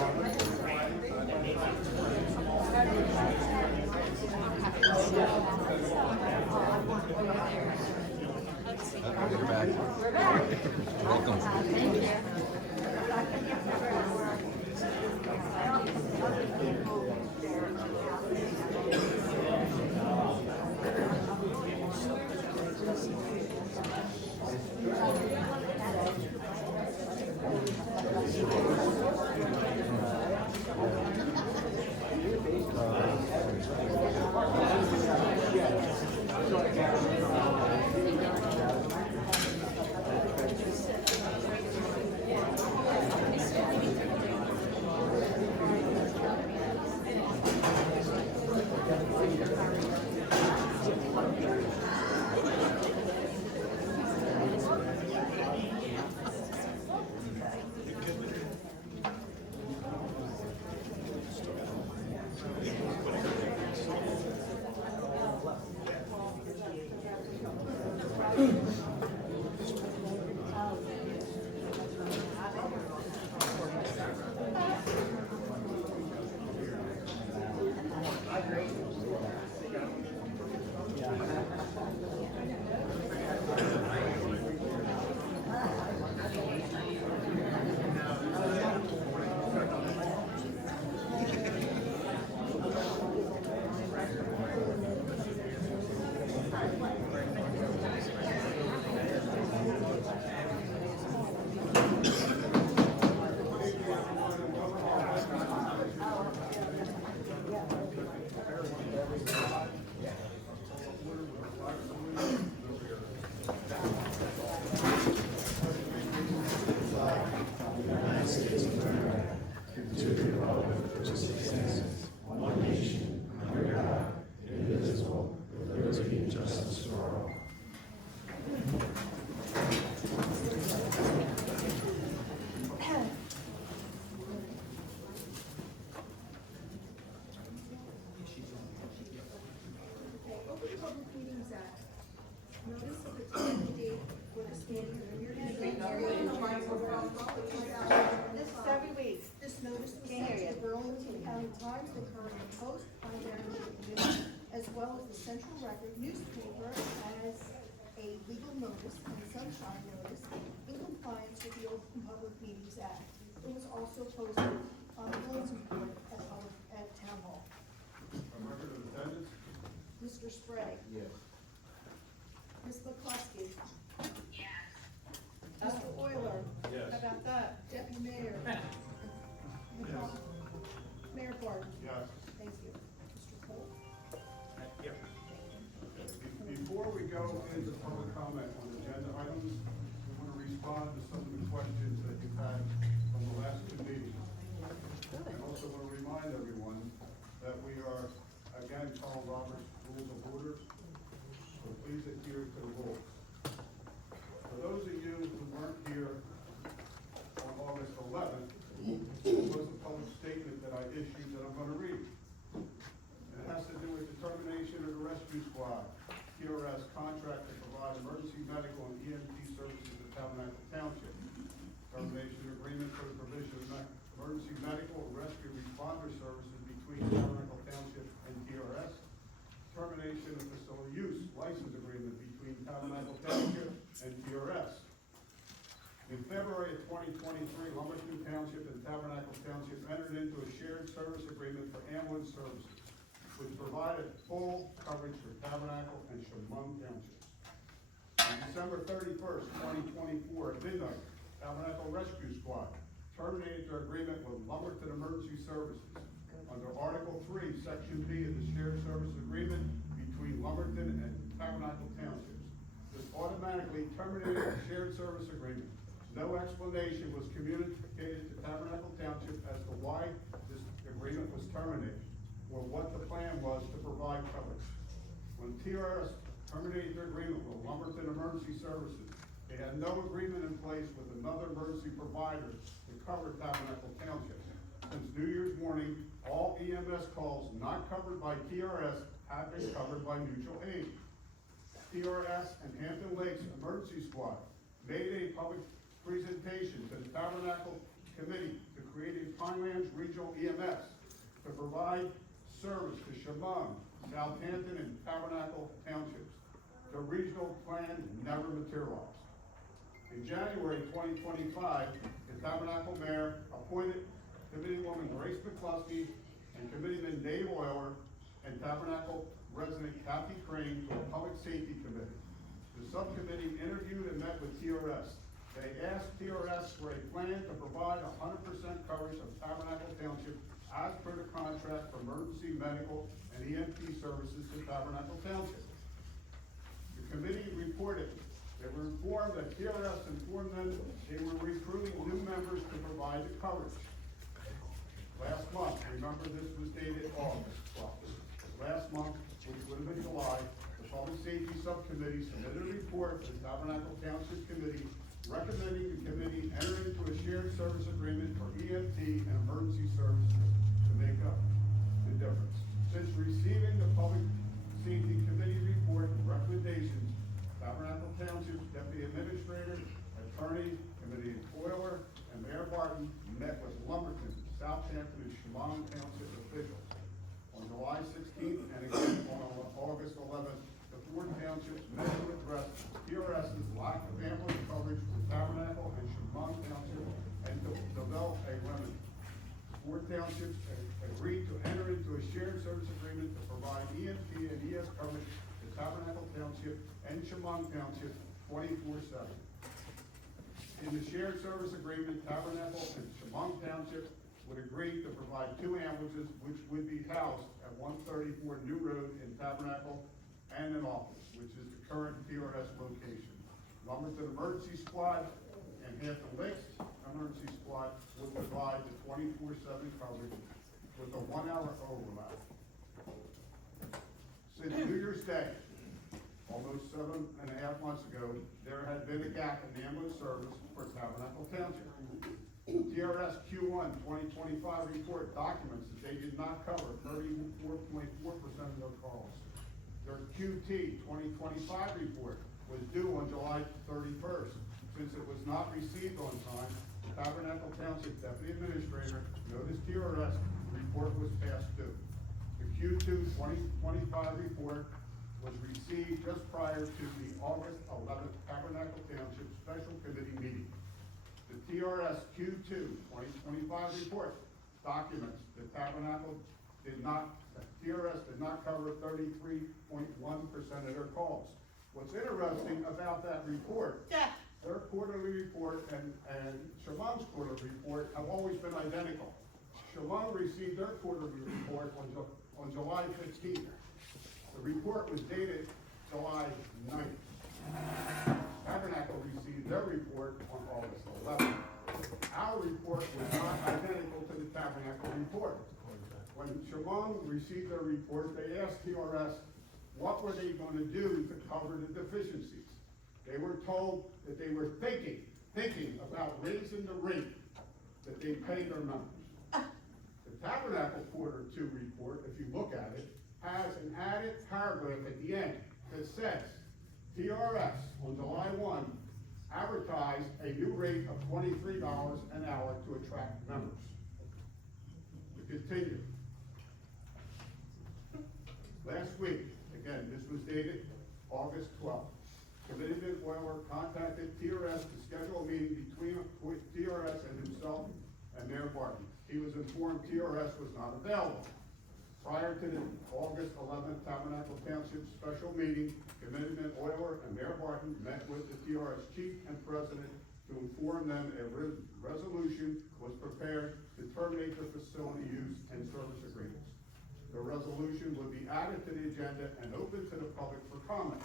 You're back. We're back. Welcome. Thank you. Notice of the time and date for the standing hearing. This is every week. This notice was sent to the Burlington County Times, the Courier Post, Tabernacle News, as well as the Central Record newspaper as a legal notice and sunshine notice in compliance with the Open Public Meetings Act. It was also posted on the bulletin board at Town Hall. Record of attendance? Mr. Sprague. Yes. Ms. McCluskey. Yes. Mr. Euler. Yes. How about that? Deputy Mayor. Mayor Barton. Yes. Thank you. Mr. Cole. Before we go into public comment on agenda items, we want to respond to some of the questions that you've had from the last two meetings. I also want to remind everyone that we are, again, Carl Roberts Rules of Order, so please adhere to the rules. For those of you who weren't here on August 11th, there was a public statement that I issued that I'm going to read. And it has to do with the termination of the rescue squad, TRS contract to provide emergency medical and EMT services in Tabernacle Township. Termination agreement for the provision of emergency medical and rescue responder services between Tabernacle Township and TRS. Termination of facility use license agreement between Tabernacle Township and TRS. In February of 2023, Lumberton Township and Tabernacle Township entered into a shared service agreement for ambulance services, which provided full coverage for Tabernacle and Chemung Townships. On December 31st, 2024, at midnight, Tabernacle Rescue Squad terminated their agreement with Lumberton Emergency Services under Article 3, Section B of the shared service agreement between Lumberton and Tabernacle Townships. This automatically terminated the shared service agreement. No explanation was communicated to Tabernacle Township as to why this agreement was terminated, or what the plan was to provide coverage. When TRS terminated their agreement with Lumberton Emergency Services, they had no agreement in place with another emergency provider to cover Tabernacle Township. Since New Year's morning, all EMS calls not covered by TRS have been covered by mutual aid. TRS and Hampton Lakes Emergency Squad made a public presentation to the Tabernacle Committee to create a Pinelands Regional EMS to provide service to Chemung, Southampton, and Tabernacle Townships. The regional plan never materialized. In January 2025, the Tabernacle Mayor appointed Committeewoman Grace McCluskey and Committeeman Dave Euler and Tabernacle resident Kathy Crane to a Public Safety Committee. The subcommittee interviewed and met with TRS. They asked TRS for a plan to provide 100% coverage of Tabernacle Township as per the contract for emergency medical and EMT services to Tabernacle Township. The committee reported they were informed that TRS informed them they were recruiting new members to provide the coverage. Last month, remember this was dated August 12th. Last month, which would have been July, the Public Safety Subcommittee submitted a report to the Tabernacle Township Committee recommending the committee enter into a shared service agreement for EMT and emergency services to make up the difference. Since receiving the Public Safety Committee report and recommendations, Tabernacle Township's Deputy Administrator, Attorney, Committee Euler, and Mayor Barton met with Lumberton, Southampton, and Chemung Township officials. On July 16th and again on August 11th, the four townships met to address TRS's lack of ambulance coverage for Tabernacle and Chemung Township and to develop a remedy. Four townships agreed to enter into a shared service agreement to provide EMT and ES coverage to Tabernacle Township and Chemung Township 24/7. In the shared service agreement, Tabernacle and Chemung Township would agree to provide 2 ambulances which would be housed at 134 New Road in Tabernacle and an office, which is the current TRS location. Lumberton Emergency Squad and Hampton Lakes Emergency Squad would provide the 24/7 coverage with a 1-hour overlap. Since New Year's Day, almost 7.5 months ago, there had been a gap in ambulance service for Tabernacle Township. TRS Q1 2025 report documents that they did not cover 34.4% of their calls. Their QT 2025 report was due on July 31st. Since it was not received on time, the Tabernacle Township Deputy Administrator noticed TRS report was past due. The Q2 2025 report was received just prior to the August 11th Tabernacle Township Special Committee meeting. The TRS Q2 2025 report documents that TRS did not cover 33.1% of their calls. What's interesting about that report, their quarterly report and Chemung's quarterly report have always been identical. Chemung received their quarterly report on July 15th. The report was dated July 9th. Tabernacle received their report on August 11th. Our report was not identical to the Tabernacle report. When Chemung received their report, they asked TRS what were they going to do to cover the deficiencies. They were told that they were thinking about raising the rate that they pay their members. The Tabernacle Quarter 2 report, if you look at it, has an added paragraph at the end that says, TRS on July 1 advertised a new rate of $23 an hour to attract members. To continue. Last week, again, this was dated August 12th. Committeeman Euler contacted TRS to schedule a meeting between TRS and himself and Mayor Barton. He was informed TRS was not available. Prior to the August 11th Tabernacle Township special meeting, Committeeman Euler and Mayor Barton met with the TRS chief and president to inform them a resolution was prepared to terminate the facility use and service agreements. The resolution would be added to the agenda and open to the public for comment.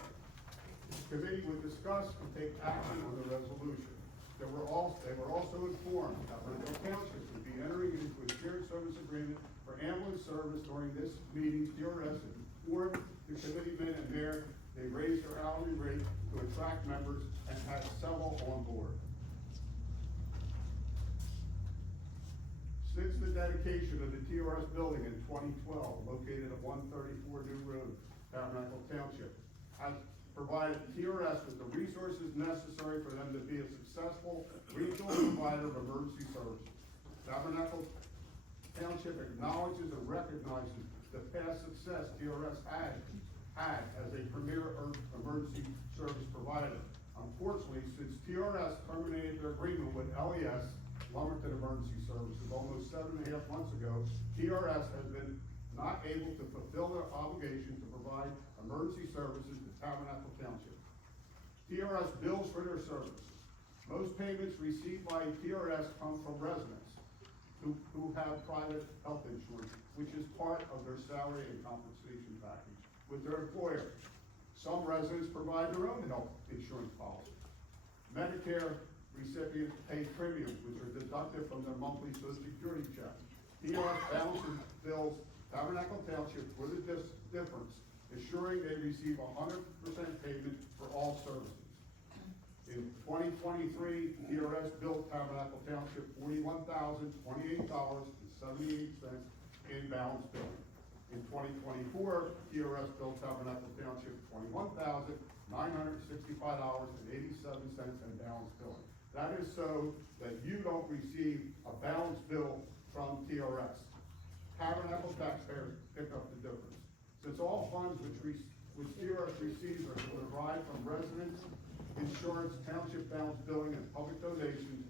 The committee would discuss and take action on the resolution. They were also informed that Tabernacle Township would be entering into a shared service agreement for ambulance service. During this meeting, TRS informed the committeeman and mayor they raised their hourly rate to attract members and had several on board. Since the dedication of the TRS building in 2012, located at 134 New Road, Tabernacle Township, has provided TRS with the resources necessary for them to be a successful regional provider of emergency services. Tabernacle township acknowledges and recognizes the past success TRS had as a premier emergency service provider. Unfortunately, since TRS terminated their agreement with LES, Lumberton Emergency Services, almost 7.5 months ago, TRS has been not able to fulfill their obligation to provide emergency services to Tabernacle Township. TRS bills for their services. Most payments received by TRS come from residents who have private health insurance, which is part of their salary and compensation package with their employer. Some residents provide their own health insurance policy. Medicare recipients pay premiums, which are deducted from their monthly Social Security check. TRS balances bills Tabernacle Township for the difference, ensuring they receive 100% payment for all services. In 2023, TRS billed Tabernacle Township $41,028.78 in balance billing. In 2024, TRS billed Tabernacle Township $21,965.87 in balance billing. That is so that you don't receive a balance bill from TRS. Tabernacle taxpayers pick up the difference. Since all funds which TRS receives are derived from residents, insurance, township balance billing, and public donations,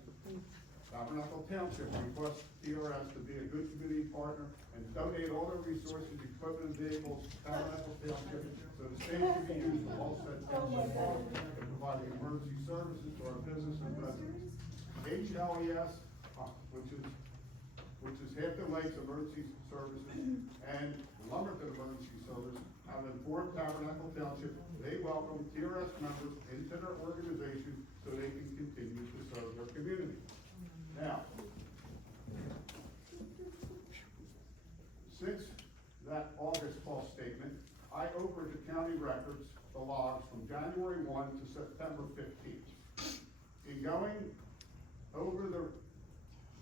Tabernacle Township requests TRS to be a good community partner and donate all their resources, equipment, and vehicles to Tabernacle Township so the same can be used to offset township costs in providing emergency services to our business and residents. HLES, which is Hampton Lakes Emergency Services and Lumberton Emergency Service, have informed Tabernacle Township they welcome TRS members into their organization so they can continue to serve their community. Now, since that August false statement, I opened the county records, the logs from January 1 to September 15th. In going over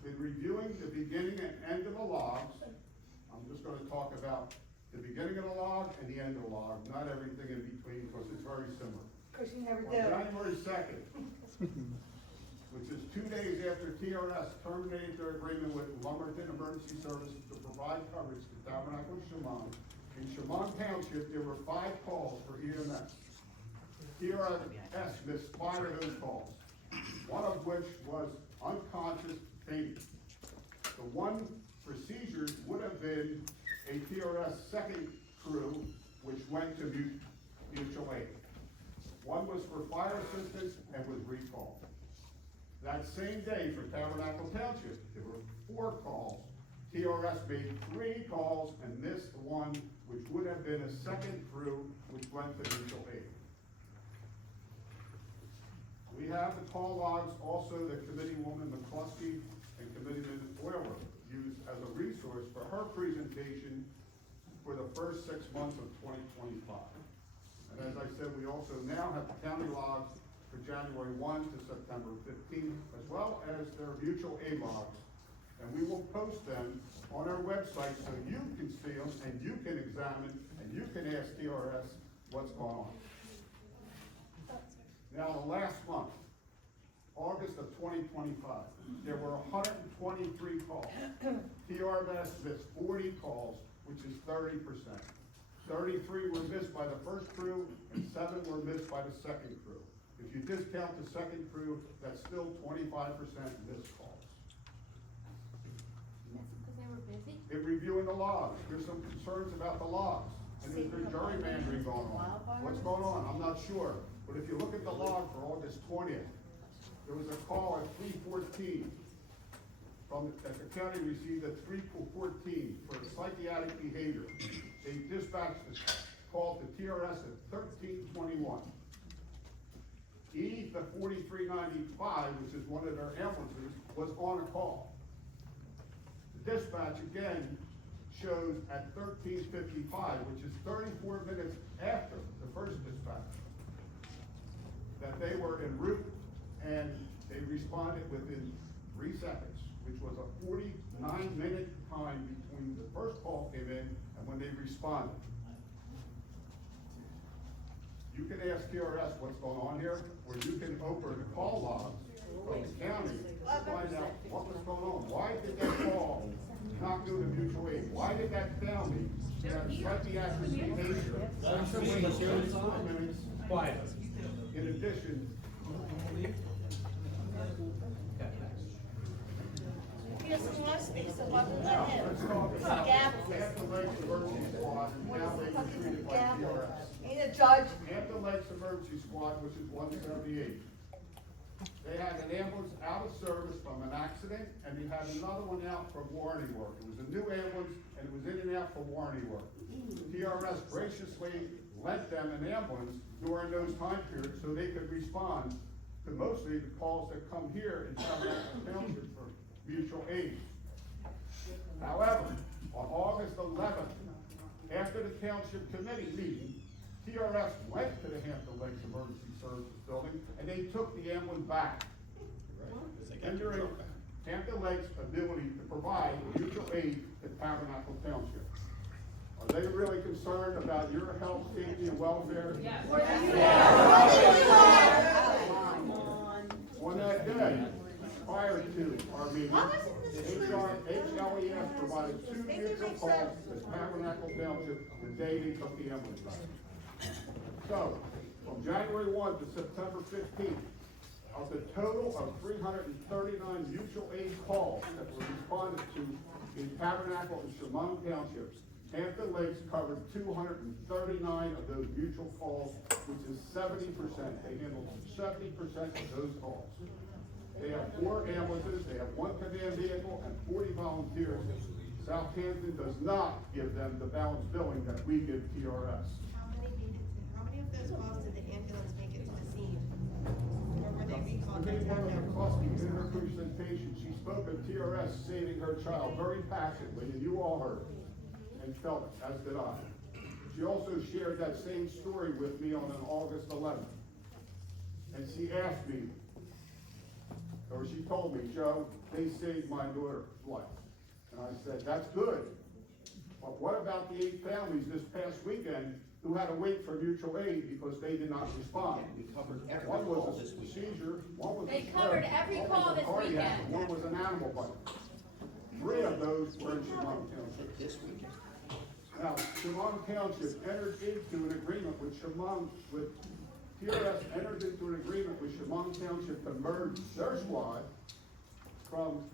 in reviewing the beginning and end of the logs, I'm just going to talk about the beginning of the log and the end of the log, not everything in between, because it's very similar. Because you never On do. January 2nd, which is 2 days after TRS terminated their agreement with Lumberton Emergency Services to provide coverage to Tabernacle Shimon, in Shimon Township, there were 5 calls for EMS. TRS missed 5 of those calls, one of which was unconscious fainting. The one procedure would have been a TRS second crew, which went to mutual aid. One was for fire assistance and was recalled. That same day for Tabernacle Township, there were 4 calls. TRS made 3 calls and missed one, which would have been a second crew, which went to mutual aid. We have the call logs also that Committeewoman McCluskey and Committeeman Euler used as a resource for her presentation for the first 6 months of 2025. And as I said, we also now have the county logs for January 1 to September 15th, as well as their mutual aid logs. And we will post them on our website so you can see them and you can examine and you can ask TRS what's going on. Now, the last month, August of 2025, there were 123 calls. TRS missed 40 calls, which is 30%. 33 were missed by the first crew, and 7 were missed by the second crew. If you discount the second crew, that's still 25% missed calls. That's because they were busy? In reviewing the logs, there's some concerns about the logs, and there's gerrymandering going on. What's going on? I'm not sure. But if you look at the log for August 20th, there was a call at 3:14 that the county received at 3:14 for psychiatric behavior. They dispatched a call to TRS at 13:21. The 4395, which is one of their ambulances, was on a call. The dispatch again shows at 13:55, which is 34 minutes after the first dispatch, that they were en route and they responded within 3 seconds, which was a 49-minute time between the first call came in and when they responded. You can ask TRS what's going on here, or you can open the call logs from the county to find out what was going on. Why did that call not go to mutual if that family has psychiatric behavior, that's the way it's minutes. Quiet. In addition, He doesn't want to speak, so why would we let him? let's talk about Gavel. Hampton Lakes Emergency Squad, and now they get treated by TRS. Ain't a judge. Hampton Lakes Emergency Squad, which is 178. They had an ambulance out of service from an accident, and they had another one out for warranty work. It was a new ambulance, and it was in and out for warranty work. TRS graciously lent them an ambulance during those time periods so they could respond to mostly the calls that come here in Tabernacle Township for mutual aid. However, on August 11th, after the Township Committee meeting, TRS went to the Hampton Lakes Emergency Services Building, and they took the ambulance back. Hindering Hampton Lakes' ability to provide mutual aid to Tabernacle Township. Are they really concerned about your health, safety, and welfare? Yes. On that day, prior to our meeting, HLES provided 2 mutual calls to Tabernacle Township the day they took the ambulance back. So, from January 1 to September 15th, of the total of 339 mutual aid calls that were responded to in Tabernacle and Chemung Townships, Hampton Lakes covered 239 of those mutual calls, which is 70%. They handled 70% of those calls. They have 4 ambulances, they have 1 command vehicle, and 40 volunteers. Southampton does not give them the balanced billing that we give TRS. How many of those calls did the ambulance make it to the scene? Or were they recalled? Committee Member McCluskey, in her presentation, she spoke of TRS saving her child very passionately, and you all heard it, and felt it, as did I. She also shared that same story with me on August 11th. And she asked me, or she told me, Joe, they saved my daughter's life. And I said, that's good. But what about the 8 families this past weekend who had to wait for mutual aid because they did not respond? We covered every One call was this a week. seizure, one was a They stroke, covered every one call was a this cardiac, weekend. and one was an animal bite. 3 of those were in Chemung Township. This weekend. Now, Chemung Township entered into an agreement with TRS entered into an agreement with Chemung Township to merge their squad from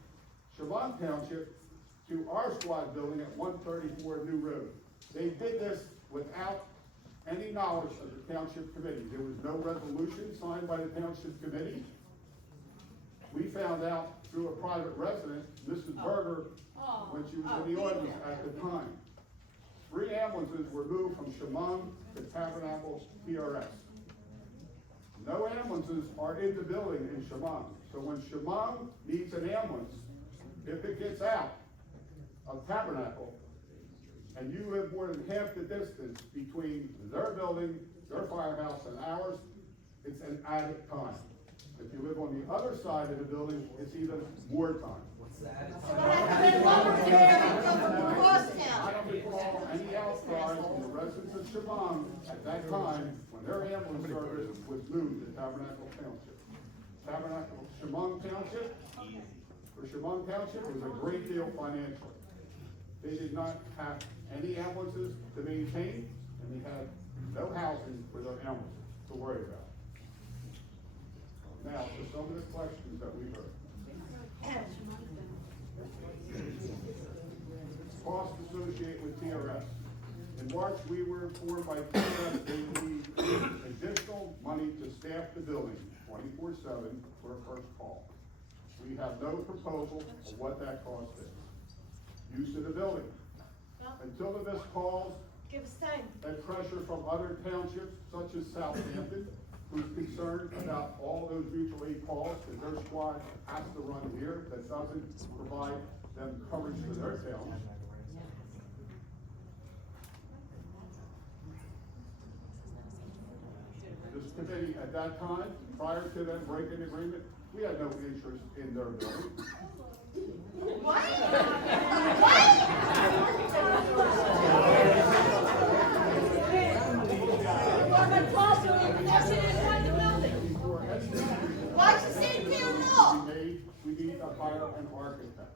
Chemung Township to our squad building at 134 New Road. They did this without any knowledge of the Township Committee. There was no resolution signed by the Township Committee. We found out through a private resident, Mrs. Berger, when she was in the audience at the time. 3 ambulances were moved from Chemung to Tabernacle TRS. No ambulances are in the building in Chemung. So when Chemung needs an ambulance, if it gets out of Tabernacle, and you live more than half the distance between their building, their firehouse, and ours, it's an added time. If you live on the other side of the building, it's even more time. I don't recall any outcry from the residents of Chemung at that time when their ambulance service was moved to Tabernacle Township. Tabernacle, Chemung Township, for Chemung Township, it was a great deal financially. They did not have any ambulances to maintain, and they had no housing for their ambulances to worry about. Now, for some of the questions that we heard. Costs associated with TRS. In March, we were informed by TRS they need additional money to staff the building 24/7 for a first call. We have no proposal of what that cost is. Use of the building. Until the missed calls Give us time. and pressure from other townships such as Southampton, who's concerned about all those mutual aid calls, because their squad has to run here, that doesn't provide them coverage for their towns. This committee, at that time, prior to them breaking agreement, we had no interest in their building. Before anything Why'd you say town hall? we made, we need to hire an architect.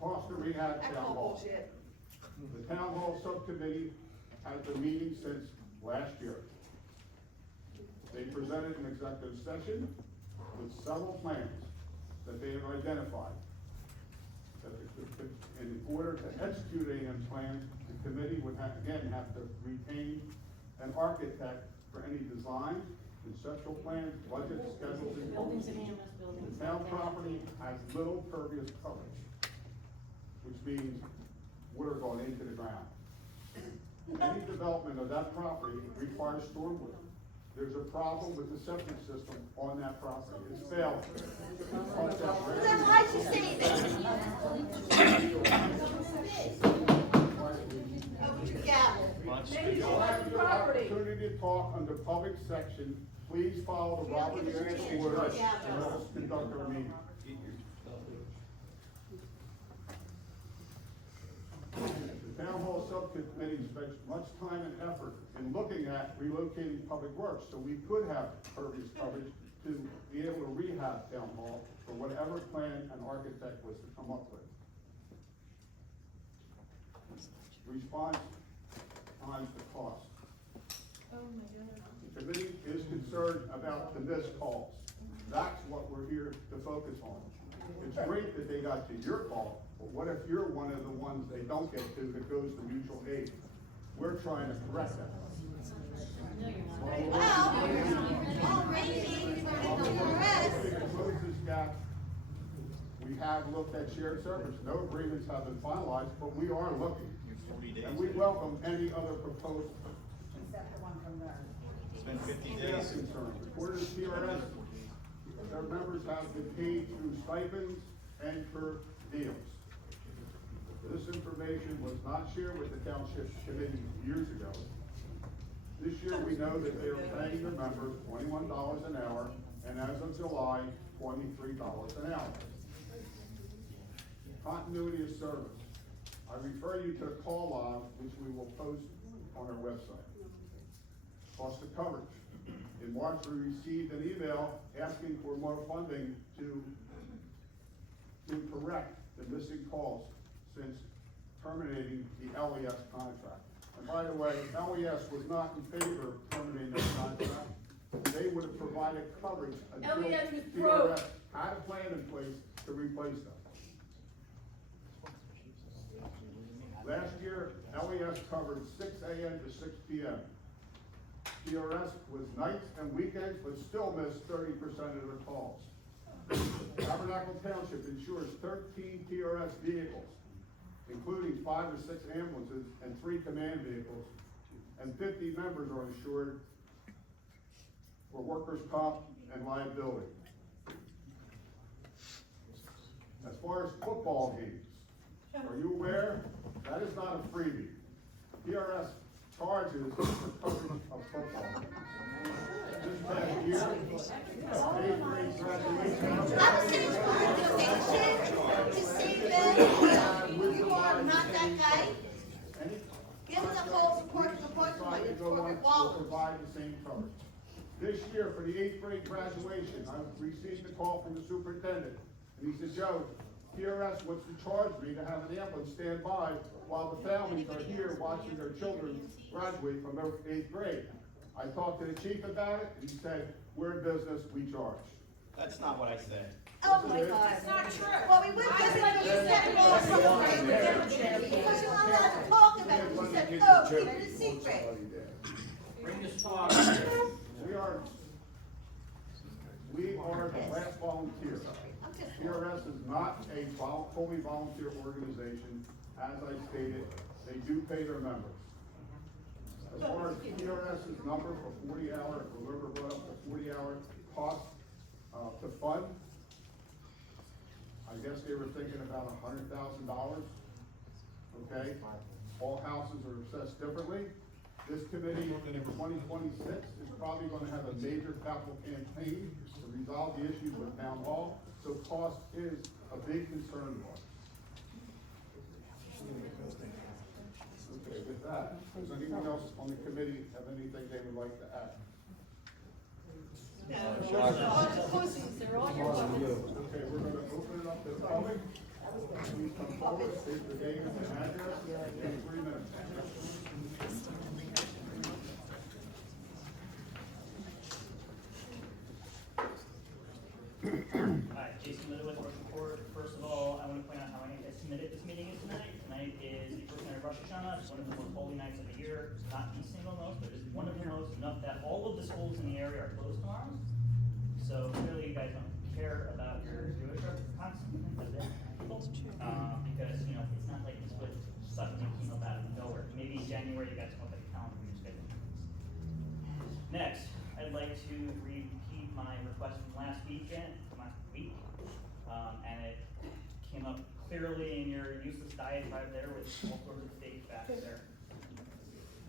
Cost of rehab I town call hall. bullshit. The town hall subcommittee has been meeting since last year. They presented an executive session with several plans that they have identified. In order to execute any of those plans, the committee would again have to retain an architect for any design, conceptual plans, budget, schedules, and Buildings and policies. ambulance buildings. The town property has little pervious coverage, which means water going into the ground. Any development of that property requires stormwater. There's a problem with the septic system on that property, it's failed. Well, then why'd you say that? Oh, with your gavel. You'll have your opportunity to talk under public section, please follow the Robert Rules of Order, and let us conduct our meeting. The town hall subcommittee spent much time and effort in looking at relocating public works, so we could have pervious coverage to be able to rehab town hall for whatever plan an architect was to come up with. Response times the cost. Oh my God. The committee is concerned about the missed calls. That's what we're here to focus on. It's great that they got to your call, but what if you're one of the ones they don't get to that goes to mutual aid? We're trying to correct that. Well, maybe While the we're rest. working to close this gap, we have looked at shared service. No agreements have been finalized, but we are looking. And we welcome any other proposal. It's been 50 Staff days. concerns. According to TRS, their members have been paid through stipends and per diems. This information was not shared with the Township Committee years ago. This year, we know that they are paying their members $21 an hour, and as of July, $23 an hour. Continuity of service. I refer you to the call log, which we will post on our website. Cost of coverage. In March, we received an email asking for more funding to correct the missing calls since terminating the LES contract. And by the way, LES was not in favor of terminating that contract. They would have provided coverage until LES was broke. TRS had a plan in place to replace them. Last year, LES covered 6 a.m. to 6 p.m. TRS was nights and weekends, but still missed 30% of their calls. Tabernacle Township insures 13 TRS vehicles, including 5 or 6 ambulances and 3 command vehicles, and 50 members are insured for workers' comp and liability. As far as football games, are you aware? That is not a freebie. TRS charges for coverage of football. This past year, 8th grade graduation. I was in a donation to say that you are not that guy. Give us a full support to the point Decide to it's go on corporate to wallet. provide the same coverage. This year, for the 8th grade graduation, I received a call from the superintendent, and he said, Joe, TRS wants to charge me to have an ambulance stand by while the families are here watching their children graduate from 8th grade. I talked to the chief about it, and he said, we're in business, we charge. That's not what I said. Oh my God. It's not true. Well, we went to the, you said, oh, something. Because you're not allowed to talk about it. You said, oh, keep it a secret. Bring the squad. We are the last volunteer. I'm just. TRS is not a fully volunteer organization. As I stated, they do pay their members. As far as TRS's number for 40-hour, or whoever brought up the 40-hour cost to fund, I guess they were thinking about $100,000, okay? All houses are assessed differently. This committee in 2026 is probably gonna have a major capital campaign to resolve the issues with town hall, so cost is a big concern of ours. Okay, with that, does anyone else on the committee have anything they would like to add? All the pussies. They're all your buttons. Okay, we're gonna open it up to the public. Please come forward, state your name and address, and 3 minutes. Hi, Jason Little with Rush Report. First of all, I want to point out how I submitted this meeting is tonight. Tonight is the first night of Rosh Hashanah. It's one of the most holy nights of the year. It's not the single most, but it's one of the most, enough that all of the schools in the area are closed tomorrow. So clearly you guys don't care about your Jewish constantly, because, you know, it's not like this would suddenly came up out of nowhere. Maybe in January you guys come up with a calendar for your schedule. Next, I'd like to repeat my request from last week, and it came up clearly in your useless diatribe there with all sorts of fake facts there.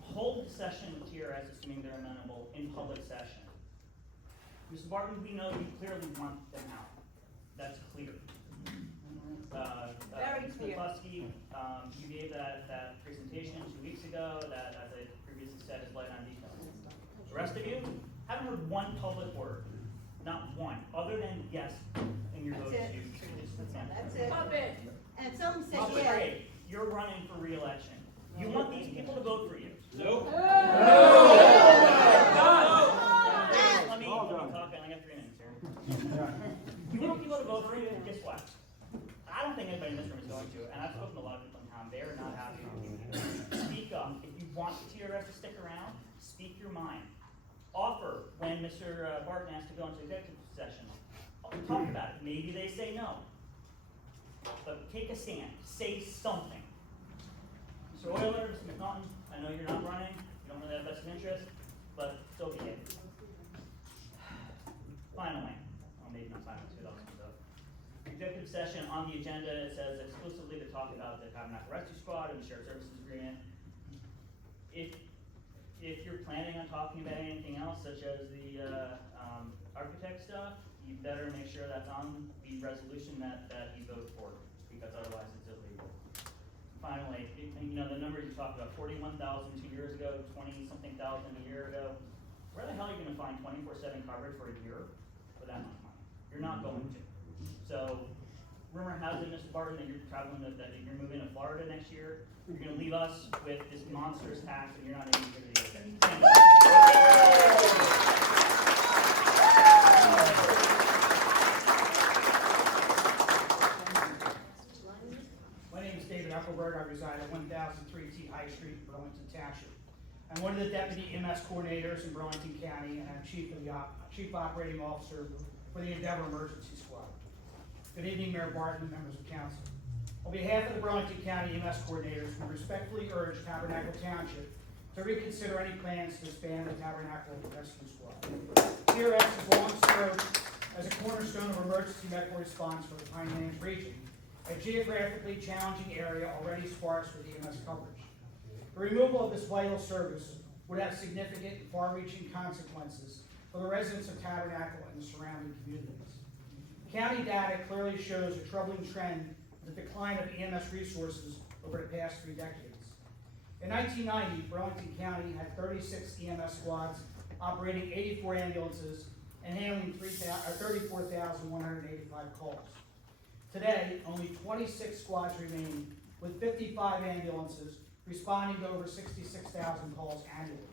Hold the session with TRS, assuming they're amenable, in public session. Mr. Barton, we know you clearly want them out. That's clear. Very Ms. clear. McCluskey, you gave that presentation 2 weeks ago that, as I previously said, is light on detail. The rest of you haven't heard one public word, not one, other than yes in your vote. That's it. That's it. Pop it. And some say Public yeah. grade, you're running for re-election. You want these people to vote for you. Nope. Let me talk, I only got 3 minutes here. You want people to vote for you, guess what? I don't think anybody in this room is going to, and I've spoken to a lot of people in town, they are not happy with you. Speak up. If you want the TRS to stick around, speak your mind. Offer, when Mr. Barton asked to go into executive session, talk about it. Maybe they say no. But take a stand, say something. Mr. Euler, Mr. McNaughton, I know you're not running, you don't really have vested interest, but so be it. Finally, well, maybe not finally, because I'll speak up. Executive session on the agenda, it says exclusively to talk about the Tabernacle Rescue Squad and the Shared Services Agreement. If you're planning on talking about anything else, such as the architect stuff, you better make sure that's on the resolution that you vote for, because otherwise it's illegal. Finally, you know, the numbers you talked about, 41,000 2 years ago, 20-something thousand a year ago. Where the hell are you gonna find 24/7 coverage for a year for that much money? You're not going to. So, rumor has it, Mr. Barton, that you're traveling, that you're moving to Florida next year. You're gonna leave us with this monstrous tax, and you're not even gonna do it. Thank you. My name is David Eckelberg. I reside at 1003 T High Street, Burlington Township. I'm one of the deputy EMS coordinators in Burlington County, and I'm chief operating officer for the Endeavor Emergency Squad. Good evening, Mayor Barton, members of council. On behalf of the Burlington County EMS coordinators, we respectfully urge Tabernacle Township to reconsider any plans to expand the Tabernacle Rescue Squad. TRS has long served as a cornerstone of emergency medical response for the Pinelands region, a geographically challenging area already sparse with EMS coverage. The removal of this vital service would have significant and far-reaching consequences for the residents of Tabernacle and the surrounding communities. County data clearly shows a troubling trend in the decline of EMS resources over the past 3 decades. In 1990, Burlington County had 36 EMS squads operating 84 ambulances and handling 34,185 calls. Today, only 26 squads remain, with 55 ambulances responding to over 66,000 calls annually.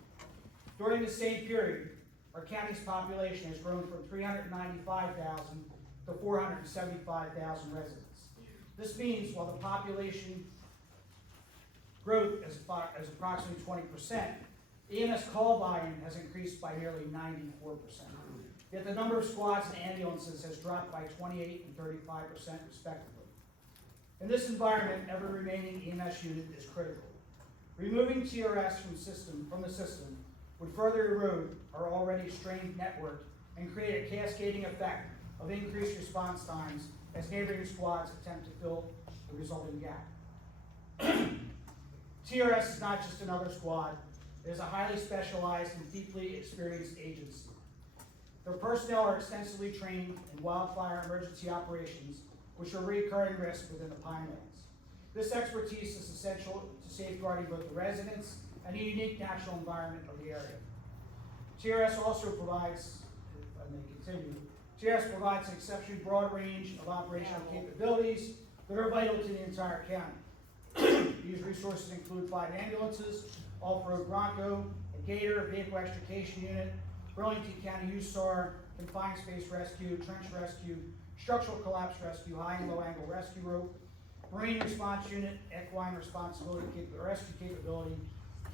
During the same period, our county's population has grown from 395,000 to 475,000 residents. This means while the population growth is approximately 20%, EMS call volume has increased by nearly 94%. Yet the number of squads and ambulances has dropped by 28 and 35% respectively. In this environment, every remaining EMS unit is critical. Removing TRS from the system would further erode our already strained network and create a cascading effect of increased response times as neighboring squads attempt to fill the resulting gap. TRS is not just another squad, it is a highly specialized and deeply experienced agency. Their personnel are extensively trained in wildfire emergency operations, which are a recurring risk within the Pinelands. This expertise is essential to safeguarding both the residents and the unique natural environment of the area. TRS also provides, if I may continue, TRS provides an exceptionally broad range of operational capabilities that are vital to the entire county. These resources include 5 ambulances, off-road Bronco, a Gator, vehicle extrication unit, Burlington County USAR, confined space rescue, trench rescue, structural collapse rescue, high and low angle rescue rope, Marine response unit, equine rescue capability,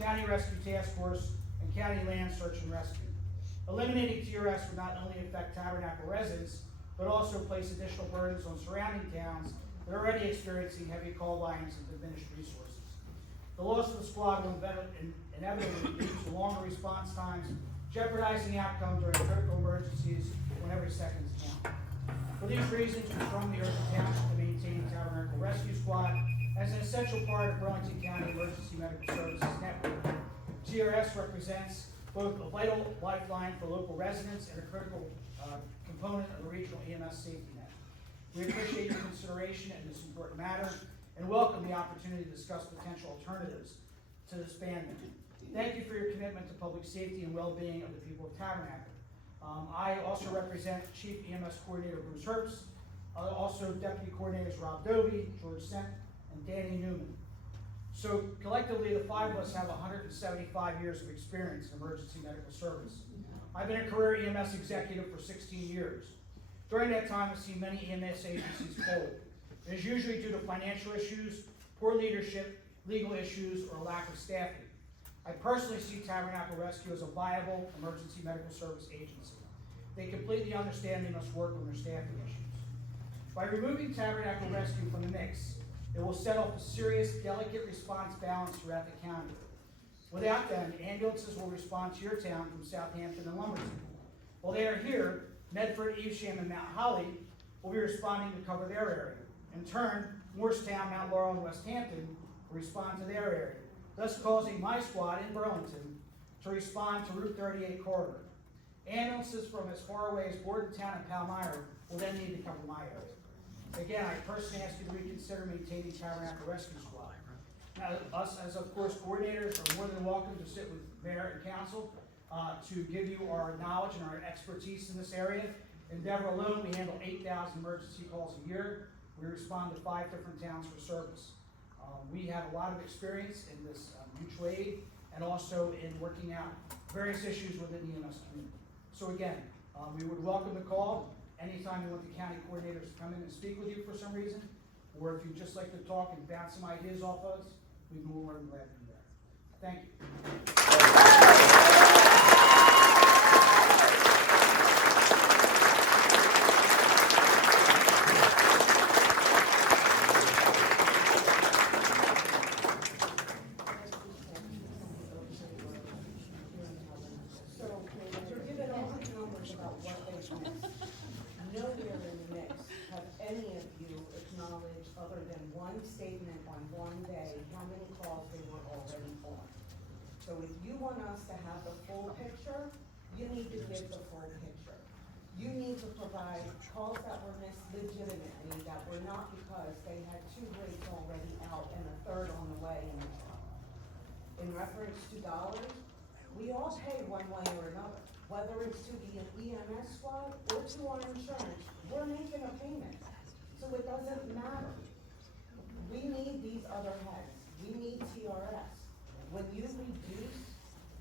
county rescue task force, and county land search and rescue. Eliminating TRS would not only affect Tabernacle residents, but also place additional burdens on surrounding towns that are already experiencing heavy call volumes and diminished resources. The loss of the squad will inevitably lead to longer response times, jeopardizing the outcome during critical emergencies when every second is count. For these reasons, we strongly urge the Township to maintain Tabernacle Rescue Squad as an essential part of Burlington County Emergency Medical Services Network. TRS represents both a vital lifeline for local residents and a critical component of the regional EMS safety net. We appreciate your consideration in this important matter and welcome the opportunity to discuss potential alternatives to disbandment. Thank you for your commitment to public safety and well-being of the people of Tabernacle. I also represent Chief EMS Coordinator Bruce Herbst, also Deputy Coordinators Rob Dovey, George Sent, and Danny Newman. So collectively, the 5 of us have 175 years of experience in emergency medical service. I've been a career EMS executive for 16 years. During that time, I've seen many EMS agencies fold. It is usually due to financial issues, poor leadership, legal issues, or lack of staffing. I personally see Tabernacle Rescue as a viable emergency medical service agency. They completely understand they must work on their staffing issues. By removing Tabernacle Rescue from the mix, it will set off a serious, delicate response balance throughout the county. Without them, ambulances will respond to your town from Southampton and Lumberton. While they are here, Medford, Evesham, and Mount Holly will be responding to cover their area. In turn, Morristown, Mount Laurel, and West Hampton will respond to their area, thus causing my squad in Burlington to respond to Route 38 corridor. Ambulances from as far away as Bordentown and Palmyra will then need to cover my area. Again, I personally ask you to reconsider maintaining Tabernacle Rescue Squad. Now, us as of course coordinators are more than welcome to sit with mayor and council to give you our knowledge and our expertise in this area. In Denver alone, we handle 8,000 emergency calls a year. We respond to 5 different towns for service. We have a lot of experience in this mutual aid and also in working out various issues within the EMS community. So again, we would welcome the call anytime you want the county coordinators to come in and speak with you for some reason, or if you'd just like to talk and bounce some ideas off us, we'd be more than glad to do that. Thank you. So, you're given all the numbers about what they've missed. Nowhere in the mix have any of you acknowledged, other than one statement on one day, how many calls they were already on. So if you want us to have the full picture, you need to give the full picture. You need to provide calls that were missed legitimately, that were not because they had 2 rates already out and a 3rd on the way in the truck. In reference to dollars, we all pay one way or another, whether it's to the EMS squad or to our insurance, we're making a payment. So it doesn't matter. We need these other heads. We need TRS. When you reduce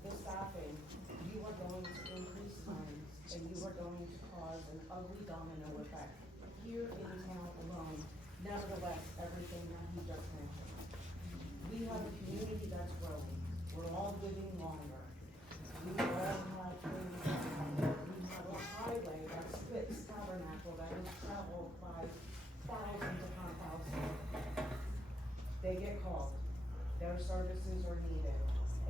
the staffing, you are going to increase claims and you are going to cause an ugly domino effect here in town alone. Nevertheless, everything that he just mentioned. We have a community that's growing. We're all living longer. We all have things, we have a highway that splits Tabernacle that is traveled by thousands upon thousands. They get called, their services are needed,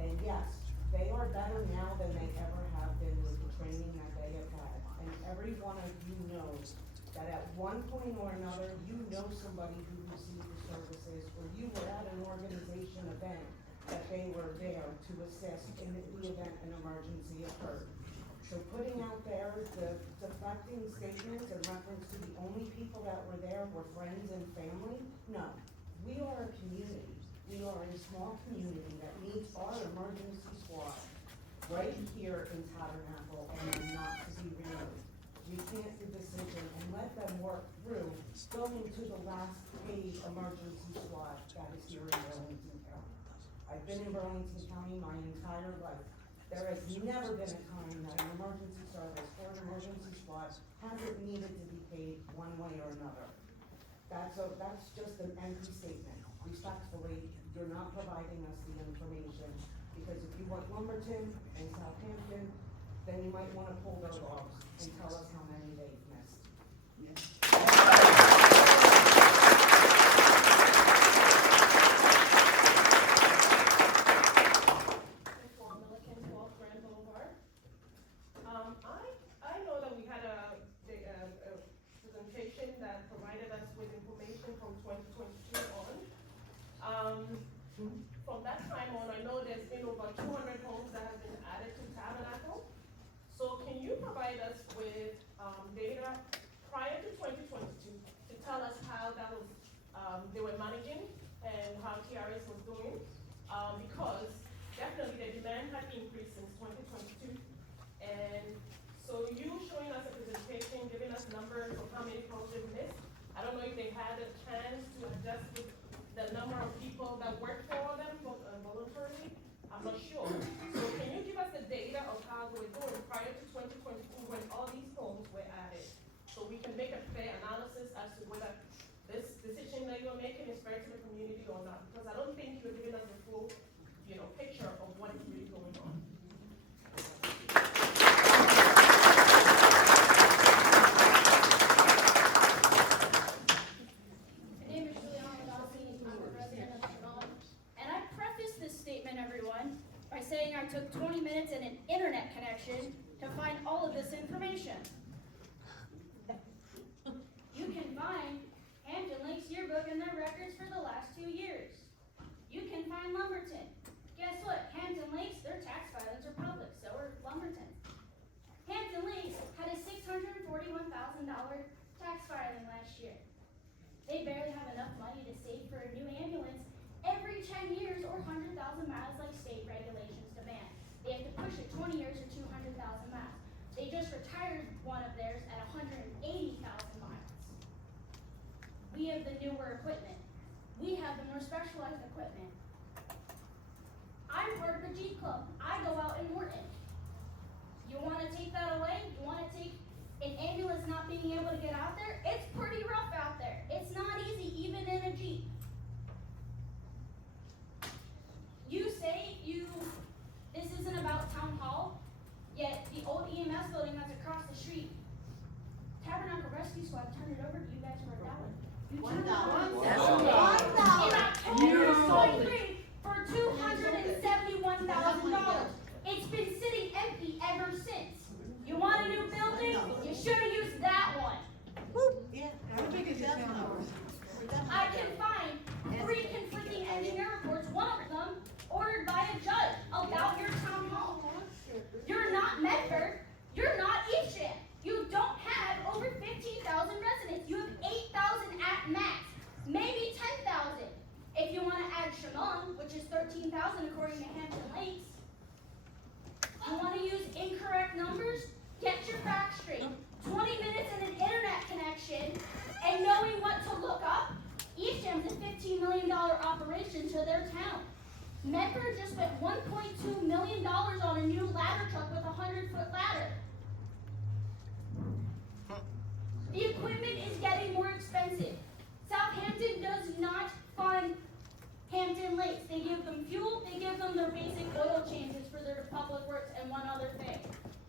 and yes, they are better now than they ever have been with the training that they have had. And every one of you knows that at one point or another, you know somebody who received the services, or you were at an organization event that they were there to assist in the event an emergency occurred. So putting out there the deflecting statements in reference to the only people that were there were friends and family, no. We are a community. We are a small community that needs our emergency squad right here in Tabernacle and not to be removed. We can't do decision and let them work through, going to the last paid emergency squad that is here in Burlington County. I've been in Burlington County my entire life. There has never been a time that an emergency service or an emergency squad hasn't needed to be paid one way or another. That's just an empty statement. Respectfully, you're not providing us the information, because if you want Lumberton and Southampton, then you might wanna pull their logs and tell us how many they've missed. I know that we had a presentation that provided us with information from 2022 on. From that time on, I know there's been over 200 homes that have been added to Tabernacle. So can you provide us with data prior to 2022 to tell us how that was, they were managing and how TRS was doing? Because definitely the demand had increased since 2022. And so you showing us a presentation, giving us numbers of how many homes they've missed. I don't know if they had a chance to adjust with the number of people that work for them voluntarily. I'm not sure. So can you give us the data of how they were doing prior to 2022 when all these homes were added? So we can make a fair analysis as to whether this decision that you're making is fair to the community or not. Because I don't think you're giving us the full, picture of what is really going on. Everyone, by saying I took 20 minutes and an internet connection to find all of this information. You can find Hampton Lakes yearbook and their records for the last 2 years. You can find Lumberton. Guess what? Hampton Lakes, their tax filings are public, so are Lumberton. Hampton Lakes had a $641,000 tax filing last year. They barely have enough money to save for a new ambulance every 10 years or 100,000 miles like state regulations demand. They have to push it 20 years or 200,000 miles. They just retired one of theirs at 180,000 miles. We have the newer equipment. We have the more specialized equipment. I'm part of a Jeep club. I go out in Morton. You want to take that away? You want to take an ambulance not being able to get out there? It's pretty rough out there. It's not easy, even in a Jeep. You say this isn't about town hall, yet the old EMS building that's across the street, Tabernacle Rescue Squad turned it over to you guys for $1. You turned it over in October of 23 for $271,000. It's been sitting empty ever since. You want a new building? You should have used that one. Yeah, how big is that tower? I can find 3 conflicting engineer reports, one of them ordered by a judge about your town hall. You're not Medford. You're not Evesham. You don't have over 15,000 residents. You have 8,000 at max, maybe 10,000. If you want to add Shimon, which is 13,000 according to Hampton Lakes. You want to use incorrect numbers? Get your facts straight. 20 minutes and an internet connection and knowing what to look up. Evesham's a $15 million operation to their town. Medford just spent $1.2 million on a new ladder truck with a 100-foot ladder. The equipment is getting more expensive. Southampton does not fund Hampton Lakes. They give them fuel, they give them their basic oil changes for their public works and one other thing.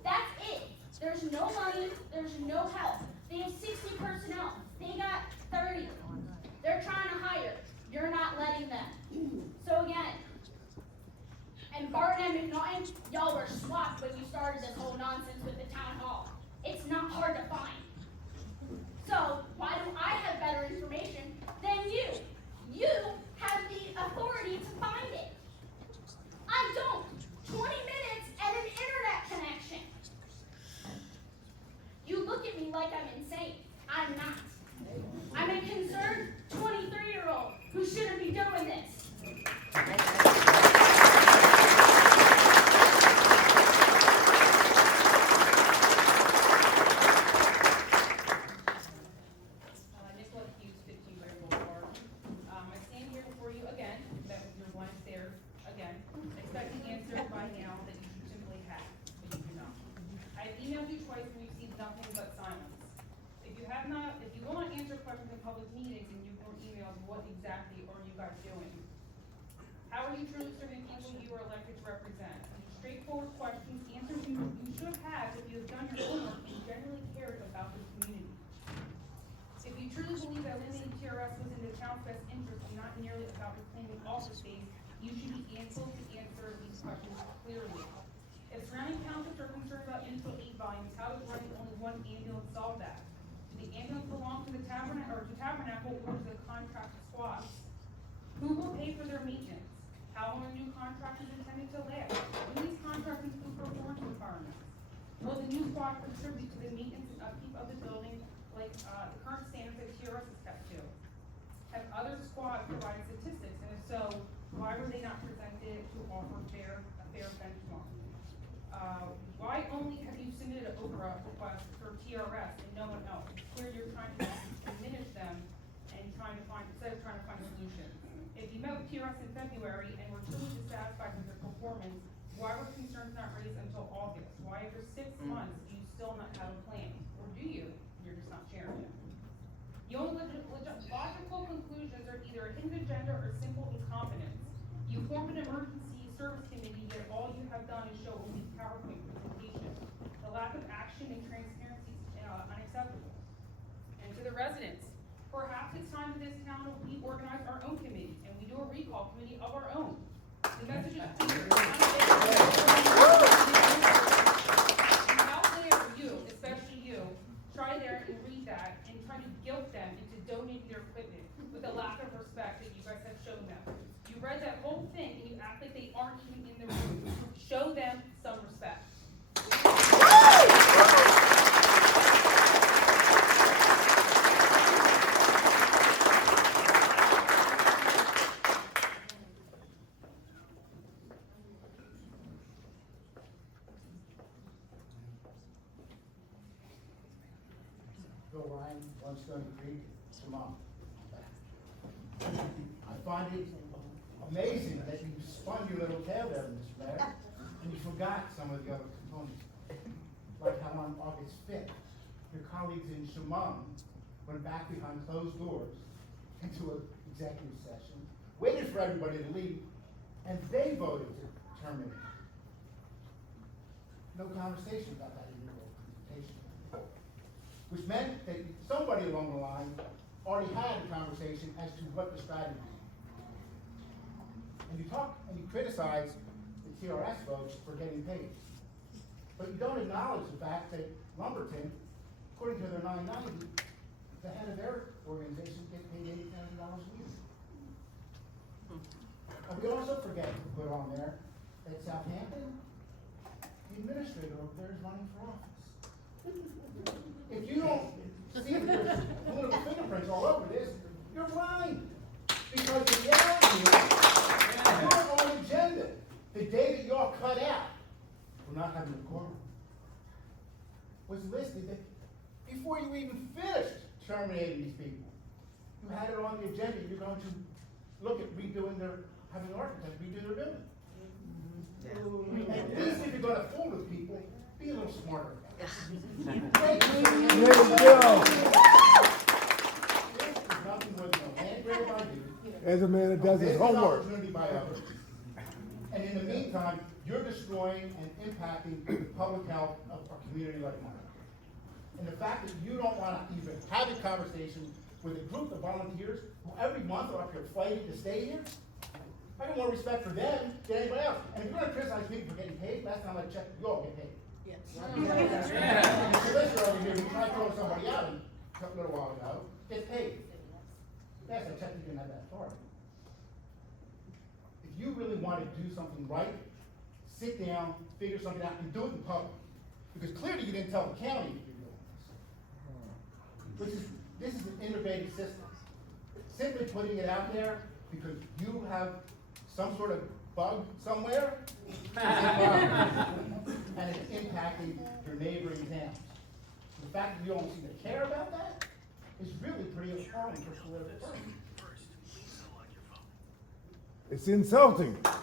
That's it. There's no money, there's no help. They have 60 personnel. They got 30. They're trying to hire. You're not letting them. So again, and Barton and McNaughton, y'all were swapped when you started this whole nonsense with the town hall. It's not hard to find. So why do I have better information than you? You have the authority to find it. I don't. 20 minutes and an internet connection. You look at me like I'm insane. I'm not. I'm a concerned 23-year-old who shouldn't be doing this. exactly are you guys doing? How are you truly serving the people you are elected to represent? These straightforward questions, answers you should have if you have done your homework and genuinely cared about the community. If you truly believe that eliminating TRS was in the town's best interest and not merely about reclaiming office space, you should be able to answer these questions clearly. If surrounding townships are concerned about municipal aid volumes, how does running only one ambulance solve that? Do the ambulance belong to the Tabernacle or to the contracted squads? Who will pay for their maintenance? How long are new contractors intended to last? Will these contractors do performance requirements? Will the new squad contribute to the maintenance and upkeep of the building like the current standards that TRS is kept to? Have other squads provided statistics, and if so, why were they not presented to offer a fair benchmark? Why only have you submitted an OPRA request for TRS and no one else? It's clear you're trying to diminish them and instead of trying to find a solution. If you met with TRS in February and were truly dissatisfied with their performance, why were concerns not raised until August? Why after 6 months do you still not have a plan? Or do you? You're just not sharing it. The only logical conclusions are either a hidden agenda or simple incompetence. You formed an emergency service committee, yet all you have done is show a weak PowerPoint presentation. The lack of action and transparency is unacceptable. And to the residents, perhaps it's time for this town to reorganize our own committee, and we do a recall committee of our own. The message is clear. How dare you, especially you, try there and read that and try to guilt them into donating their equipment with the lack of respect that you guys have shown them. You read that whole thing and you act like they aren't even in the room. Show them some respect. Bill Ryan, One Stony Creek, Vermont. I find it amazing that you spun your little tail there, Mr. Mayor, and you forgot some of the other components. Like how on August 5th, your colleagues in Chemung went back behind closed doors into an executive session, waited for everybody to leave, and they voted to terminate. No conversation about that in your presentation. Which meant that somebody along the line already had a conversation as to what the strategy is. And you talk and you criticize the TRS folks for getting paid. But you don't acknowledge the fact that Lumberton, according to their 990, the head of their organization gets paid $80,000 a year. And we also forget to put on there that Southampton, the administrator over there is running for office. If you don't see if there's political fingerprints all over this, you're blind. Because the reality is, your own agenda, the day that y'all cut out for not having a quorum, was listed that before you even finished terminating these people, you had it on the agenda, you're going to look at having architects redo their building. At least if you're going to fool with people, be a little smarter. There you go. Nothing more than a land grab by you. As a man that does his homework. Opportunity by others. And in the meantime, you're destroying and impacting the public health of our community like mine. And the fact that you don't want to even have a conversation with a group of volunteers who every month are up here fighting to stay here, I have more respect for them than anybody else. And if you're going to criticize people for getting paid, last time I checked, you all get paid. Yes. The solicitor over here, who tried throwing somebody out a little while ago, gets paid. Yes, I checked, you didn't have that authority. If you really want to do something right, sit down, figure something out, and do it in public. Because clearly you didn't tell the county you're doing this. This is an innovative system. Simply putting it out there because you have some sort of bug somewhere, and it's impacting your neighboring towns. The fact that you don't seem to care about that is really pretty appalling for political purposes. It's insulting. Good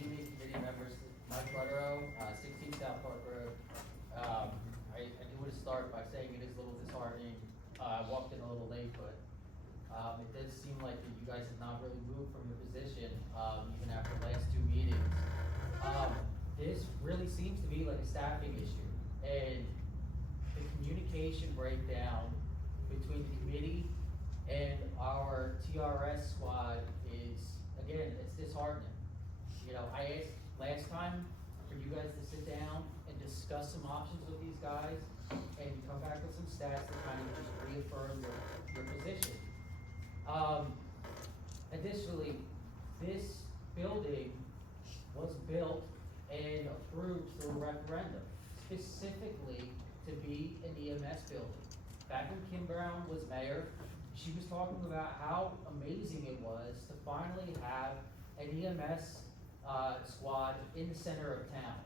evening, committee members. Mike Carter, South Park Road. I do want to start by saying it is a little disheartening. I walked in a little late, but it does seem like that you guys have not really moved from your position, even after the last 2 meetings. This really seems to be like a staffing issue, and the communication breakdown between the committee and our TRS squad is, again, it's disheartening. You know, I asked last time for you guys to sit down and discuss some options with these guys and come back with some stats to kind of just reaffirm your position. Additionally, this building was built and approved through a referendum, specifically to be an EMS building. Back when Kim Brown was mayor, she was talking about how amazing it was to finally have an EMS squad in the center of town,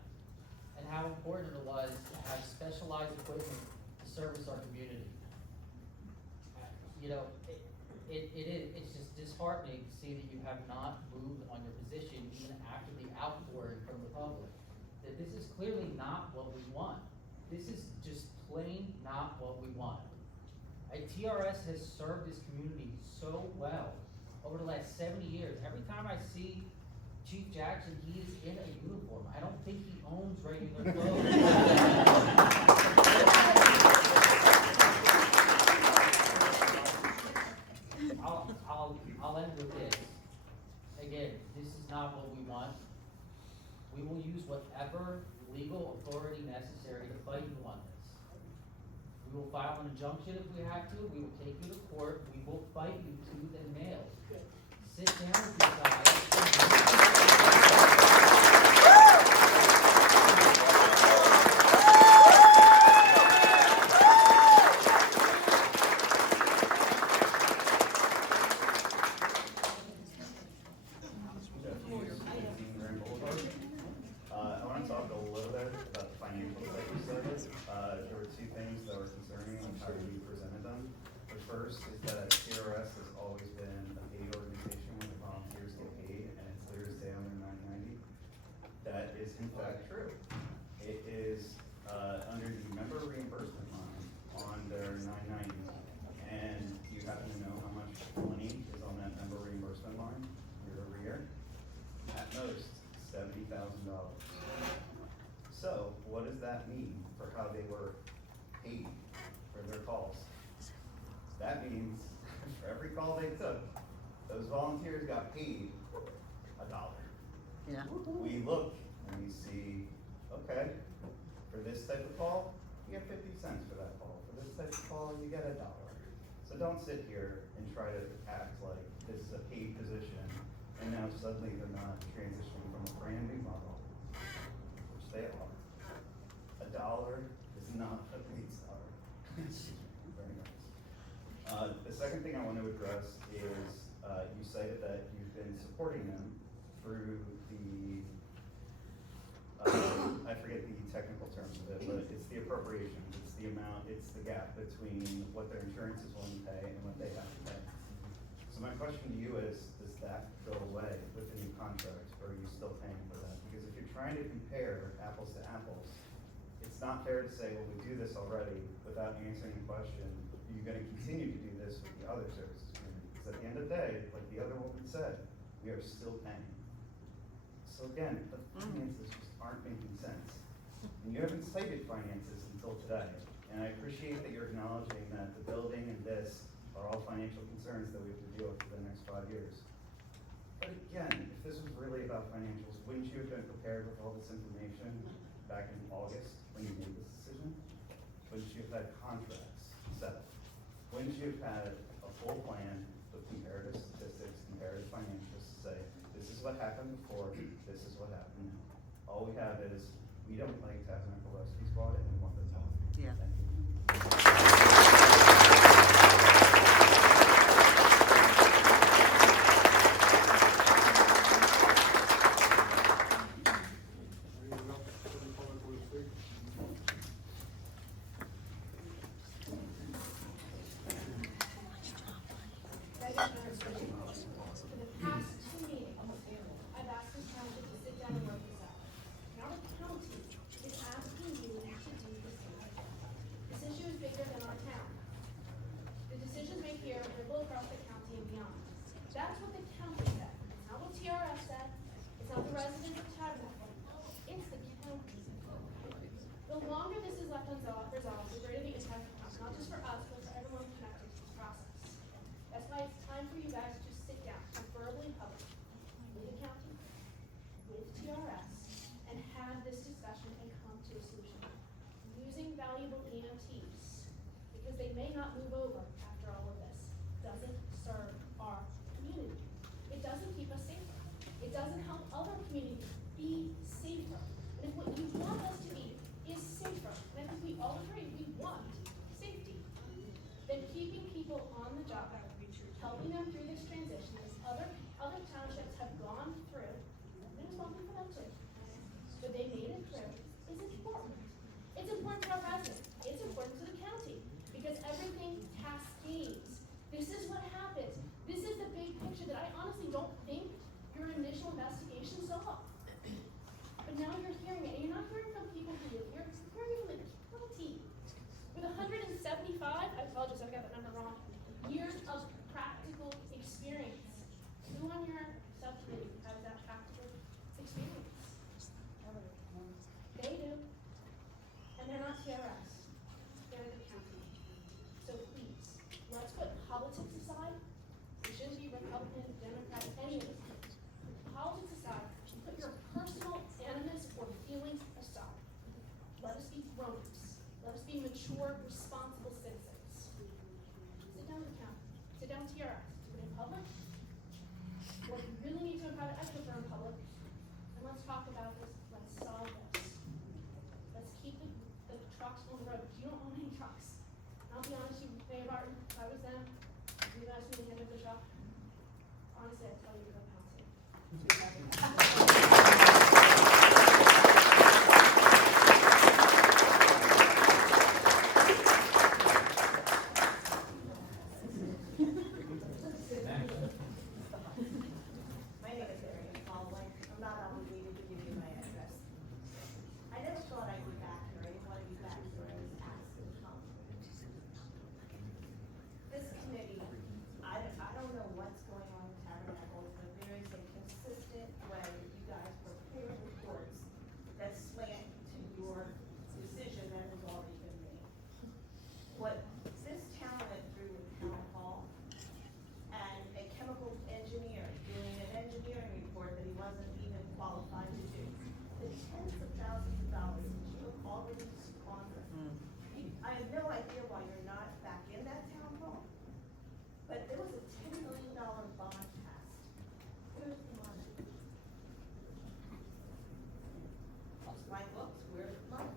and how important it was to have specialized equipment to service our community. You know, it's just disheartening to see that you have not moved on your position even after the outpouring from the public. That this is clearly not what we want. This is just plain not what we want. TRS has served this community so well over the last 70 years. Every time I see Chief Jackson, he is in a uniform. I don't think he owns regular clothes. I'll end with this. Again, this is not what we want. We will use whatever legal authority necessary to fight you on this. We will file an injunction if we have to. We will take you to court. We will fight you tooth and nail. Sit down with you guys. I want to talk a little bit about the financials that you said. There were 2 things that were concerning on how you presented them. The first is that TRS has always been a paid organization where the volunteers get paid, and it's clear as day on their 990. That is in fact true. It is under the member reimbursement line on their 990. And do you happen to know how much money is on that member reimbursement line year over year? At most, $70,000. So, what does that mean for how they were paid for their calls? That means for every call they took, those volunteers got paid $1. Yeah. We look and we see, okay, for this type of call, you get 50 cents for that call. For this type of call, you get $1. So don't sit here and try to act like this is a paid position and now suddenly they're not transitioning from a brand new model, which they are. $1 is not a paid salary. Very nice. The second thing I want to address is you cited that you've been supporting them through the, I forget the technical terms of it, but it's the appropriations, it's the amount, it's the gap between what their insurance is willing to pay and what they have to pay. So my question to you is, does that go away with the new contract, or are you still paying for that? Because if you're trying to compare apples to apples, it's not fair to say, well, we do this already without answering the question, are you gonna continue to do this with the other services community? Because at the end of the day, like the other woman said, we are still paying. So again, the finances just aren't making sense. And you haven't cited finances until today. And I appreciate that you're acknowledging that the building and this are all financial concerns that we have to deal with for the next 5 years. But again, if this was really about financials, wouldn't you have been prepared with all this information back in August when you made this decision? Wouldn't you have had contracts set? Wouldn't you have had a full plan with comparative statistics, comparative financials to say, this is what happened before, this is what happened now? All we have is, we don't like Tabernacle Rescue Squad and we want them all. Yeah. Thank you. Anyone else from the public want to speak? For the past 2 meetings, I've asked this township to sit down and work this out. Now the county is asking mature, responsible citizens. Sit down with the county, sit down with TRX, do it in public. What you really need to have extra for in public, and let's talk about this, let's solve this. Let's keep the trucks on the road, because you don't own any trucks. And I'll be honest with you, Mayor Barton, if I was them, if you asked me to hand over the truck, honestly, I'd tell you to go pounce it. My name is Mary Baldwin. I'm not obligated to give you my address. I never thought I'd be back here. I didn't want to be back here. I was asked to come. This committee, I don't know what's going on with Tabernacle, but there is a consistent way that you guys prepare reports that slant to your decision that has already been made. What this town went through with town hall, and a chemical engineer doing an engineering report that he wasn't even qualified to do. The tens of thousands of dollars that you have already squandered. I have no idea why you're not back in that town hall. But there was a $10 million bond passed. Where's the money? My books, where's the money?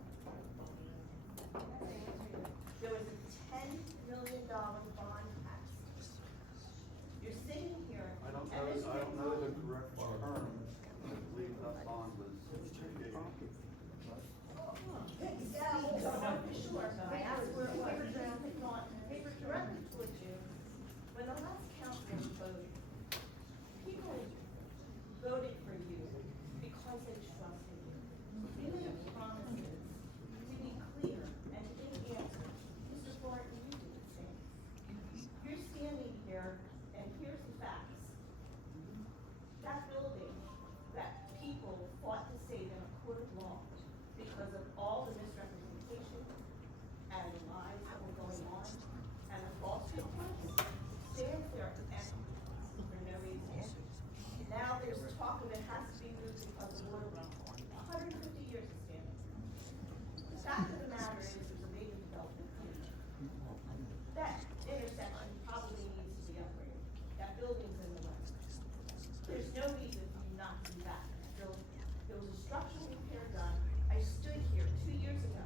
There was a $10 million bond passed. You're sitting here. I don't and this know the report- correct term, I believe that bond was mitigated. Yeah, well, don't know for sure, but I asked where it was. Paper directly towards you. When the last council voted, people voted for you because they trusted you. You made promises to be clear and to give answers. Mr. Barton, you did the same. You're standing here, and here's the facts. That building that people fought to save in a court of law because of all the misrepresentation and the lies that were going on and the false reports stands there empty for no reason. Now there's talk of it has to be moved because of water runoff. 150 years of standing. The fact of the matter is there's a major development here. That intersection probably needs to be upgraded. That building's in the way. There's no reason for you not to be back in that building. There was a structural repair done. I stood here 2 years ago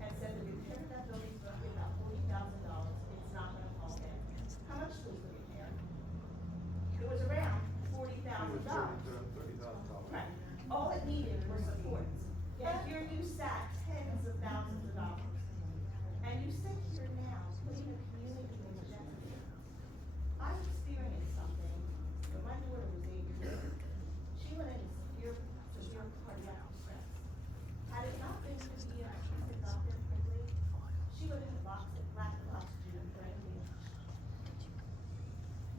and said the repair of that building is going to be about $40,000. It's not going to fall down. How much was the repair? It was around $40,000. $30,000. Right. All it needed were supports. Yet here you sat tens of thousands of dollars. And you sit here now putting a community in jeopardy. I experienced something when my daughter was 8 years old. She went into severe cardiac stress. Had it not been for the EMTs that got there quickly, she would have lack of oxygen and brain damage.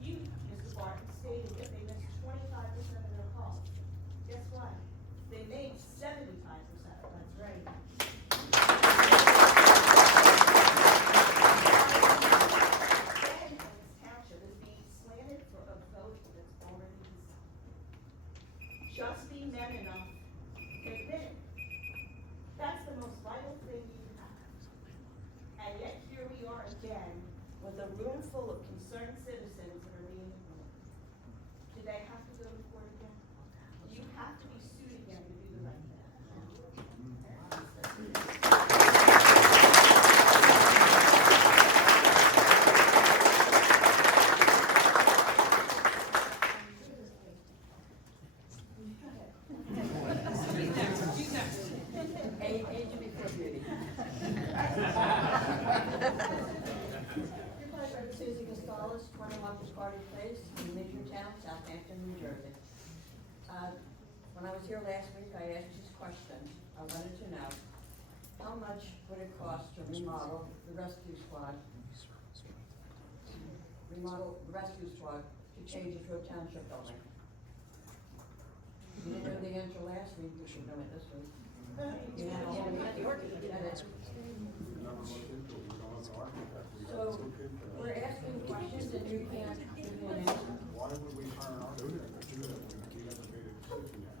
You, Mr. Barton, stated that they missed 25% of their calls. Guess what? They made 75%. That's right. Township is being slanted for a vote that's already decided. Just be men enough to admit it. That's the most vital thing you have. And yet here we are again with a room full of concerned citizens that are being ignored. Do they have to go to court again? You have to be sued again to do the right thing. Age before beauty. Your pleasure, I'm Susie Gonzalez, 21 Discarded Place, in Midgetown, Southampton, New Jersey. When I was here last week, I asked this question. I wanted to know, how much would it cost to remodel the rescue squad? Remodel the rescue squad to change it to a township building? You didn't know the answer last week, you should know it this week. You know, the architect said it. So, we're asking questions and you can't give me an answer. Why would we hire an architect to do that when we haven't made a decision yet?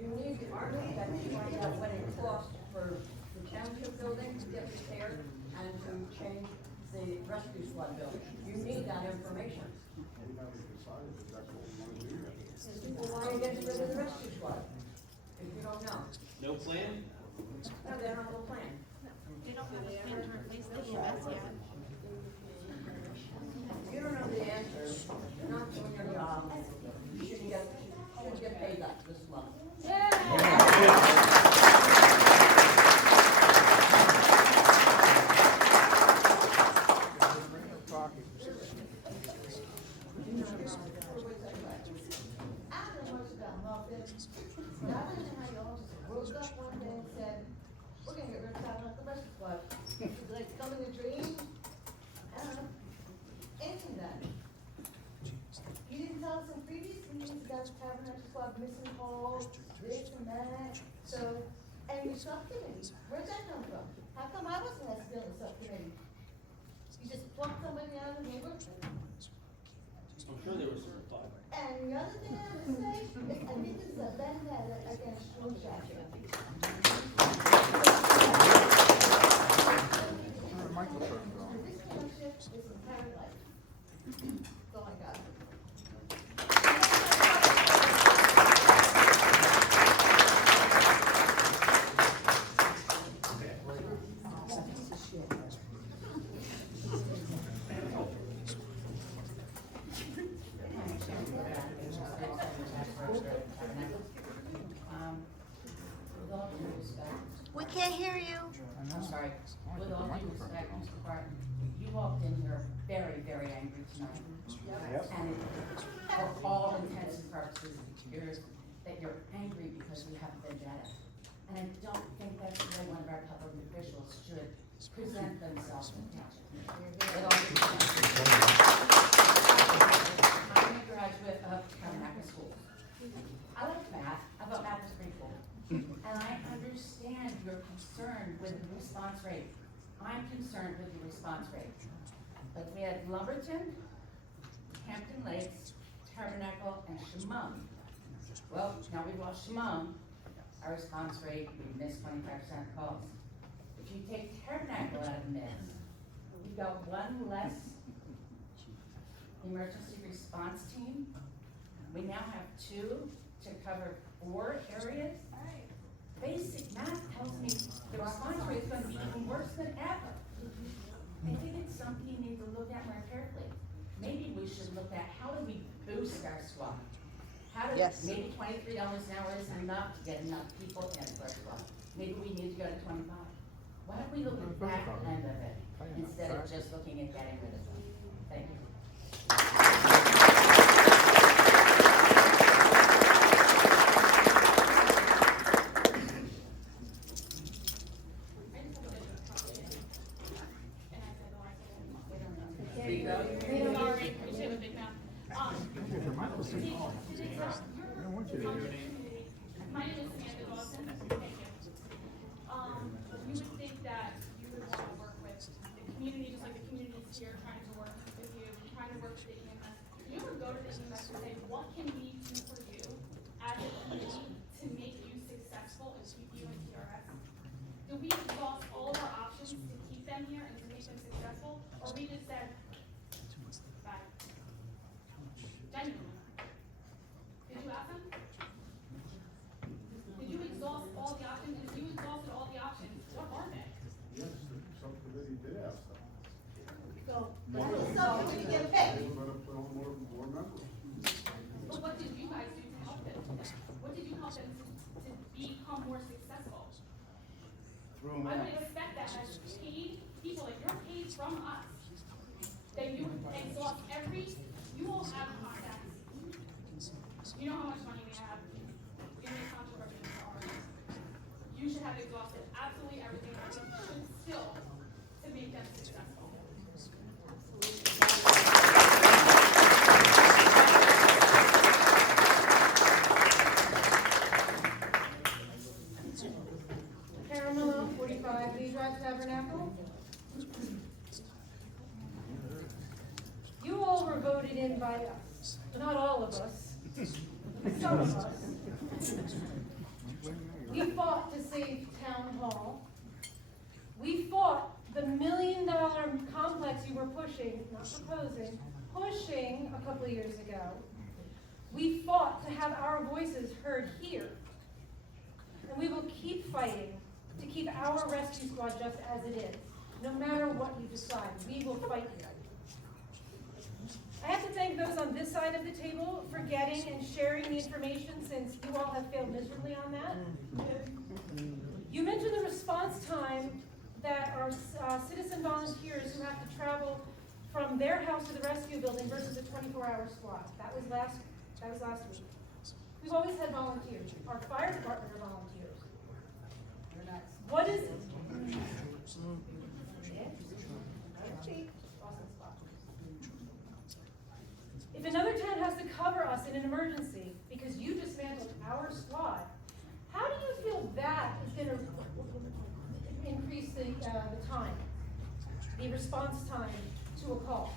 You need the architect to find out what it costs for the township building change the rescue squad building. You need that information. We haven't decided if that's what we want to do yet. Well, why are you getting rid of the rescue squad? If you don't know. No plan? No, they don't have a plan. You don't have a plan to replace the EMS yet. You don't know the answers, you're not doing your job, you shouldn't get paid that this month. Alan was about muffins. That was how you all just woke up one day and said, we're gonna get rid of Tabernacle the rest of the club. Like, come in a dream? I don't know. Answer that. You didn't tell us in previous meetings about Tabernacle Club missing calls, this and that. So, and your subcommittee, where'd that come from? How come I wasn't asked to be on the subcommittee? You just plucked somebody out of the neighborhood? I'm sure they were certified. And the other thing I would say is, I think this is a vendetta against Township. This township is in paradise. That's all I got. With all due respect, We can't hear you. I'm sorry, with all due respect, Mr. Barton, you walked in here very, very angry tonight. Yep. And for all intents and purposes, it appears that you're angry because we have vendetta. And I don't think that's the way one of our public officials should present themselves in township. With all due respect. I'm a graduate of Tabernacle School. I like math, I thought math was pretty cool. And I understand your concern with the response rate. I'm concerned with the response rate. But we had Lumberton, Hampton Lakes, Tabernacle, and Chemung. Well, now we've lost Chemung, our response rate, we missed 25% of calls. If you take Tabernacle out of the mix, we've got one less emergency response team. We now have 2 to cover 4 areas. Basic math tells me the response rate is going to be even worse than ever. I think it's something you need to look at more carefully. Maybe we should look at how do we boost our SWAT? How do, maybe $23 an hour isn't enough to get enough people in for a SWAT. Maybe we need to go to 25. Why don't we look at that end of it instead of just looking at getting rid of them? Thank you. Sorry, we should have been down. My name is Samantha Dawson. Thank you. You would think that you would want to work with the community, just like the community's here trying to work with you, trying to work with the EMS. Do you ever go to the EMS and say, what can we do for you as a community to make you successful and keep you in TRS? Do we exhaust all of our options to keep them here and to make them successful? Or we just said, bye? Genuinely. Did you ask them? Did you exhaust all the options? If you exhausted all the options, what are they? Yes, subcommittee did ask them. So, how does somebody get paid? We're gonna put on more members. But what did you guys do to help them? What did you help them to become more successful? I would expect that as paid people, like you're paid from us, that you would exhaust you all have contacts. You know how much money we have in the township revenue. You should have exhausted absolutely everything that you should still to make them successful. Caramel, 45 Lee Drive, Tabernacle. You all were voted in by us, not all of us, some of us. We fought to save Town Hall. We fought the $1 million were pushing, not proposing, pushing a couple of years ago, we fought to have our voices heard here. And we will keep fighting to keep our rescue squad just as it is. No matter what you decide, we will fight you. I have to thank those on this side of the table for getting and sharing the information, since you all have failed miserably on that. You mentioned the response time that our citizen volunteers who have to travel from their house to the rescue building versus a 24-hour squad. That was last week. We've always had volunteers. Our fire department are volunteers. What is it? If another town has to cover us in an emergency because you dismantled our squad, how do you feel that is going to increase the time, the response time to a call?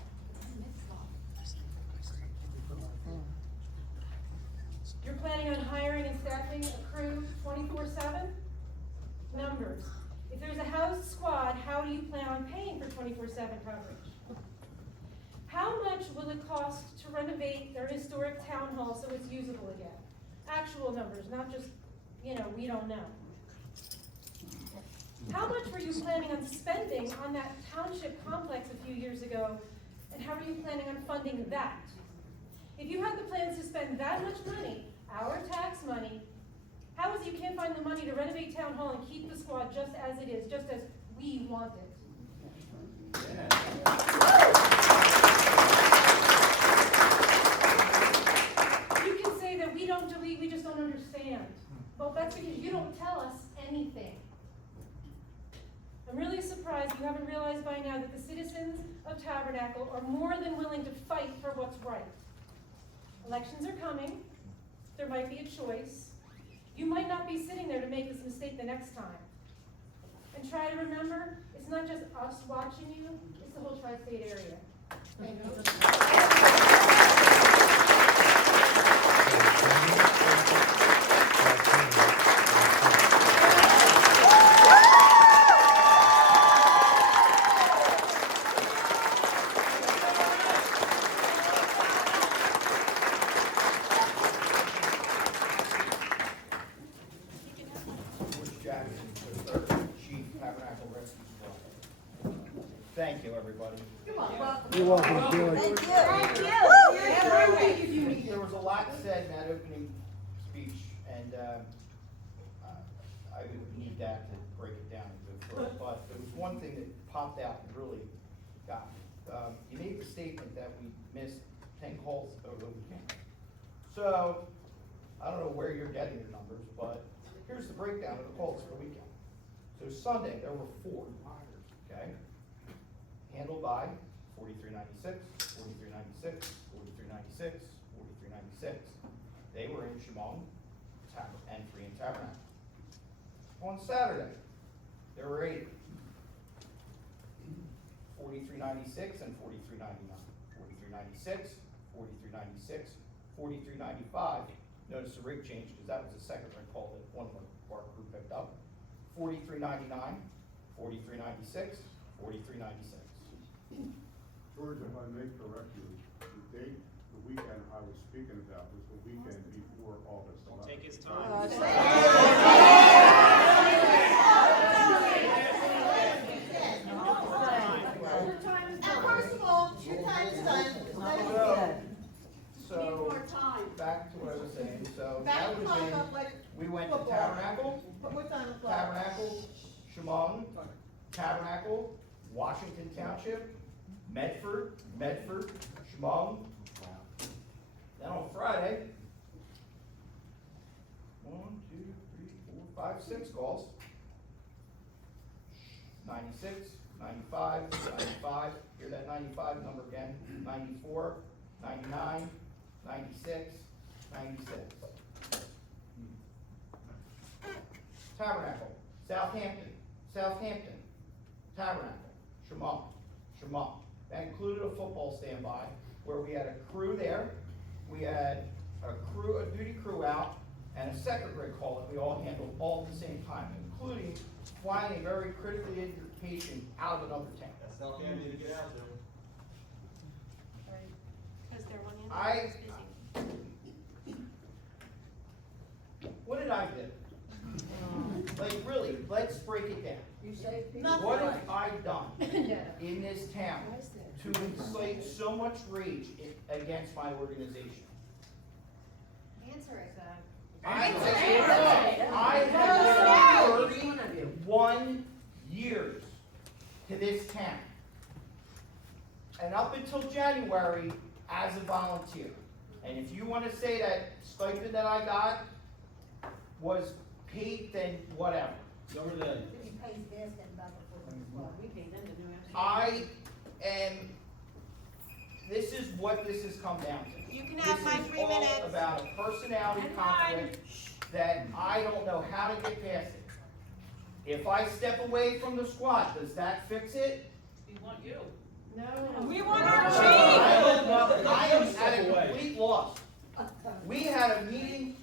You're planning on hiring and staffing a crew 24/7? Numbers. If there's a house squad, how do you plan on paying for 24/7 coverage? How much will it cost to renovate their historic town hall so it's usable again? Actual numbers, not just, we don't know. How much were you planning on spending on that township complex a few years ago, and how are you planning on funding that? If you had the plans to spend that much money, our tax money, how is it you can't find the money to renovate town hall and keep the squad just as it is, just as we want it? You can say that we don't delete, we just don't understand. Well, that's because you don't tell us anything. I'm really surprised you haven't realized by now that the citizens of Tabernacle are more than willing to fight for what's right. Elections are coming. There might be a choice. You might not be sitting there to make this mistake the next time. And try to remember, it's not just us watching you, it's the whole tri-state area. Thank you. Thank you, everybody. Come on, welcome. You're welcome, George. Thank you. Every week if you meet. There was a lot said in that opening speech, and I would need that to break it down into further, but there was one thing that popped out and really got me. You made the statement that we missed 10 calls over the weekend. So, I don't know where you're getting your numbers, but here's the breakdown of the calls for the weekend. So Sunday, there were 4, okay? Handled by 4396, 4396, 4396, 4396. They were in Shimon and 3 in Tabernacle. On Saturday, there were 8. 4396 and 4399. 4396, 4396, 4395. Notice the rate change because that was the second ring call that one of our crew picked up. 4399, 4396, 4396. George, if I may correct you, the date, the weekend I was speaking about was the weekend before August 11th. Take his time. And first of all, your time is done. Let it be. Need more time. Back to what I was saying, so Back that to would clock have up been, like we went to football. Tabernacle, But what's on the clock? Tabernacle, Shimon, Tabernacle, Washington Township, Medford, Shimon. Then on Friday, 1, 2, 3, 4, 5, 6 calls. 96, 95, 95, hear that 95 number again, 94, 99, 96, 96. Tabernacle, Southampton, Tabernacle, Shimon. That included a football standby where we had a crew there, we had a duty crew out, and a second rig call that we all handled all at the same time, including flying a very critically injured patient out of another tank. That's not handy to get out there. because they're one end I- and the other's busy. What did I do? Like, really, let's break it down. You say. What have I done in this town to incite so much rage against my organization? Answer it. I have been 31 years to this town. And up until January, as a volunteer. And if you want to say that stipend that I got was paid, then whatever. So are they. I am, this is what this has come down to. You can have my 3 This is all minutes. about a personality And conflict that I don't know how to get past it. If I step away from the squad, does that fix it? We want you. We want our I chief. don't know. I am at a complete loss. We had a meeting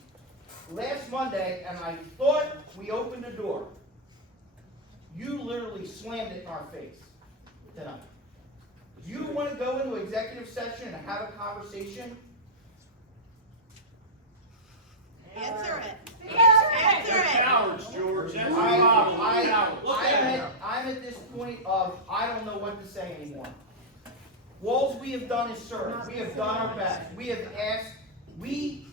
last Monday and I thought we opened the door. You literally slammed it in our face tonight. You want to go into executive session and have a conversation? Answer it. Answer it. Cowards, George, that's the problem. I'm at this point of, I don't know what to say anymore. All we have done is serve. We have done our best. We have asked, we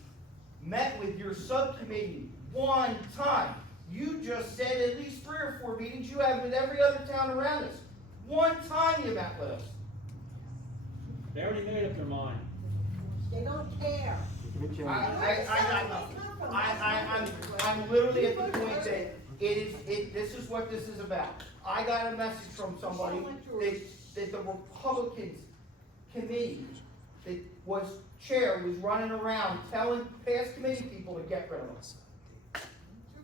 met with your subcommittee one time. You just said at least 3 or 4 meetings you have with every other town around us. One time you met with us. They already made up their mind. They don't care. I'm literally at the point that this is what this is about. I got a message from somebody that the Republicans committee that was chair was running around telling past committee people to get rid of us.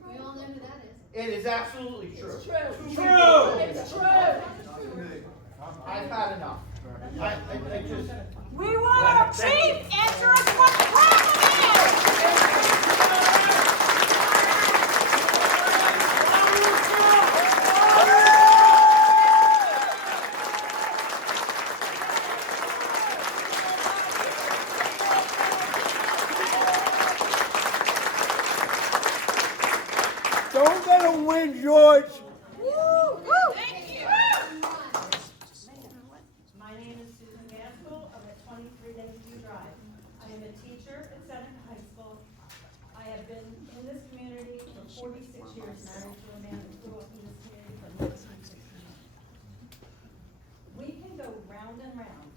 We all know who that is. It is absolutely true. It's true. Two True. people- It's true. I've had enough. I just. We want our chief. Answer us what the problem is. Don't let him win, George. Thank you. My name is Susan Gaskell. I'm at 23 Lakeview Drive. I am a teacher at Seneca High School. I have been in this community for 46 years, married to a man who grew up in this community for 19 years. We can go round and round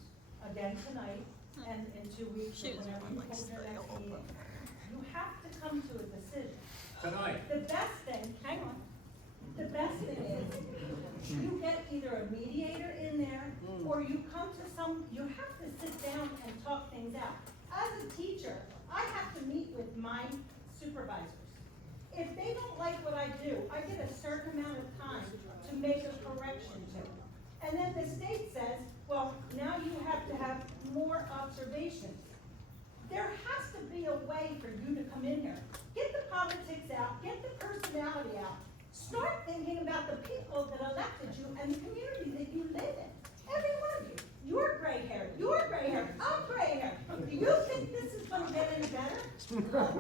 again tonight and in 2 weeks or whenever you hold your next meeting. You have to come to a decision. Tonight. The best thing, hang on, the best thing is you get either a mediator in there or you come to you have to sit down and talk things out. As a teacher, I have to meet with my supervisors. If they don't like what I do, I get a certain amount of time to make a correction to it. And then the state says, well, now you have to have more observations. There has to be a way for you to come in here. Get the politics out, get the personality out. Start thinking about the people that elected you and the community that you live in. Every one of you. You're gray-haired, I'm gray-haired. Do you think this is gonna get any better?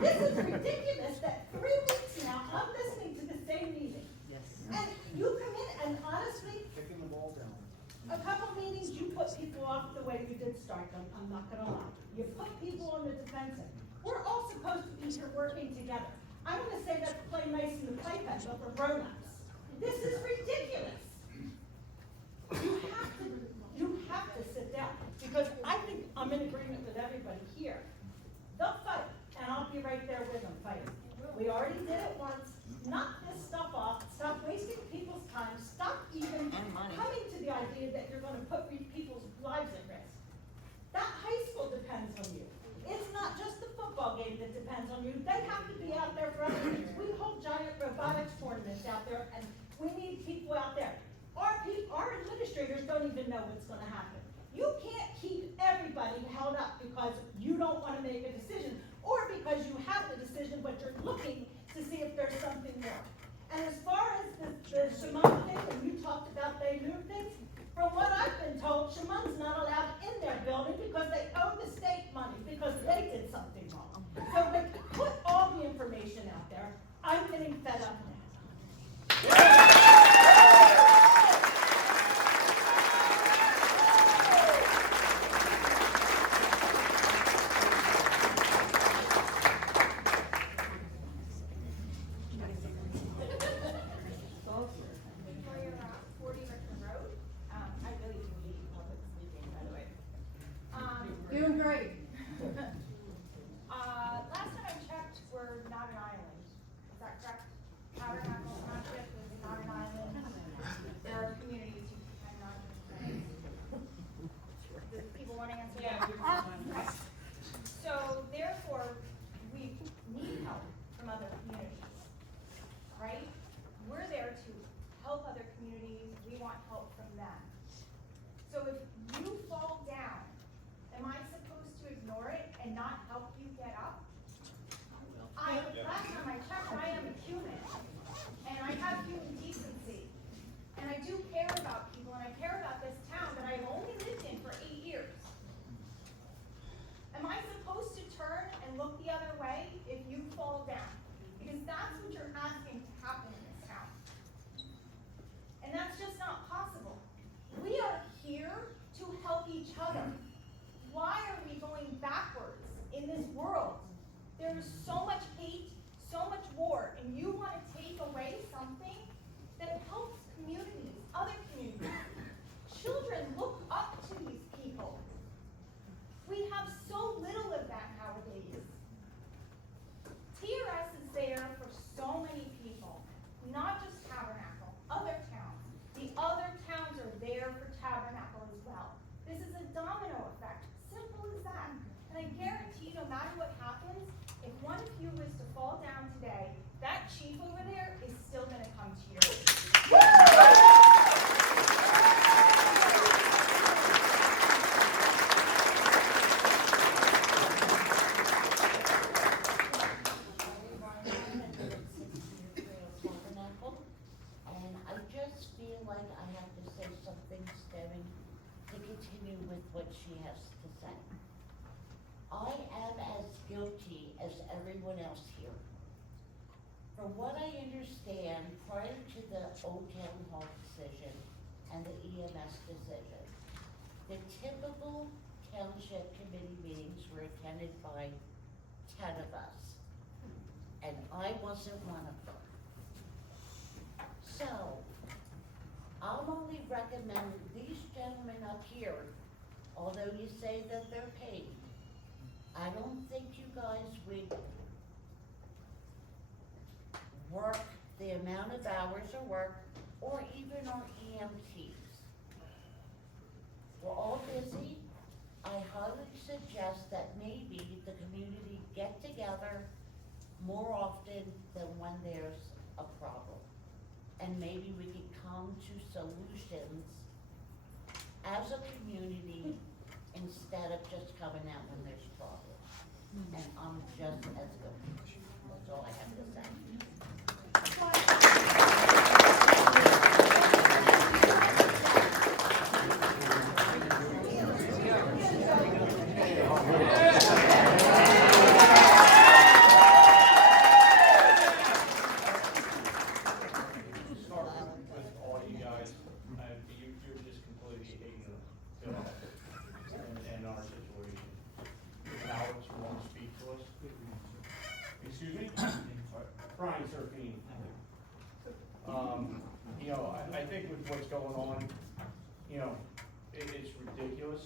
This is ridiculous that 3 weeks now, I'm listening to the same meeting. Yes. And you come in and honestly, Kicking the ball down. a couple meetings, you put people off the way you did start them, I'm not gonna lie. You put people on the defensive. We're all supposed to be here working together. I'm gonna say that to play nice in the playpen, but for grown-ups. This is ridiculous. You have to sit down, because I think I'm in agreement with everybody here. They'll fight, and I'll be right there with them fighting. We already did it once. Knock this stuff off, stop wasting people's time, stop even coming to the idea that you're gonna put people's lives at risk. That high school depends on you. It's not just the football game that depends on you. They have to be out there for other things. We hold giant robotics tournaments out there, and we need people out there. Our administrators don't even know what's gonna happen. You can't keep everybody held up because you don't wanna make a decision, or because you have the decision, but you're looking to see if there's something more. And as far as the Shimon thing, when you talked about they moved things, from what I've been told, Shimon's not allowed in their building because they owe the state like I have to say something stemming to continue with what she has to say. I am as guilty as everyone else here. From what I understand, prior to the Old Town Hall decision and the EMS decision, the typical township committee meetings were attended by 10 of us, and I wasn't one of them. So, I'm only recommending these gentlemen up here, although you say that they're paid, I don't think you guys would work the amount of hours of work, or even our EMTs. We're all busy. I highly suggest that maybe the community get together more often than when there's a problem. And maybe we can come to solutions as a community instead of just coming out when there's problems. And I'm just as guilty. That's all I have to say. And our situation. Alex, you want to speak to us? Excuse me? Brian Serafini. You know, I think with what's going on, you know, it's ridiculous.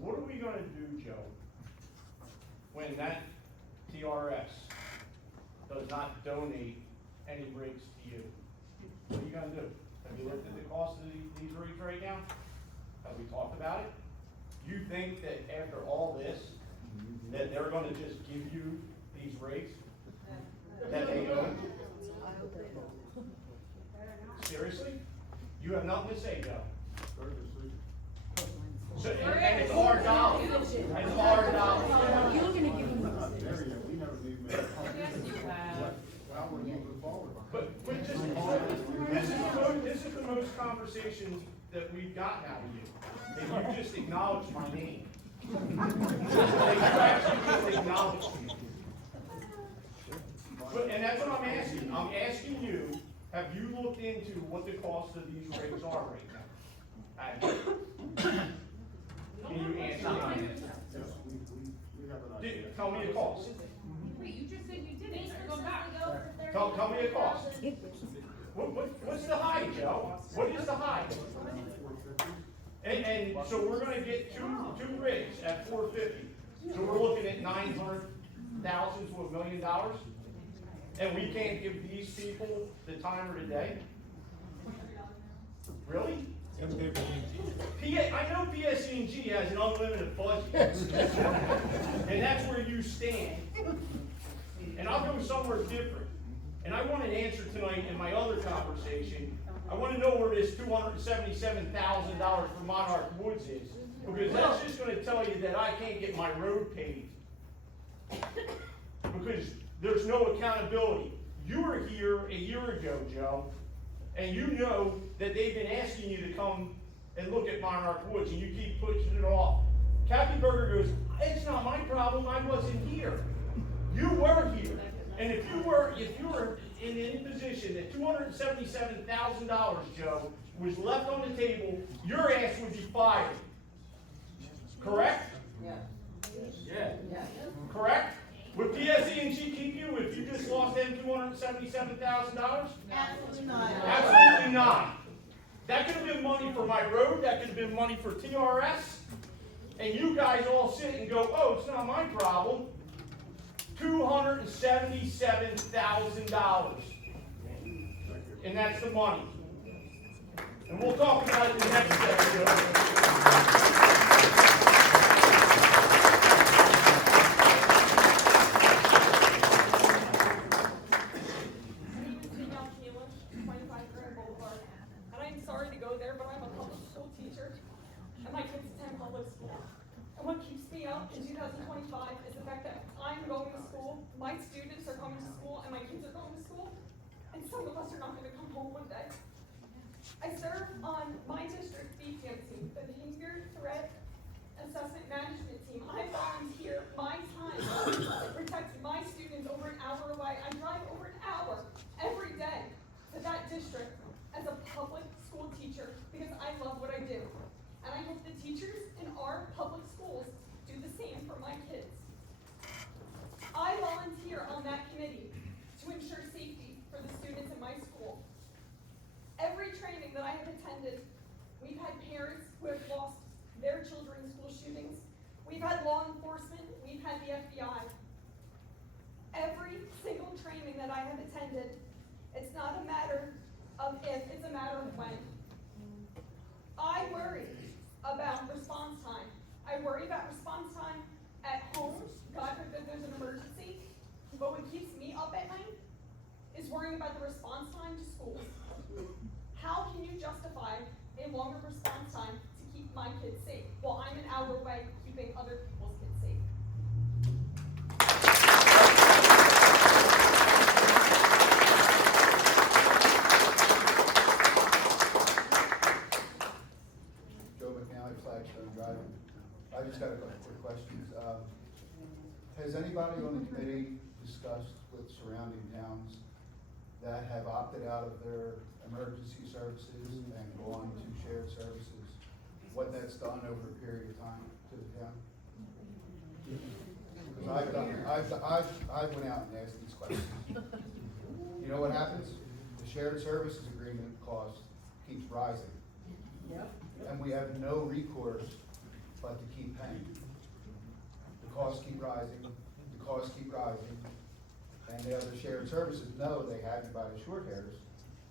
What are we gonna do, Joe, when that TRS does not donate any rigs to you? What are you gonna do? Have you looked at the cost of these rigs right now? Have we talked about it? You think that after all this, that they're gonna just give you these rigs that they own? Seriously? You have nothing to say, Joe. So, and it's our dollar. It's our dollar. You're gonna give them. We're not there yet, we haven't even made a comment. Well, we're moving forward. But just, this is the most conversations that we've gotten out of you. And you just acknowledged my name. You actually just acknowledged me. And that's what I'm asking. I'm asking you, have you looked into what the cost of these rigs are right now? Can you answer me? Yes, we have an idea. Tell me the cost. Wait, you just said you did it, go back. Tell me the cost. What's the high, Joe? What is the high? And so we're gonna get two rigs at $450. So we're looking at $900,000 to $1 million? And we can't give these people the time of the day? Really? I know PSE&G has an unlimited budget. And that's where you stand. And I'll go somewhere different. And I want an answer tonight in my other conversation. I want to know where this $277,000 for Monarch Woods is. Because that's just going to tell you that I can't get my road paved. Because there's no accountability. You were here a year ago, Joe, and you know that they've been asking you to come and look at Monarch Woods, and you keep pushing it off. Kathy Berger goes, it's not my problem, I wasn't here. You were here. And if you were in any position that $277,000, Joe, was left on the table, your ass would be fired. Correct? Yeah. Yeah. Correct? Would PSE&G keep you if you just lost them $277,000? Absolutely not. Absolutely not. That could have been money for my road, that could have been money for TRS, and you guys all sit and go, oh, it's not my problem. $277,000. And that's the money. And we'll talk about it in the next episode. In 2025 is the fact that I'm going to school, my students are going to school, and my kids are going to school, and some of us are not going to come home one day. I serve of if, it's a matter of when. I worry about response time. I worry about response time at home, God forbid there's an emergency. But what keeps me up at night is worrying about the response time to schools. How can you justify a longer response time to keep my kids safe while I'm an hour away keeping other people's kids safe? Joe McNally, Flagstone Drive. I just got a couple quick questions. Has anybody on the committee discussed with surrounding towns that have opted out of their emergency services and gone to shared services, what that's done over a period of time to the town? Because I went out and asked these questions. You know what happens? The shared services agreement cost keeps rising. And we have no recourse but to keep paying. The costs keep rising, the costs keep rising, and the other shared services know they have you by the short hairs.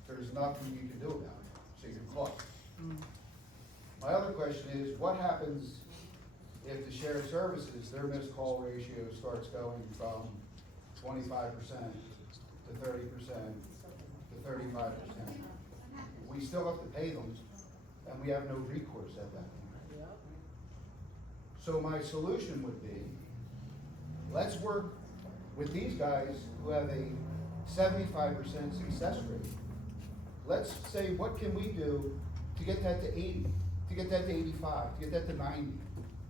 There's nothing you can do about it, so you're caught. My other question is, what happens if the shared services, their missed call ratio starts going from 25% to 30% to 35%? We still have to pay them, and we have no recourse at that point. So my solution would be, let's work with these guys who have a 75% success rate. Let's say, what can we do to get that to 80, to get that to 85, to get that to 90?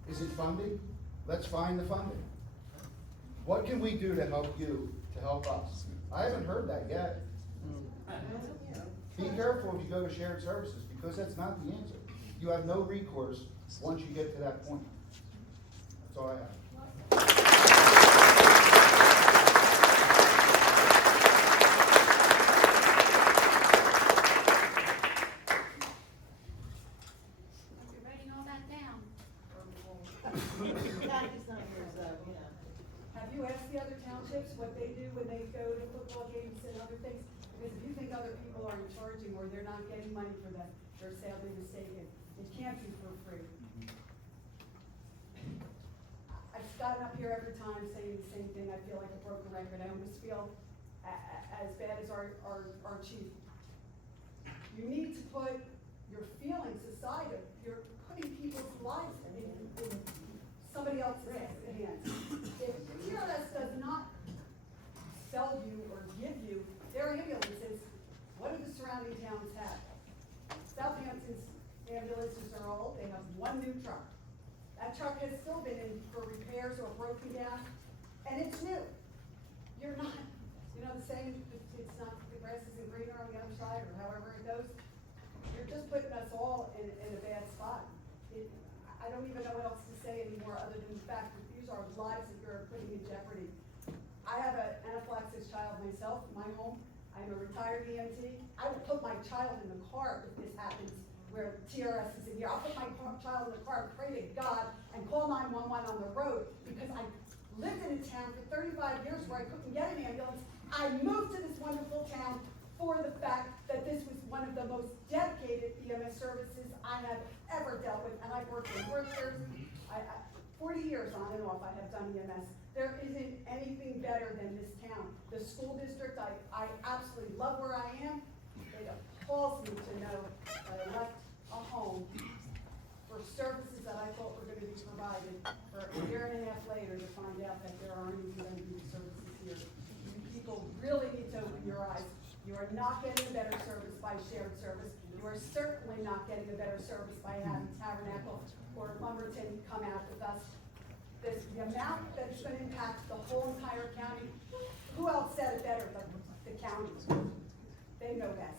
Is it funding? Let's find the funding. What can we do to help you, to help us? I haven't heard that yet. Be careful if you go to shared services, because that's not the answer. You have no recourse once you get to that point. That's all I have. You're writing all that down. Have you asked the other townships what they do when they go to football games and other things? Because if you think other people aren't charging or they're not getting money for them, they're sadly mistaken. It can't be for free. I've gotten up here every time saying the same thing. I feel like a broken record. I almost feel as bad as our chief. You need to put your feelings aside. You're putting people's lives in somebody else's hands. If TRS does not sell you or give you their ambulances, what do the surrounding towns have? Southampton's ambulances are old. They have one new truck. That truck has still been in for repairs or broken down, and it's new. You're not, the saying, it's not, the grass isn't greener on the other side, or however it goes. You're just putting us all in a bad spot. I don't even know what else to say anymore other than the fact that these are lives that you're putting in jeopardy. I have an anaphylaxis child myself in my home. I'm a retired EMT. I will put my child in the car if this happens, where TRS is in here. I'll put my child in the car and pray to God and call 911 on the road, because I lived in a town for 35 years where I couldn't get an ambulance. I moved to this wonderful town for the fact that this was one of the most dedicated EMS services I have ever dealt with, and I've worked in workers. 40 years on and off I have done EMS. There isn't anything better than this town. The school district, I absolutely love where I am. It appalls me to know that I left a home for services that I thought were going to be provided for a year and a half later to find out that there aren't even going to be services here. You people really need to open your eyes. You are not getting a better service by shared service. You are certainly not getting a better service by having Tabernacle or Lumberton come out with us. The amount that it's going to impact the whole entire county, who else said it better but the county? They know best.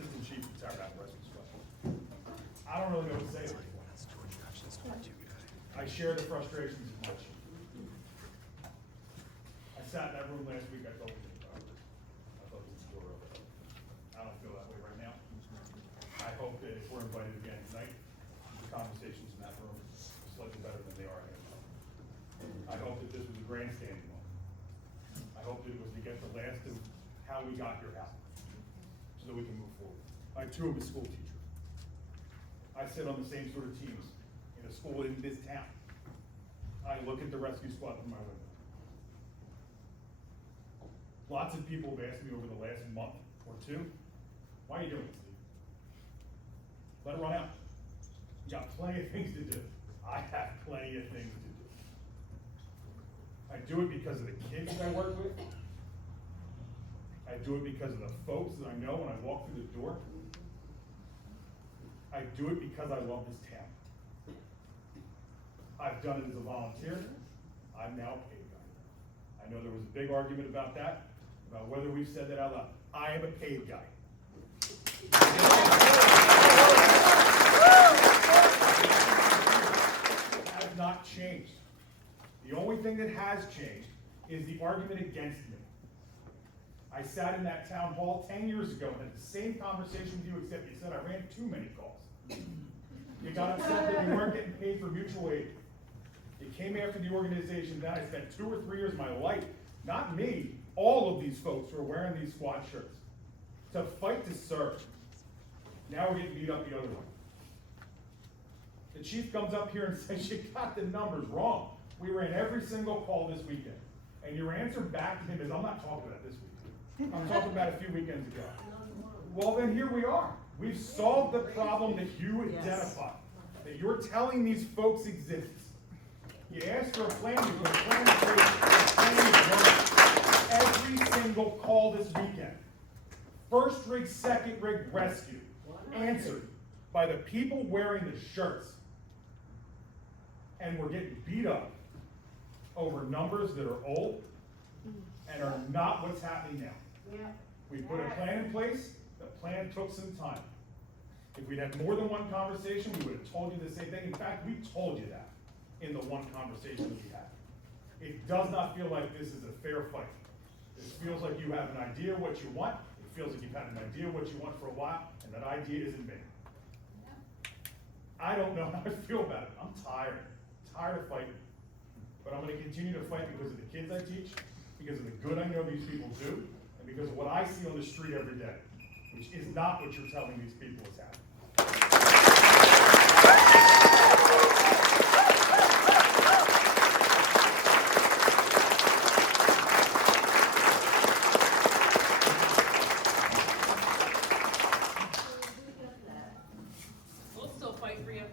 Assistant Chief of Tabernacle Rescue Squad. I don't really know what to say. I share the frustrations of my chief. I sat in that room last week, I thought we were over. I thought this was door over. I don't feel that way right now. I hope that if we're invited again tonight, the conversations in that room are slightly better than they are here. I hope that this was a grandstanding moment. I hope that it was to get the last of how we got here out, so that we can move forward. I too am a school teacher. I sit on the same sort of teams in a school in this town. I look at the rescue squad from my window. Lots of people have asked me over the last month or two, why are you doing this, Steve? Let it run out. You got plenty of things to do. I have plenty of things to do. I do it because of the kids that I work with. I do it because of the folks that I know when I walk through the door. I do it because I love this town. I've done it as a volunteer. I'm now a paid guy. I know there was a big argument about that, about whether we've said that out loud. I am a paid guy. It has not changed. The only thing that has changed is the argument against me. I sat in that town hall 10 years ago and had the same conversation with you, except you said I ran too many calls. You got upset that you weren't getting paid for mutual aid. You came after the organization. Then I spent 2 or 3 years of my life, not me, all of these folks who are wearing these squad shirts, to fight to serve. Now we're getting beat up the other way. The chief comes up here and says, you got the numbers wrong. We ran every single call this weekend. And your answer back to him is, I'm not talking about this weekend. I'm talking about a few weekends ago. Well, then here we are. We've solved the problem that you identified, that you're telling these folks exists. You asked for a plan, you put a plan in place, the plan is working. Every single call this weekend, first rig, second rig rescue, answered by the people wearing the shirts. And we're getting beat up over numbers that are old and are not what's happening now. We put a plan in place. The plan took some time. If we'd had more than one conversation, we would have told you the same thing. In fact, we told you that in the one conversation that we had. It does not feel like this is a fair fight. This feels like you have an idea what you want. It feels like you've had an idea what you want for a while, and that idea isn't made. I don't know how I feel about it. I'm tired of fighting. But I'm going to continue to fight because of the kids I teach, because of the good I know these people do, and because of what I see on the street every day, which is not what you're telling these people is happening. We'll still fight for you.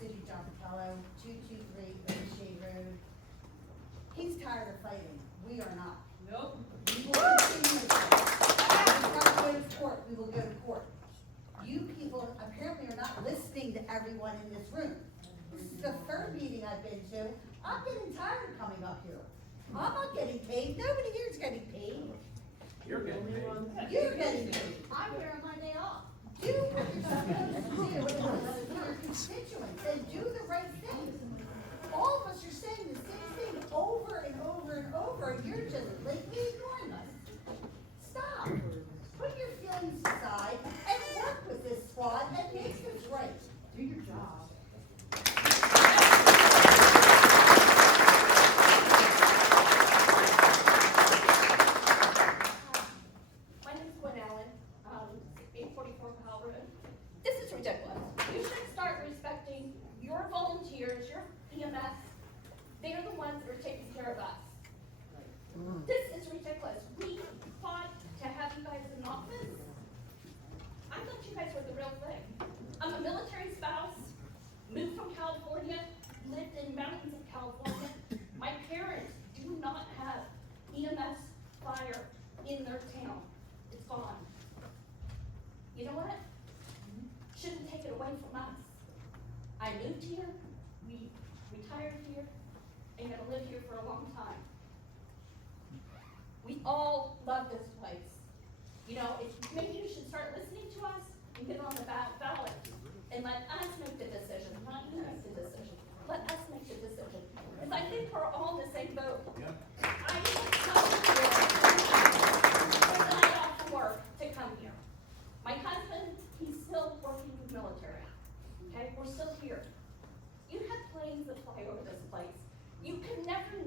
City John Capello, 223 O'Shea Road. He's tired of fighting. We are not. Nope. We will continue to fight. If we have to go to court, we will go to court. You people apparently are not listening to everyone in this room. This is the third meeting I've been to. I'm getting tired of coming up here. I'm not getting paid. Nobody here is getting paid. You're getting paid. You're getting paid. I'm here on my day off. Do what you're supposed to do for your constituents and do the right thing. All of us are saying the same thing over and over and over, and you're just blatantly ignoring us. Stop. Put your feelings aside and work with this squad and make this right. Do your job. My name's Gwen Allen, 844 Powell Road. This is ridiculous. You should start respecting your volunteers, your EMS. They are the ones that are taking care of us. This is ridiculous. We fought to have you guys in office. I thought you guys were the real thing. I'm a military spouse, moved from California, lived in mountains of California. My parents do not have EMS fire in their town. It's gone. You know what? Shouldn't take it away from us. I moved here, we retired here, and gonna live here for a long time. We all love this place. You know, maybe you should start listening to us and get on the ballot and let us make the decision, not you make the decision. Let us make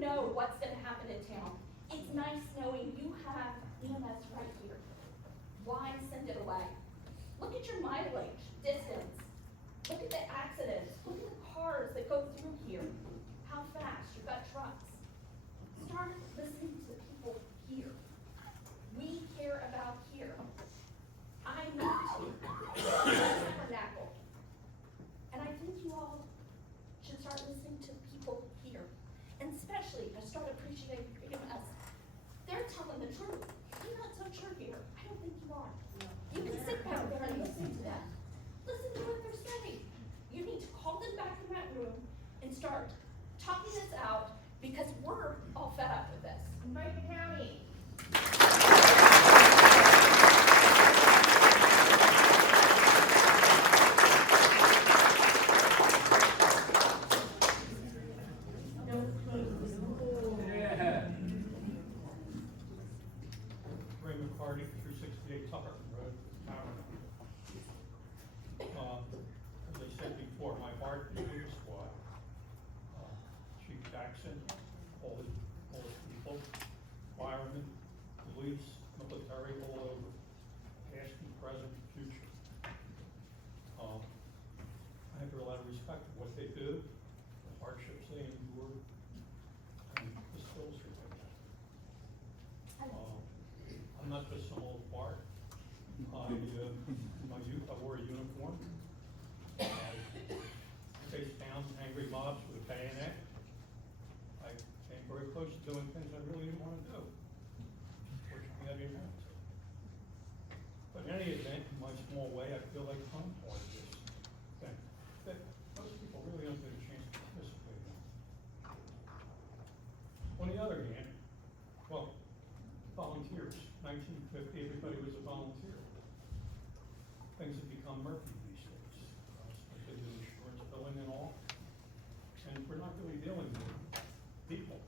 know what's gonna happen in town. It's nice knowing you have EMS right here. Why send it away? Look at your mileage, distance. Look at the accidents. Look at the cars that go through here. How fast, you've got trucks. Start listening to the people here. We care about here. I moved here, Tabernacle. And I think you all should start listening to the people here. And especially, I start appreciating EMS. They're telling the truth. I'm not so sure here. I don't think you are. You can sit down there and listen to them. Listen to what they're saying. You need to call them back in that room and start talking this out because we're all fed up with this. Invite the county. Ray McCarty, 368 Tucker Road, Tabernacle. As I said before, my heart is in the squad. Chief Jackson, all his people, firemen, police, military, all over, past and present, future. I have a lot of respect for what they do, the hardships they endure, and the skills they have. I'm not just some old fart. In my youth, I wore a uniform. Faced down angry mobs with a bayonet. I came very close to doing things I really didn't want to do. Fortunately, I didn't have to. But in any event, in my small way, I feel like I'm part of this thing that most people really don't get a chance to participate in. On the other hand, well, volunteers. 1950, everybody was a volunteer. Things have become murky these days. They do insurance billing and all. And we're not really dealing with people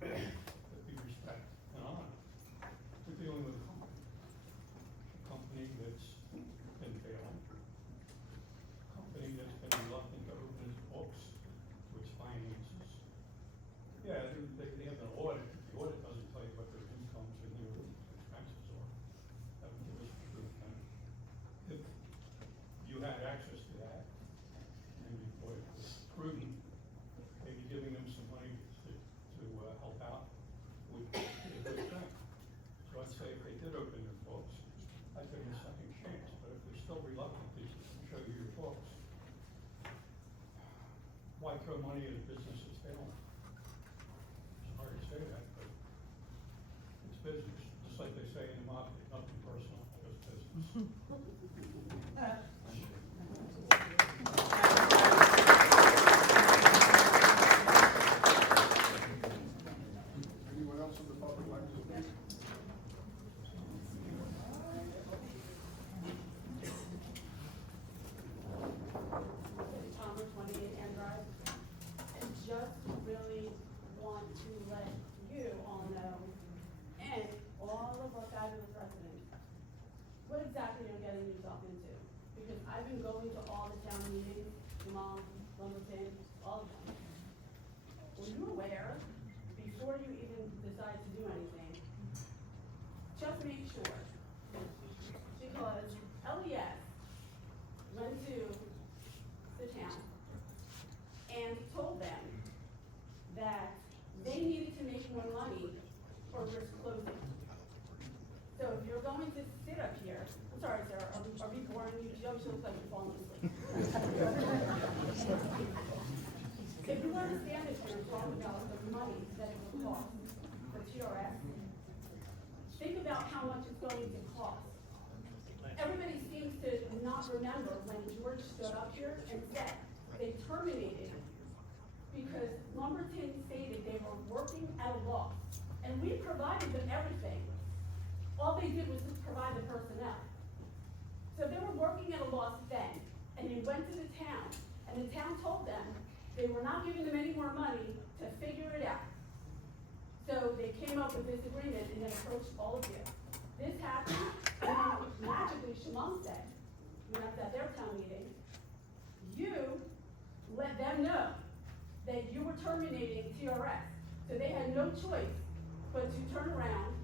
that we respect and honor. We're dealing with a company that's been failing, a company that's been reluctant to open its books to its finances. Yeah, they have an audit. The audit doesn't tell you what their incomes and their expenses are. That would give us the truth then. If you had access to that, and you thought it was prudent, maybe giving them some money to help out would be a good thing. So I'd say if they did open their books, I'd give them a second chance. But if they're still reluctant to show you your books, why throw money at a business that's failing? It's hard to say that, but it's business. Just like they say in the market, nothing personal, just business. Anyone else in the public like to speak? Palmer 28 and Drive. And just really want to let you all know, and all of our fabulous residents, what exactly you're getting yourself into. Because I've been going to all the town meetings, Mom, Lumberton, all of them. Were you aware, before you even decide to do anything, just make sure, because LES went to the town and told them that they needed to make more money or risk closing. So if you're going to sit up here, I'm sorry, sir, are we boring you? You always look like you're falling asleep. If you want to stand up here and talk about the money that it will cost for TRS, think about how much it's going to cost. Everybody seems to not remember when George stood up here and said they terminated because Lumberton stated they were working at a loss. And we provided them everything. All they did was just provide the personnel. So they were working at a loss then, and they went to the town, and the town told them they were not giving them any more money to figure it out. So they came up with this agreement and then approached all of you. This happened, and then magically Shimon said, when I was at their town meeting, you let them know that you were terminating TRS. So they had no choice but to turn around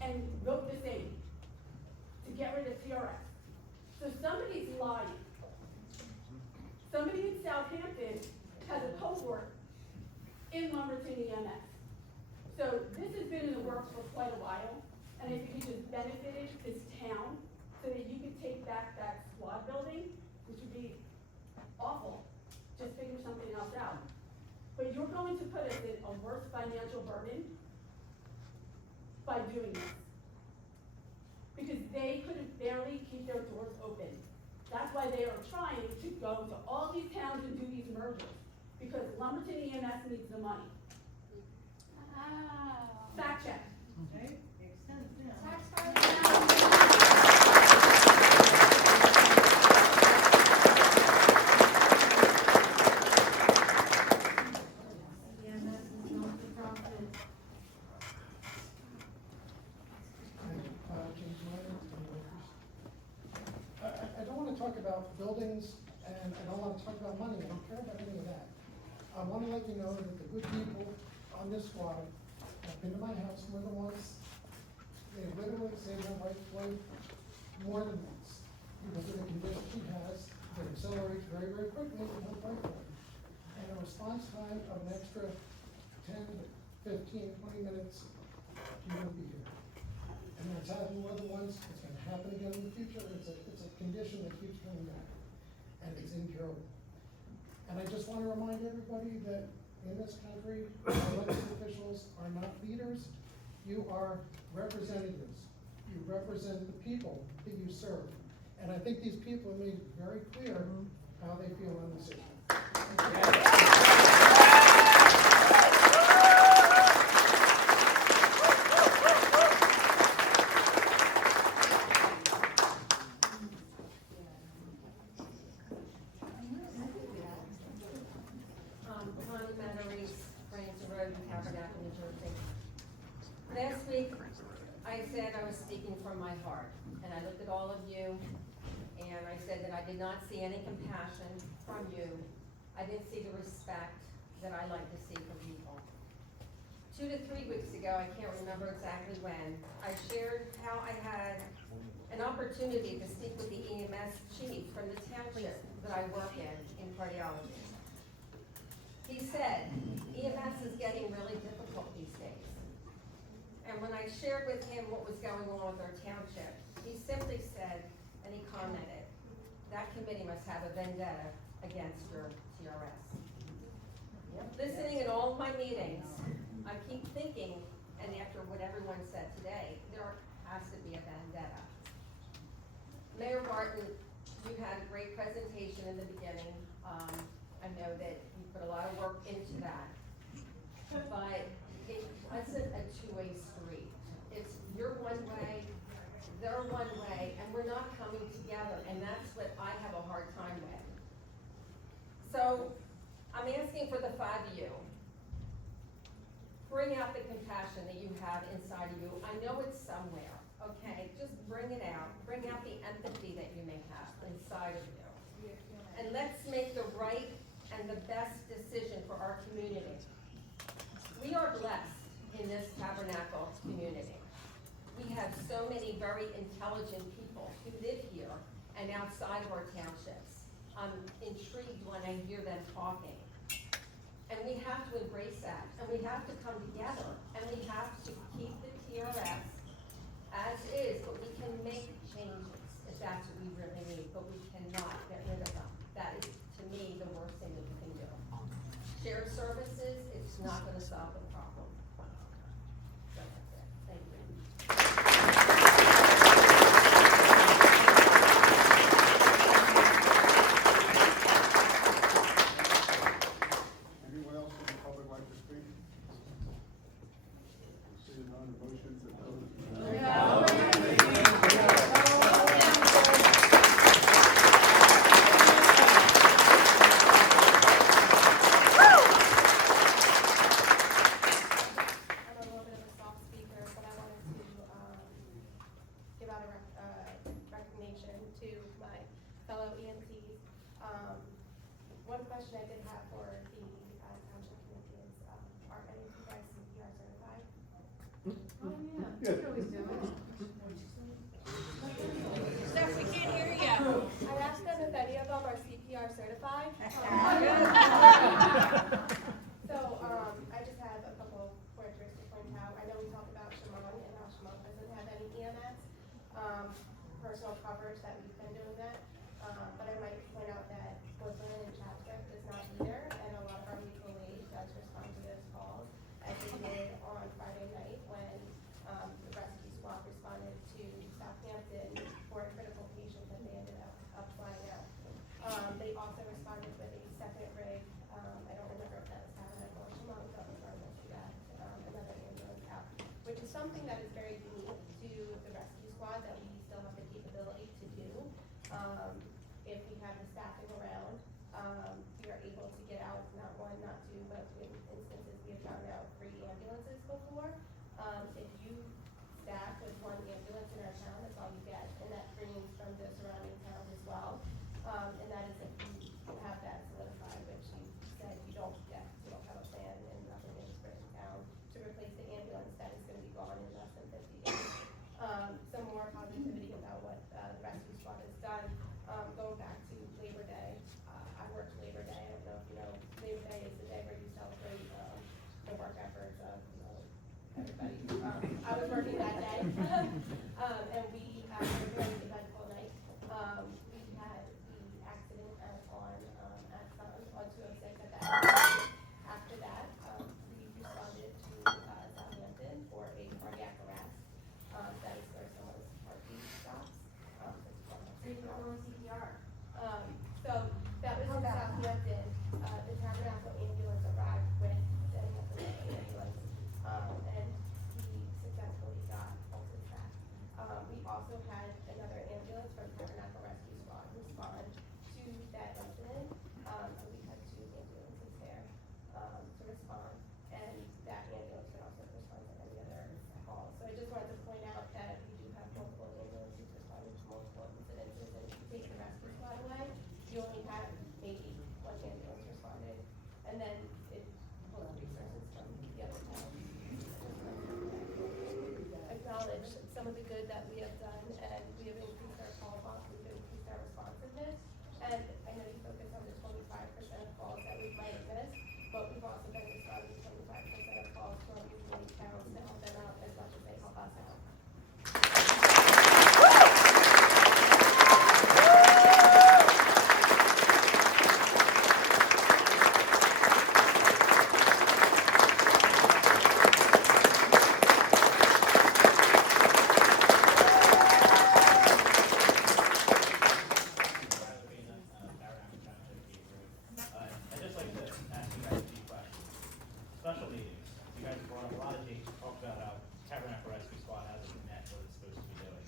and vote the same, to get rid of TRS. So somebody's lying. Somebody in Southampton has a cohort in Lumberton EMS. So this has been in the works for quite a while, and I think it just benefited this town so that you could take back that squad building, which would be awful. Just figure something else out. But you're going to put us in a worse financial burden by doing this. Because they couldn't barely keep their doors open. That's why they are trying to go to all these towns and do these mergers. Because Lumberton EMS needs the money. Fact check. I don't want to talk about buildings, and I don't want to talk about money. I don't care about any of that. I want to let you know that the good people on this squad have been to my house more than once. They literally saved my wife's life more than once. Because of the condition she has, that accelerates very, very quickly and help fight for it. And a response time of an extra 10, 15, 20 minutes, she won't be here. And that's happened more than once, it's gonna happen again in the future, it's a condition that keeps coming back, and it's incurable. And I just wanna remind everybody that in this country, elected officials are not leaders, you are representatives. You represent the people that you serve. And I think these people have made very clear how they feel on this issue. Tabernacle, New Jersey. Last week, I said I was speaking from my heart, and I looked at all of you, and I said that I did not see any compassion from you. I didn't see the respect that I like to see from people. 2 to 3 weeks ago, I can't remember exactly when, I shared how I had an opportunity to speak with the EMS chief from the township that I work in cardiology. He said, EMS is getting really difficult these days. And when I shared with him what was going on with our township, he simply said, and he commented, that committee must have a vendetta against your TRS. Listening in all of my meetings, I keep thinking, and after what everyone said today, there has to be a vendetta. Mayor Barton, you had a great presentation in the beginning. I know that you put a lot of work into that, but it wasn't a two-way street. It's you're one way, they're one way, and we're not coming together, and that's what I have a hard time with. So, I'm asking for the 5 of you. Bring out the compassion that you have inside of you. I know it's somewhere, okay? Just bring it out. Bring out the empathy that you may have inside of you. And let's make the right and the best decision for our community. We are blessed in this Tabernacle community. We have so many very intelligent people who live here and outside of our townships. I'm intrigued when I hear them talking. And we have to embrace that, and we have to come together, and we have to keep the TRS as is, but we can make changes if that's what we really need, but we cannot get rid of them. That is, to me, the worst thing that we can do. Shared services, it's not gonna solve the problem. So that's it. Thank you. Anyone else in the public like to speak? Seeing none, motion to close. I'm a little bit of a soft speaker, but I wanted to give out a recognition to my fellow EMTs. One question I did have for the Township Committee characteristic point out, I know we talked about Shimon and how Shimon doesn't have any EMS, personal coverage that we've been doing that. But I might point out that Woodland and Chapter does not either, and a lot of our mutual aid does respond to those calls, as they did on Friday night when, the rescue squad responded to Southampton for a critical patient that they ended up flying out. They also responded with a second rig, I don't remember if that was Tabernacle or Shimon, but regardless of that, another ambulance out, which is something that is very unique to the rescue squad that we still have the capability to do. If we have the staffing around, we are able to get out, not one, not two, but in instances we have gotten out 3 ambulances before. If you staff with 1 ambulance in our town, that's all you get, and that brings from the surrounding towns as well. And that is if you have that solidified, which you said you don't get, you don't have a plan and nothing is written down to replace the ambulance that is gonna be gone in less than 50 days. Some more positivity about what the rescue squad has done. Going back to Labor Day, I worked Labor Day. I don't know if you know, Labor Day is the day where you celebrate the work efforts of everybody. I was working that day, and we had a very eventful night. We had the accident on 206 at that time. After that, we responded to Southampton for a cardiac arrest. That is where someone's heartbeat stops. CPR. So that was in Southampton. The Tabernacle ambulance arrived with setting up the ambulance, and he successfully got pulses back. We also had another ambulance from Tabernacle Rescue Squad respond to that incident. So we had 2 ambulances there to respond, and that ambulance could also respond to any other call. So I just wanted to point out that we do have multiple ambulances responding to multiple incidences, and if you take the rescue squad away, you only have maybe 1 ambulance responded, and then it pulls resources from the other towns. Acknowledge some of the good that we have done, and we have increased our call box, we've increased our responsiveness, and I know you focus on the 25% of calls that we might have missed, but we've also been responding to 25% of calls from usually towns to help them out as much as they help us out. I'd just like to ask you guys a few questions. Special meetings, you guys brought up a lot of dates, talked about how Tabernacle Rescue Squad hasn't met what it's supposed to be doing.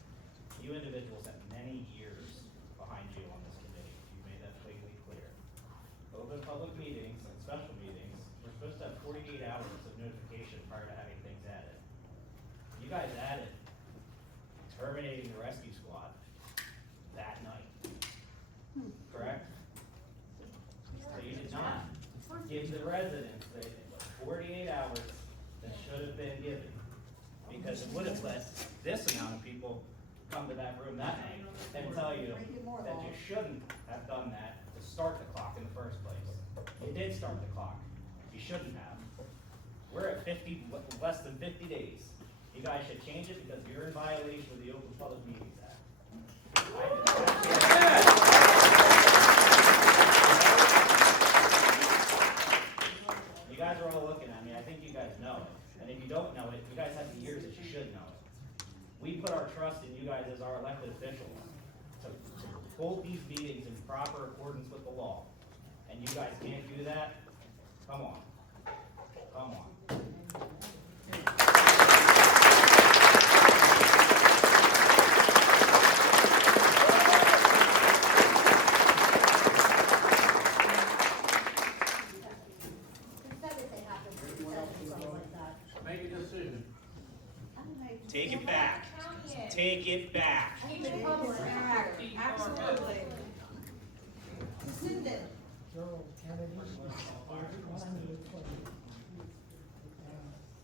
You individuals have many years behind you on this committee, you made that blatantly clear. Open public meetings and special meetings, we're supposed to have 48 hours of notification prior to having things added. You guys added terminating the rescue squad that night, correct? So you did not give the residents the 48 hours that should have been given, because it would have let this amount of people come to that room that night and tell you that you shouldn't have done that to start the clock in the first place. You did start the clock. You shouldn't have. We're at less than 50 days. You guys should change it because you're in violation of the Open Public Meetings Act. You guys are all looking at me. I think you guys know it. And if you don't know it, you guys have the years that you should know it. We put our trust in you guys as our elected officials to hold these meetings in proper accordance with the law. And you guys can't do that? Come on. Come on. Make a decision. Take it back. Take it back. Absolutely. Rescind it. Gerald Kennedy, 120.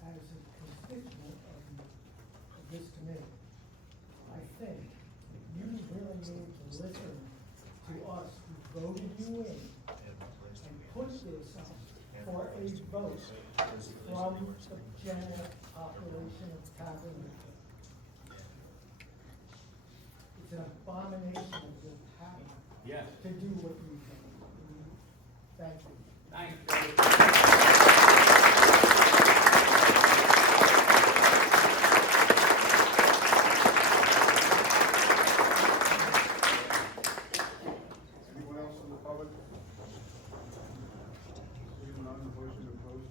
As a constituent of this committee, I think you really need to listen to us who voted you in and put this up for a vote from the general population of Tabernacle. It's an abomination of your power. Yes. To do what you do. Thank you. Thanks, Anyone else in the public? Seeing none, the motion to close.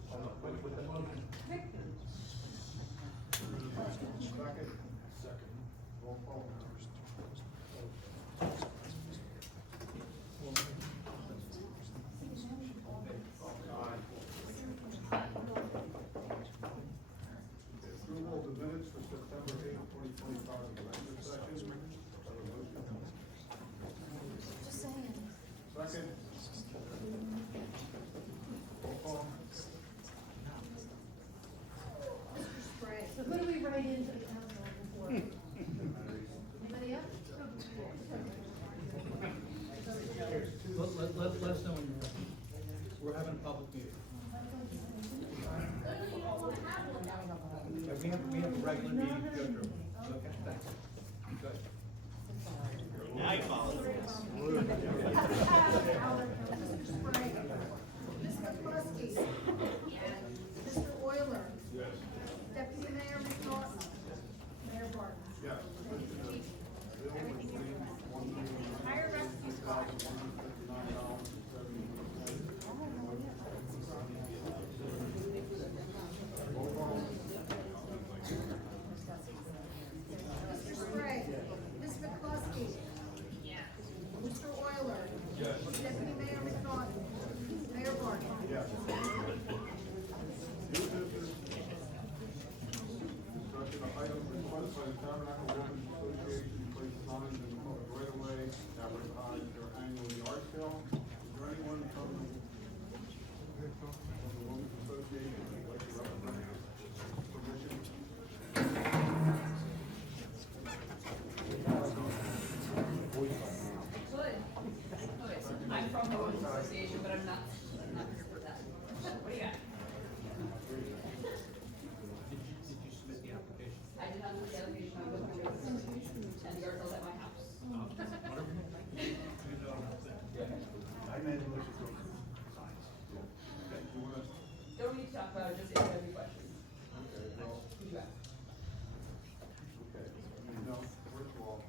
Second. Roll call. Approval of the minutes for September 8th, 2025, executive session. Have a motion? Second. Roll call. Who do we write into the council for? Anybody else? Let us know when you're ready. We're having a public meeting. Yeah, we have a regular meeting to go through. Okay, thanks. Good. Now you follow the rules. Mr. Sprague. Ms. McCluskey. Mr. Euler. Yes. Deputy Mayor McNaughton. Mayor Barton. Yes. Higher rescue squad. Mr. Sprague. Ms. McCluskey. Mr. Euler. Yes. Deputy Mayor McNaughton. Mayor Barton. Yes. New business. Discussion of items requested by the Tabernacle Women's Association to place signs in the public right of way, advertise their annual yard sale. Is there anyone from the Women's Association who would like to represent permission? I'm from the Women's Association, but I'm not here for that. What do you got? Did you submit the application? I did not do the application, I was doing it, and the article's at my house. I made a motion to approve signs. Okay, you wanna? Don't need to talk about it, just if you have any questions. Okay, well, Who you got? okay, you know, first of all,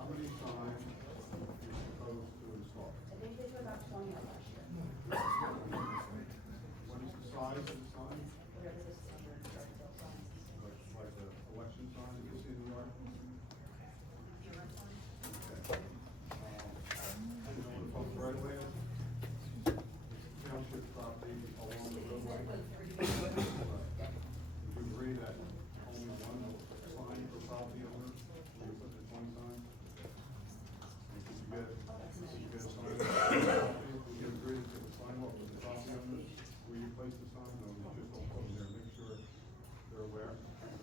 how many signs do you propose to install? I think they put about 20 out last year. What is the size of the sign? Whatever this standard yard sale sign. Like the election sign that you see in the yard? Okay. You know what the public right away is? Township property along the roadway. Would you agree that only one sign per property owner, when you put the 20 signs? And could you get a sign? Would you agree to get a sign off with the property owners where you place the sign, or you just don't put them there, make sure they're aware? Okay,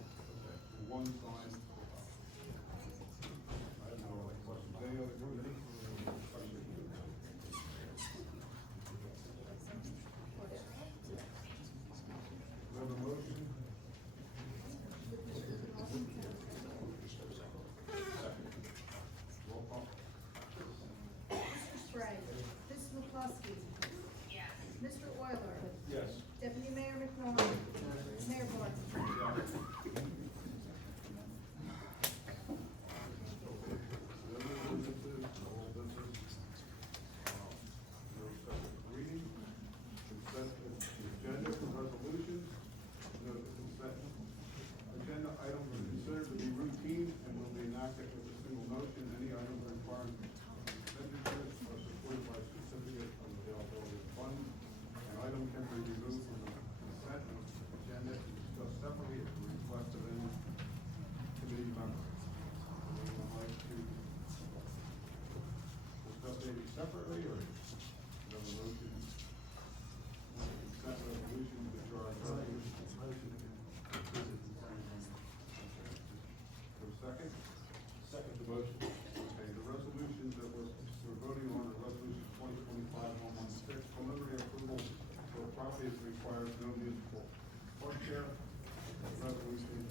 one sign per property. I have no other questions. Any other questions? We have a motion? Roll call. Mr. Sprague. Ms. McCluskey. Mr. Euler. Yes. Deputy Mayor McNaughton. Mayor Barton. Reading, consent agenda for resolutions, note the consent agenda items are considered to be routine and will be enacted with a single motion. Any items requiring expenditures are supported by a certificate of availability of funds. An item can be removed from the consent agenda and discussed separately at the request of any committee member. Would anyone like to discuss maybe separately, or the resolution? Consent resolutions, which are. Second? Second the motion. Okay, the resolutions that we're voting on are resolution 2025-116, preliminary approval for property copies requires no musical or share. Resolution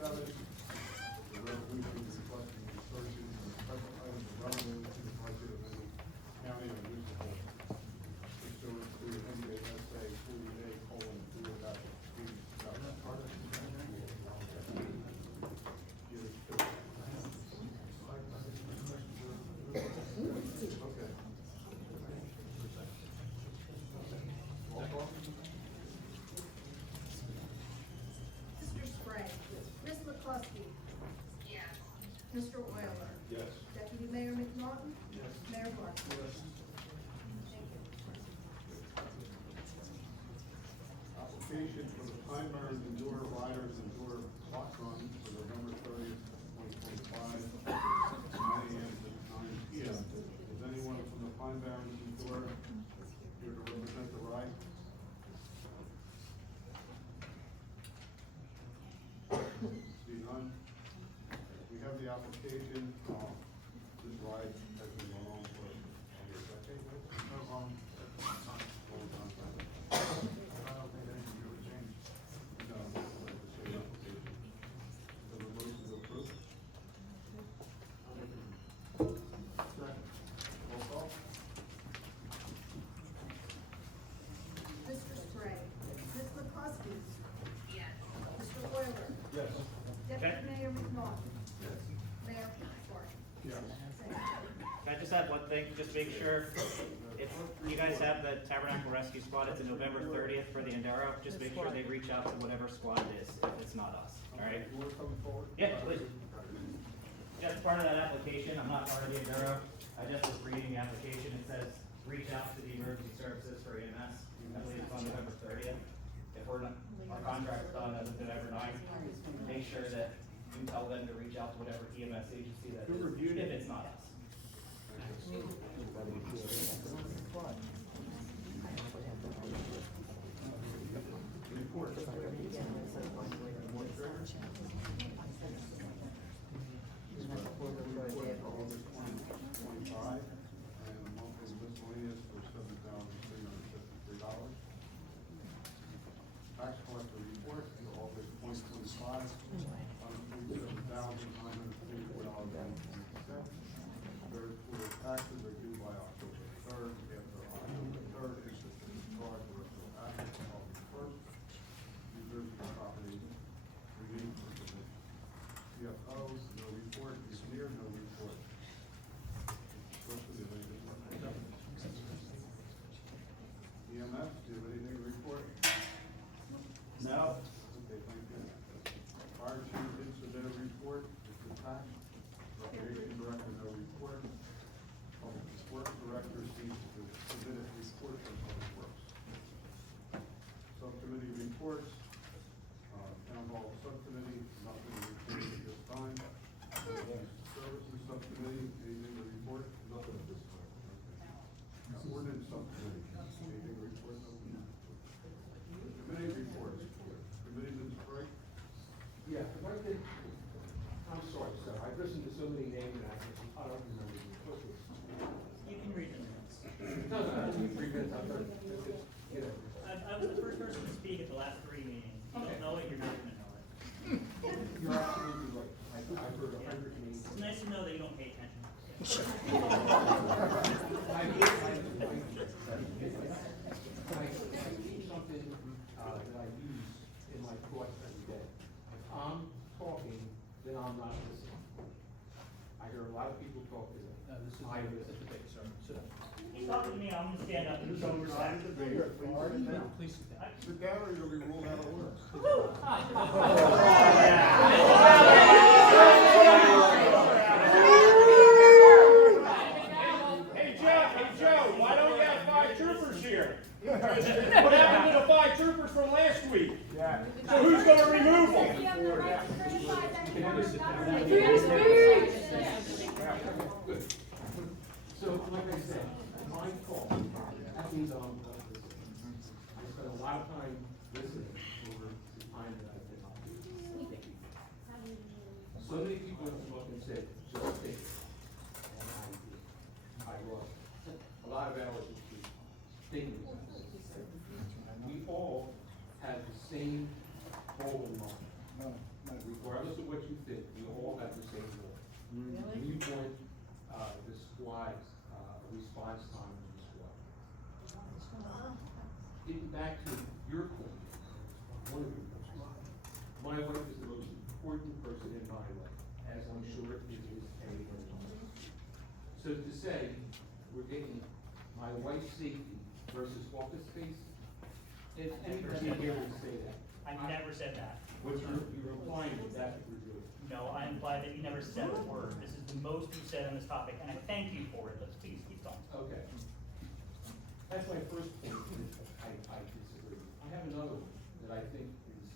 2025-7. The resolution reflecting insertion of special items of revenue to the budget of any county or municipal pursuant to NJSA 40A:2. Mr. Sprague. Ms. McCluskey. Yes. Mr. Euler. Yes. Deputy Mayor McNaughton. Yes. Mayor Barkley. Yes. Thank you. Application for the Pine Barrens Endure Riders Endure Walk Run for November 30th, 2025, 9 a.m. to 9 p.m. Is anyone from the Pine Barrens Endure here to represent the ride? See none? We have the application. This ride has been going on for over a decade. Long time. I don't think anything would change. No, like the same application. So the motion is approved. Second. Roll call. Mr. Sprague. Ms. McCluskey. Yes. Mr. Euler. Yes. Deputy Mayor McNaughton. Yes. Mayor Barkley. Yes. Thank you. Can I just add one thing, just make sure, if you guys have the Tabernacle Rescue Squad, it's November 30th for the Enduro, just make sure they reach out to whatever squad it is, if it's not us, alright? You want to come forward? Yeah, please. Just part of that application, I'm not part of the Enduro, I just was reading the application, it says, reach out to the emergency services for EMS, I believe it's on November 30th. If we're not, our contract's done as of November 9th, make sure that you tell them to reach out to whatever EMS agency that Who is, reviewed if it? it's not us. Report. Report for August 2025, and the monthly miscellaneous for $7,353. Tax collector report for August 2025, $147,944.80. Third quarter taxes are due by October 3rd. After October 3rd, interest is charged for August 1st. New Jersey property remains for submission. CFO, no report. Engineer, no report. First, do you have anything to report? EMS, do you have anything to report? No. Okay, thank you. Fire chief did submit a report, Mr. Pack. Recreation director, no report. Public works director seems to submit a report from public works. Subcommittee reports, town hall subcommittee, nothing to report at this time. Services subcommittee, anything to report? Nothing at this time. Okay. Ordinance subcommittee, anything to report? Nothing. Committee reports, committeeman Sprague. Yeah, if I could, I'm sorry, sir, I've listened to so many names and I don't remember the purpose. You can read the minutes. No, I don't need 3 minutes, I've heard, you know. I was the first person to speak at the last 3 meetings. If you don't know it, you're not gonna know it. You're absolutely right, I've heard 100 names. It's nice to know that you don't pay attention. I need something, that I use in my thoughts every day. If I'm talking, then I'm not listening. I hear a lot of people talking. I listen. He's talking to me, I'm gonna stand up and show respect. Please sit down. Sit down or you'll be ruled out of order. Hey Joe, why don't you have 5 troopers here? What happened to the 5 troopers from last week? Yeah. So who's gonna remove them? You can never sit down. Good. So, like I said, my fault, that means I'm listening. I spent a lot of time listening over the time that I've been speaking. So many people have spoken and said, just think. And I did. I lost a lot of of hours of sleep thinking about this. We all have the same goal in mind. Regardless of what you think, we all have the same goal. We want, the squad's, response time to the squad. Getting back to your point, one of your points, my wife is the most important person in my life, as I'm sure it is anybody else's. So to say, we're getting my wife's safety versus office space, if anybody here would say that. I never said that. What you're implying that that's what we're doing. No, I implied that you never said a word. This is the most you said on this topic, and I thank you for it, but please keep going. Okay. That's my first point, that I disagree. I have another one that I think is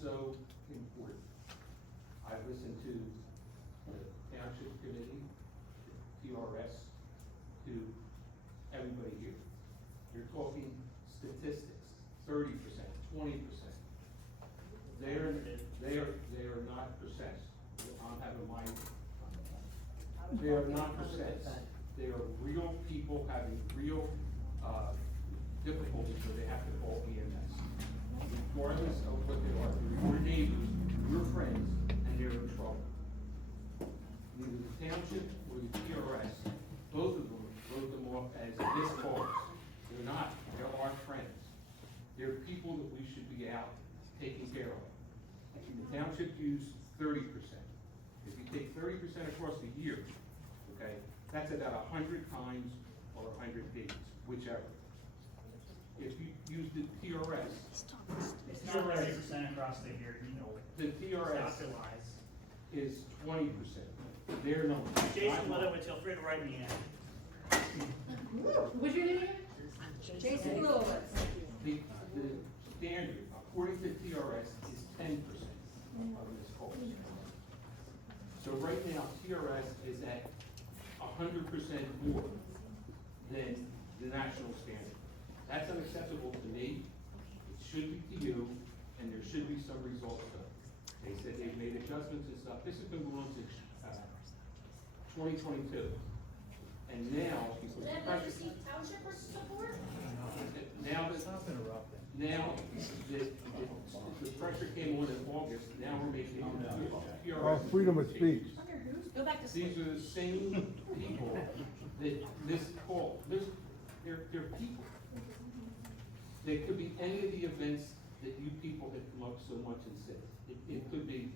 so important. I've listened to the Township Committee, TRS, to everybody here. You're talking statistics, 30%, 20%. They are not percents. I'm having my, they are not percents. They are real people having real, difficulties where they have to call EMS. Regardless of what they are, they're your neighbors, your friends, and they're in trouble. Neither the township or the TRS, both of them wrote them off as miscalls. They're not, they're our friends. They're people that we should be out taking care of. The township used 30%. If you take 30% across the year, okay, that's about 100 times or 100 days, whichever. If you use the TRS. It's not 30% across the year, you know. The TRS Stop your lies. is 20%. Their number. Jason Leatherwood, feel free to write me in. What's your name? Jason Lewis. The standard, according to TRS, is 10% of this cost. So right now, TRS is at 100% more than the national standard. That's unacceptable to me, it should be to you, and there should be some results to it. They said they've made adjustments and stuff, this has been going on since, 2022. And now, because They have not received township support? now the pressure came on in August, now we're making Well, freedom of speech. Go back to These are the same people that this call, they're people. They could be any of the events that you people have come up so much and said. It could be,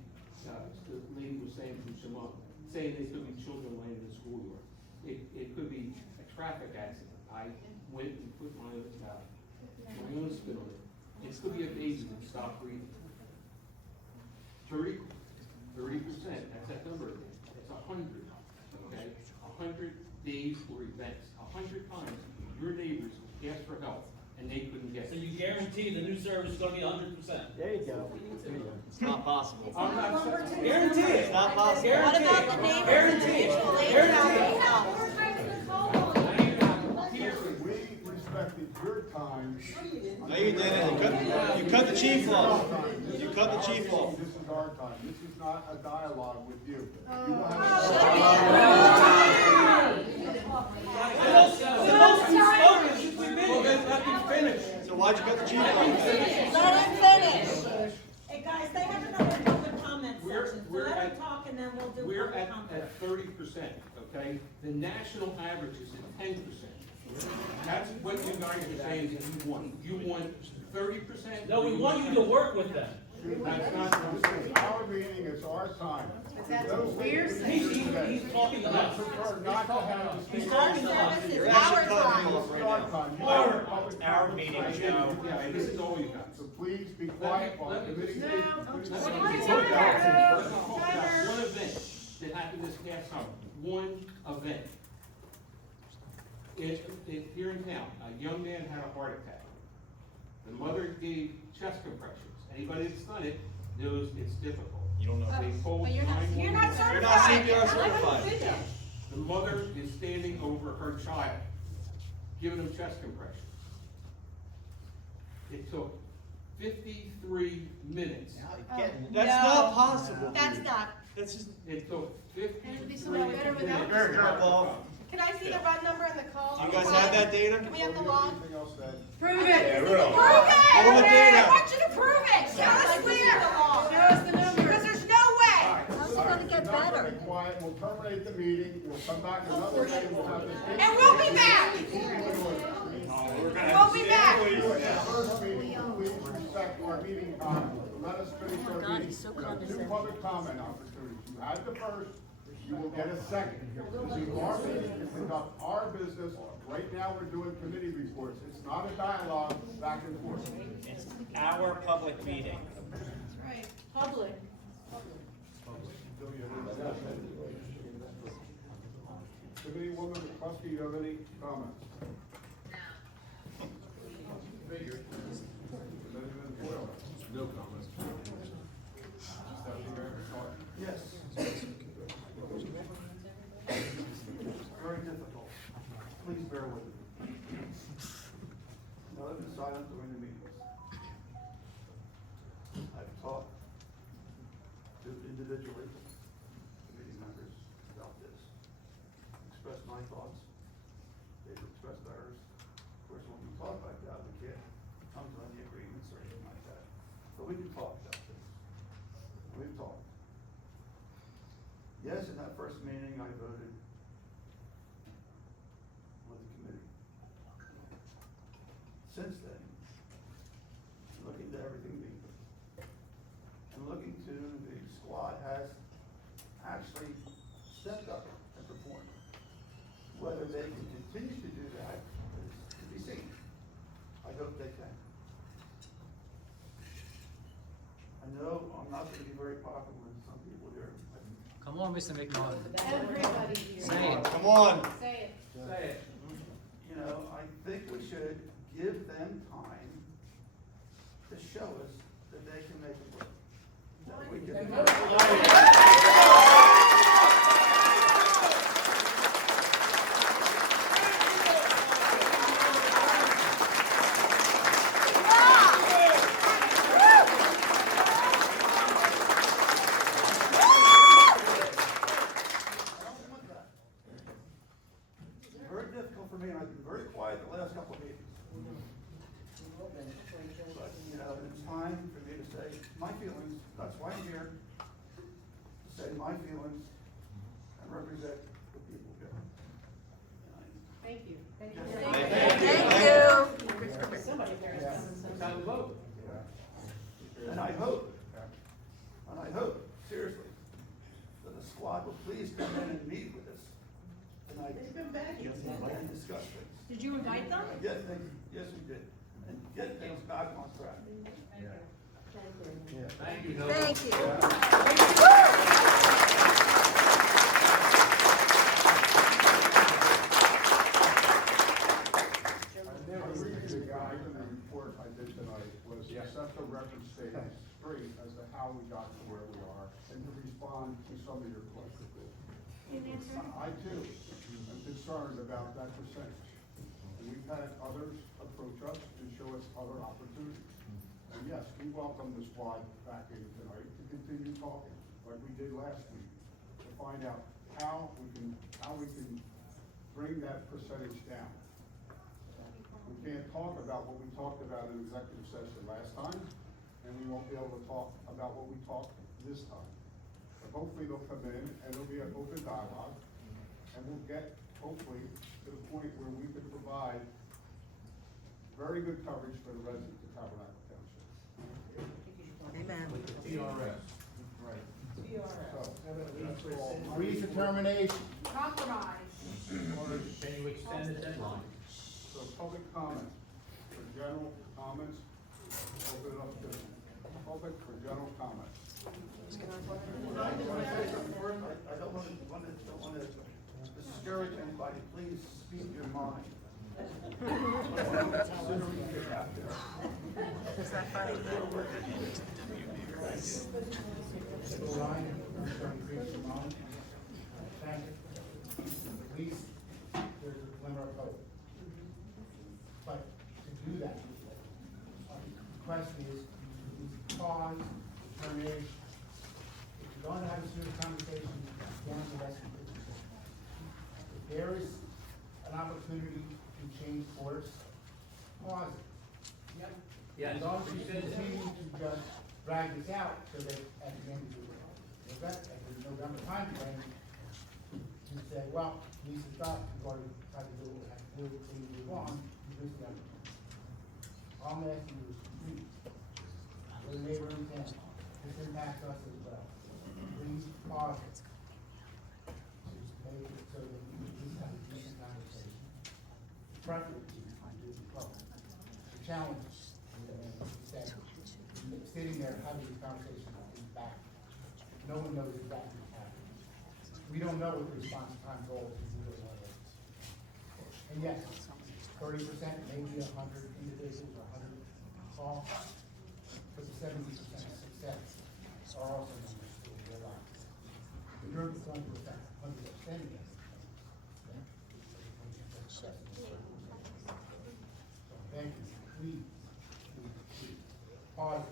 the lady was saying from Shimon, saying they could be children laying in the schoolyard. It could be a traffic accident. I went and put my own spin on it. It could be a baby that stopped breathing. 30%, that's that number again. It's 100, okay? 100 days or events. 100 times your neighbors asked for help and they couldn't get it. So you guarantee the new service is gonna be 100%? There you go. It's not possible. I'm not saying. Guarantee it. It's not possible. Guarantee What about the it. neighbors? Guarantee it. Guarantee it. We have more time to call on. We respected your time. No, you didn't. You cut the chief off. You cut the chief off. This is our time. This is not a dialogue with you. So why'd you cut the chief off? Let him finish. Hey, guys, they have another public comment section, so We're let him at- talk and then we'll do We're public at comment. 30%, okay? The national average is at 10%. That's what you guys are saying that you want. You want 30%? No, we want you to work with them. That's not what I'm saying. Our meeting is our time. That's Those what we're things saying. we do today. He's talking to I us. prefer not to have. He's talking to us. Service is You're our actually cutting time. him off It's right our now. time. You Our- have public our comment. meeting, I Joe. did. Yeah, this is all you got. So please be quiet while the committee. Let me talk Timer. about one event that happened this past summer. One event. Here in town, a young man had a heart attack. The mother gave chest compressions. Anybody that's done it knows it's difficult. You don't know. They called But you're not 911. You're not certified. CPR certified. Let him finish. The mother is standing over her child, giving him chest compressions. It took 53 minutes. That's not possible. That's not. That's just. It took 53 And it'd be so much better minutes. without Jerk off. Can I see the run number and the call? Do you guys have that data? Can we have the log? Anything else that? Prove it. Yeah, really. Prove it! All the data. I want you to prove it! Tell us where! Show us the number. Because there's no way! How's it gonna get better? Be quiet, we'll terminate the meeting, we'll come back another day, we'll have this. And we'll be back! We'll be back! First meeting, please respect our meeting time, let us finish our meeting. We have 2 public comment opportunities, you had the first, you will get a second. See, our meeting is to conduct our business, right now we're doing committee reports, it's not a dialogue back and forth. It's our public meeting. Public. Committeewoman McCluskey, you have any comments? Committeeman Boyle? No comments. Deputy Mayor McCarthy? Yes. Very difficult. Please bear with me. Now, I've been silent during the meetings. I've talked to individually, committee members about this. Expressed my thoughts. They've expressed theirs. Of course, when we talk like that, we can't come to any agreements or anything like that. But we can talk about this. We've talked. Yes, in that first meeting, I voted with the committee. Since then, looking to everything being and looking to the squad has actually stepped up and performed. Whether they can continue to do that is to be seen. I hope they can. I know I'm not going to be very popular with some people here. Come on, Mr. McMahon. Everybody here. Say it. Come on. Say it. Say it. You know, I think we should give them time to show us that they can make it work. That we can. It's very difficult for me, and I've been very quiet the last couple of meetings. But, you know, it's time for me to say my feelings, that's why I'm here, to say my feelings and represent the people here. Thank you. Thank you. Somebody Time to vote. And I hope, seriously, that the squad will please come in and meet with us tonight. They've been begging. And discuss things. Did you invite them? Yes, we did, and get things back on track. Thank you. Thank you. The guide in the report I did tonight was to set the record straight as to how we got to where we are and to respond to some of your questions. I too am concerned about that percentage. And we've had others approach us and show us other opportunities. And yes, we welcome the squad back in tonight to continue talking like we did last week, to find out how we can bring that percentage down. We can't talk about what we talked about in executive session last time, and we won't be able to talk about what we talked this time. But hopefully they'll come in and there'll be an open dialogue, and we'll get, hopefully, to the point where we can provide very good coverage for the residents of Tabernacle Township. Amen. TRS. Right. Redetermination. Compromise. Can you extend the deadline? So public comment, for general comments, open it up to public for general comments. I don't want to discourage anybody, please speak your mind. Considering you're out there. Is that funny? At least there's a glimmer of hope. But to do that, the question is, cause, determination. If you're going to have a serious conversation, down to less than 50%. If there is Yes. As long as you continue to just drag this out, so that at the end of the November time frame, you say, well, Lisa stopped, we've already tried to do what we have to do, so you move on, you just never. All I'm asking you is please, with a neighboring town, this impacts us as well. Please pause it. Just make it so that we can at least have a decent conversation. Preferably, the challenge is that sitting there having these conversations is back. No one knows exactly what's happening. We don't know what the response time goal is either one of those. And yes, 30%, maybe 100 individuals, 100 calls, but the 70% of success are also numbers to realize. The group is going to affect 100% of this. So thank you. Please, pause.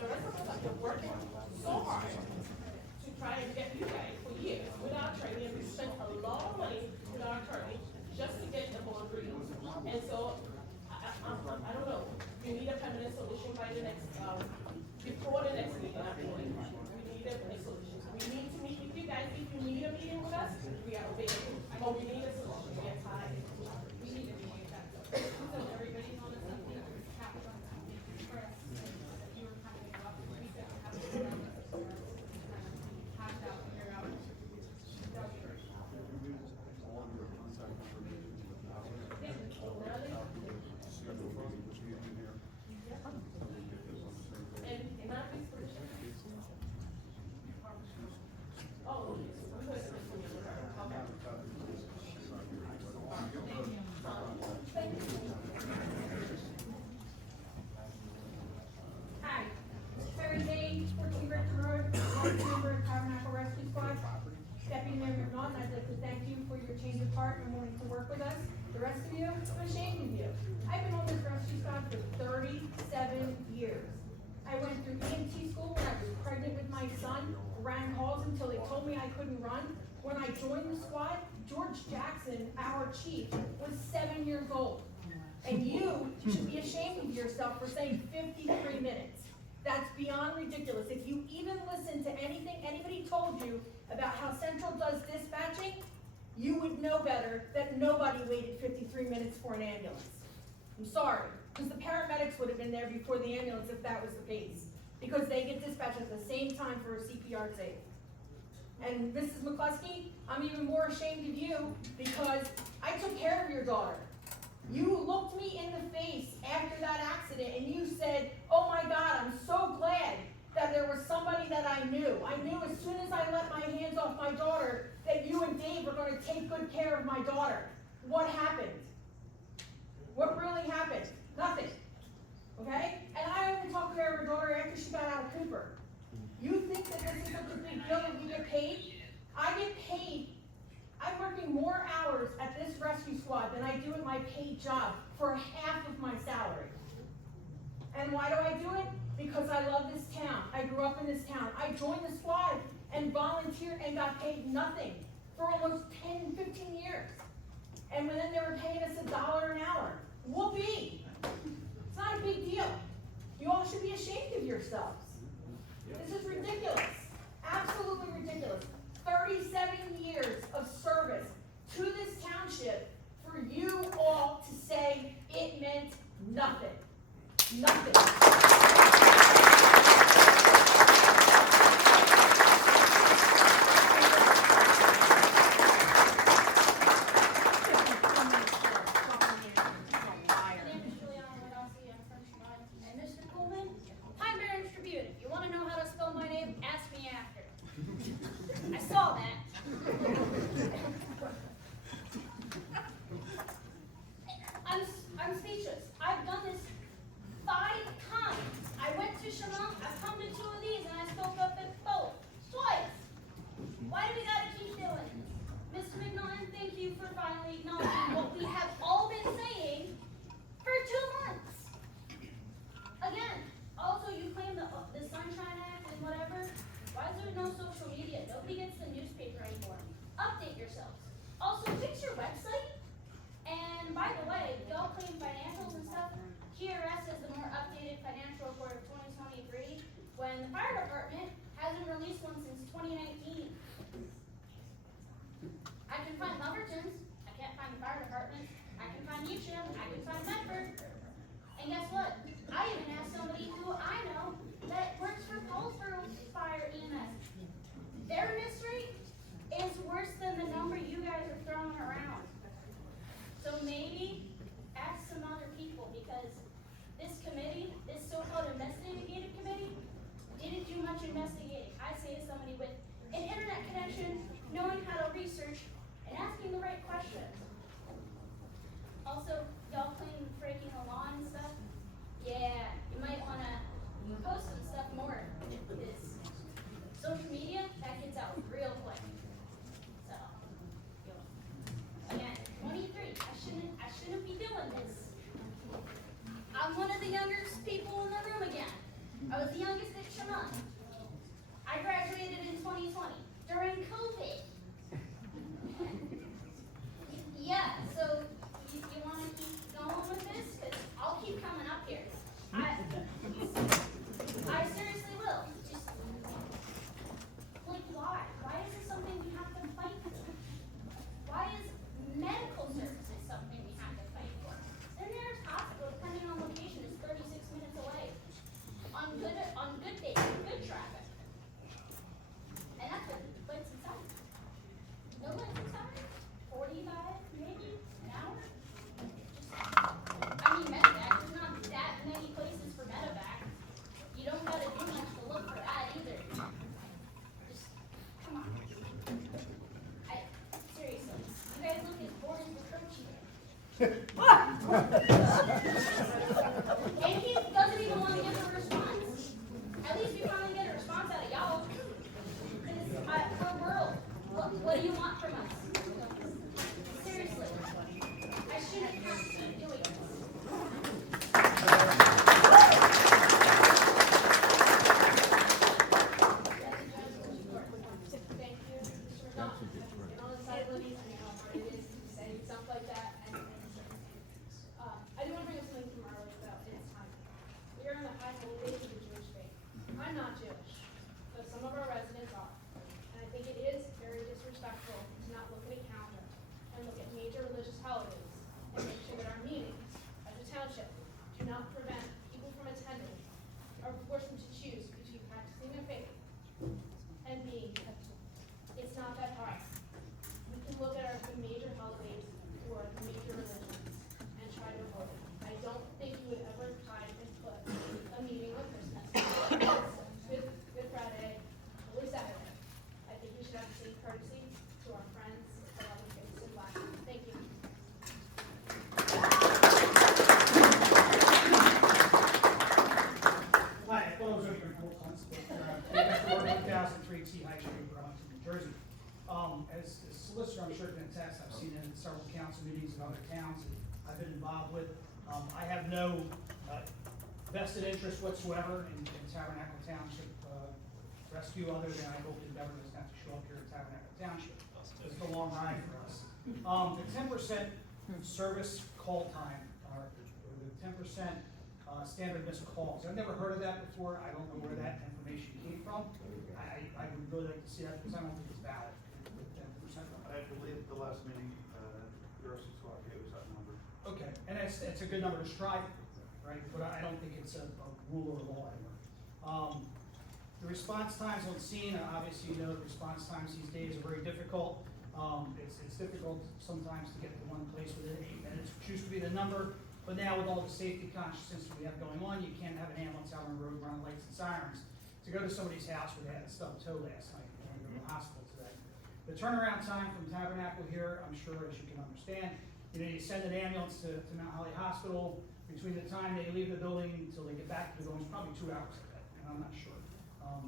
The rest of us have been working so hard to try and get you guys for years by the next, before the next meeting, actually. We need a solution. We need to meet with you guys. If you need a meeting with us, we are available. But we need a solution. We have time. We need a meeting. So everybody's on the same page. Happy on that. For us, you were kind of interrupted. We said we have to hash out, figure out. That would be great. All of your contact information with Alex. Yeah. Schedule for the meeting here. So we get this on the same page. And not be solution. Oh, okay. We put it in the okay. Thank you. Hi, Terry Day, 14 Richard Road, member of Tabernacle Rescue Squad. Deputy Mayor McNaughton, I'd like to thank you for your change of heart and wanting to work with us. The rest of you, I'm ashamed of you. I've been on this rescue squad for 37 years. I went through EMT school when I was pregnant with my son, ran calls until they told me I couldn't run. When I joined the squad, George Jackson, our chief, was 7 years old. And you should be ashamed of yourself for saying 53 minutes. That's beyond ridiculous. If you even listen to anything anybody told you about how Central does dispatching, you would know better that nobody waited 53 minutes for an ambulance. I'm sorry, because the paramedics would have been there before the ambulance if that was the case. Because they get dispatched at the same time for a CPR tape. And Mrs. McCluskey, I'm even more ashamed of you because I took care of your daughter. You looked me in the face after that accident and you said, oh my God, I'm so glad that there was somebody that I knew. I knew as soon as I let my hands off my daughter that you and Dave were going to take good care of my daughter. What happened? What really happened? Nothing. Okay? And I only took care of her daughter after she got out of Cooper. You think that this is such a big deal that we get paid? I get paid. I'm working more hours at this rescue squad than I do at my paid job for half of my salary. And why do I do it? Because I love this town. I grew up in this town. I joined the squad and volunteered and got paid nothing for almost 10, 15 years. And then they were paying us $1 an hour. Whoopee! It's not a big deal. You all should be ashamed of yourselves. This is ridiculous. Absolutely ridiculous. 37 years of service to this township for you all to say it meant nothing. Nothing. And Mr. Coleman, Pine Barrens Tribune. If you want to know how to spell my name, ask me after. I saw that. I'm speechless. I've done this 5 times. I went to Shamon, I've come to 2 of these, and I spoke up at both. Twice. Why do we gotta keep doing it? Mr. McNaughton, thank you for finally acknowledging what we have all been saying for 2 months. Again, also you claim the Sunshine Act and whatever. Why is there no social media? Nobody gets the newspaper anymore. Update yourselves. Also, fix your website. And by the way, y'all claim financials and stuff. GRS is the more updated financial report of 2023, when the fire department hasn't released one since 2019. I can find Lumberton's. I can't find the fire department. I can find Newsham. I can find Medford. And guess what? I even asked somebody who I know that works for Paulsboro Fire EMS. Their mystery is worse than the number you guys are throwing around. So maybe ask some other people, because this committee, this so-called investigative committee, didn't do much investigating. I say to somebody with an internet connection, knowing how to research, and asking the right questions. Also, y'all claim breaking the law and stuff. Yeah, you might want to post some stuff more. Because social media, that gets out real quick. So, again, 23. I shouldn't be doing this. I'm one of the youngest people in the room again. I was the youngest at Shamon. I graduated in 2020 during COVID. Yeah, so you want to keep going with this? Because I'll keep coming up here. I'm not Jewish, but some of our residents are. And I think it is very disrespectful to not look at a calendar and look at major religious holidays and make sure that our meetings as a township do not prevent people from attending or force them to choose between practicing their faith and being here. It's not that hard. We can look at the major holidays or the major religions and try to avoid it. I don't think you would ever try and put a meeting on Christmas, Good Friday, Holy Saturday. I think we should have the same courtesy to our friends of other faiths in Black. Thank you. Hi, I thought it was going to be cool, but, 1003 T High Street, Burlington, New Jersey. As a solicitor, I'm sure you can attest, I've seen it in several council meetings in other towns that I've been involved with. I have no vested interest whatsoever in Tabernacle Township rescue, other than I hope the endeavor doesn't have to show up here in Tabernacle Township. It's a long ride for us. The 10% service call time, or the 10% standard missed calls. I've never heard of that before. I don't know where that information came from. I would really like to see that because I don't think it's valid. With 10%. I believe at the last meeting, the rescue squad gave us that number. Okay, and it's a good number to strive for, right? But I don't think it's a rule or law anymore. The response times on scene, obviously you know the response times these days are very difficult. It's difficult sometimes to get to one place within 8 minutes, which used to be the number. But now with all the safety consciousness we have going on, you can't have an ambulance out on the road running lights and sirens to go to somebody's house where they had a stubbed toe last night and go to the hospital today. The turnaround time from Tabernacle here, I'm sure as you can understand, you send an ambulance to Mount Holly Hospital. Between the time they leave the building until they get back to the building, it's probably 2 hours of that, and I'm not sure.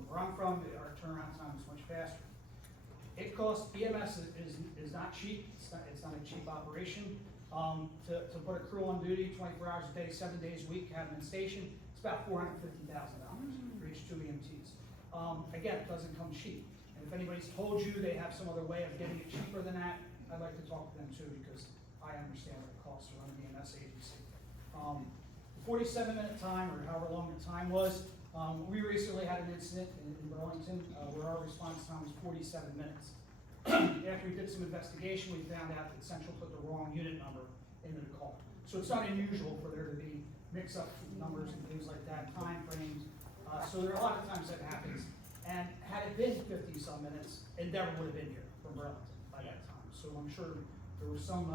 Where I'm from, our turnaround time is much faster. It costs, EMS is not cheap, it's not a cheap operation. To put a crew on duty 24 hours a day, 7 days a week, have them in station, it's about $450,000 for each 2 EMTs. Again, it doesn't come cheap. And if anybody's told you they have some other way of getting it cheaper than that, I'd like to talk to them too, because I understand what it costs to run an EMS agency. The 47-minute time, or however long the time was, we recently had an incident in Burlington where our response time was 47 minutes. After we did some investigation, we found out that Central put the wrong unit number into the call. So it's not unusual for there to be mix-up numbers and things like that, time frames. So there are a lot of times that happens. And had it been 50-some minutes, Endeavor would have been here from Burlington by that time. So I'm sure there was some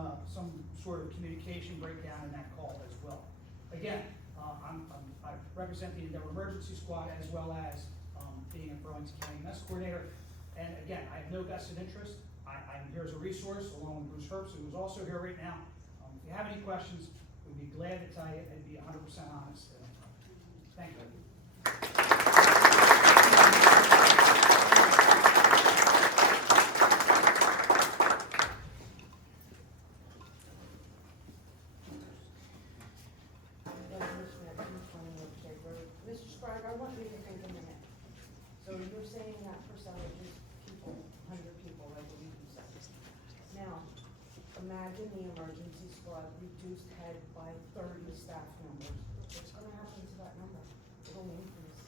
sort of communication breakdown in that call as well. Again, I represent the Endeavor Emergency Squad as well as being a Burlington County EMS coordinator. And again, I have no vested interest. I'm here as a resource along with Bruce Herbst, who is also here right now. If you have any questions, we'd be glad to tell you and be 100% honest. Thank you. Mr. Sprague, I want you to think a minute. So you're saying that percentage is people, 100 people, I believe you said. Now, imagine the emergency squad reduced head by 30 staff members. What's gonna happen to that number? It'll increase.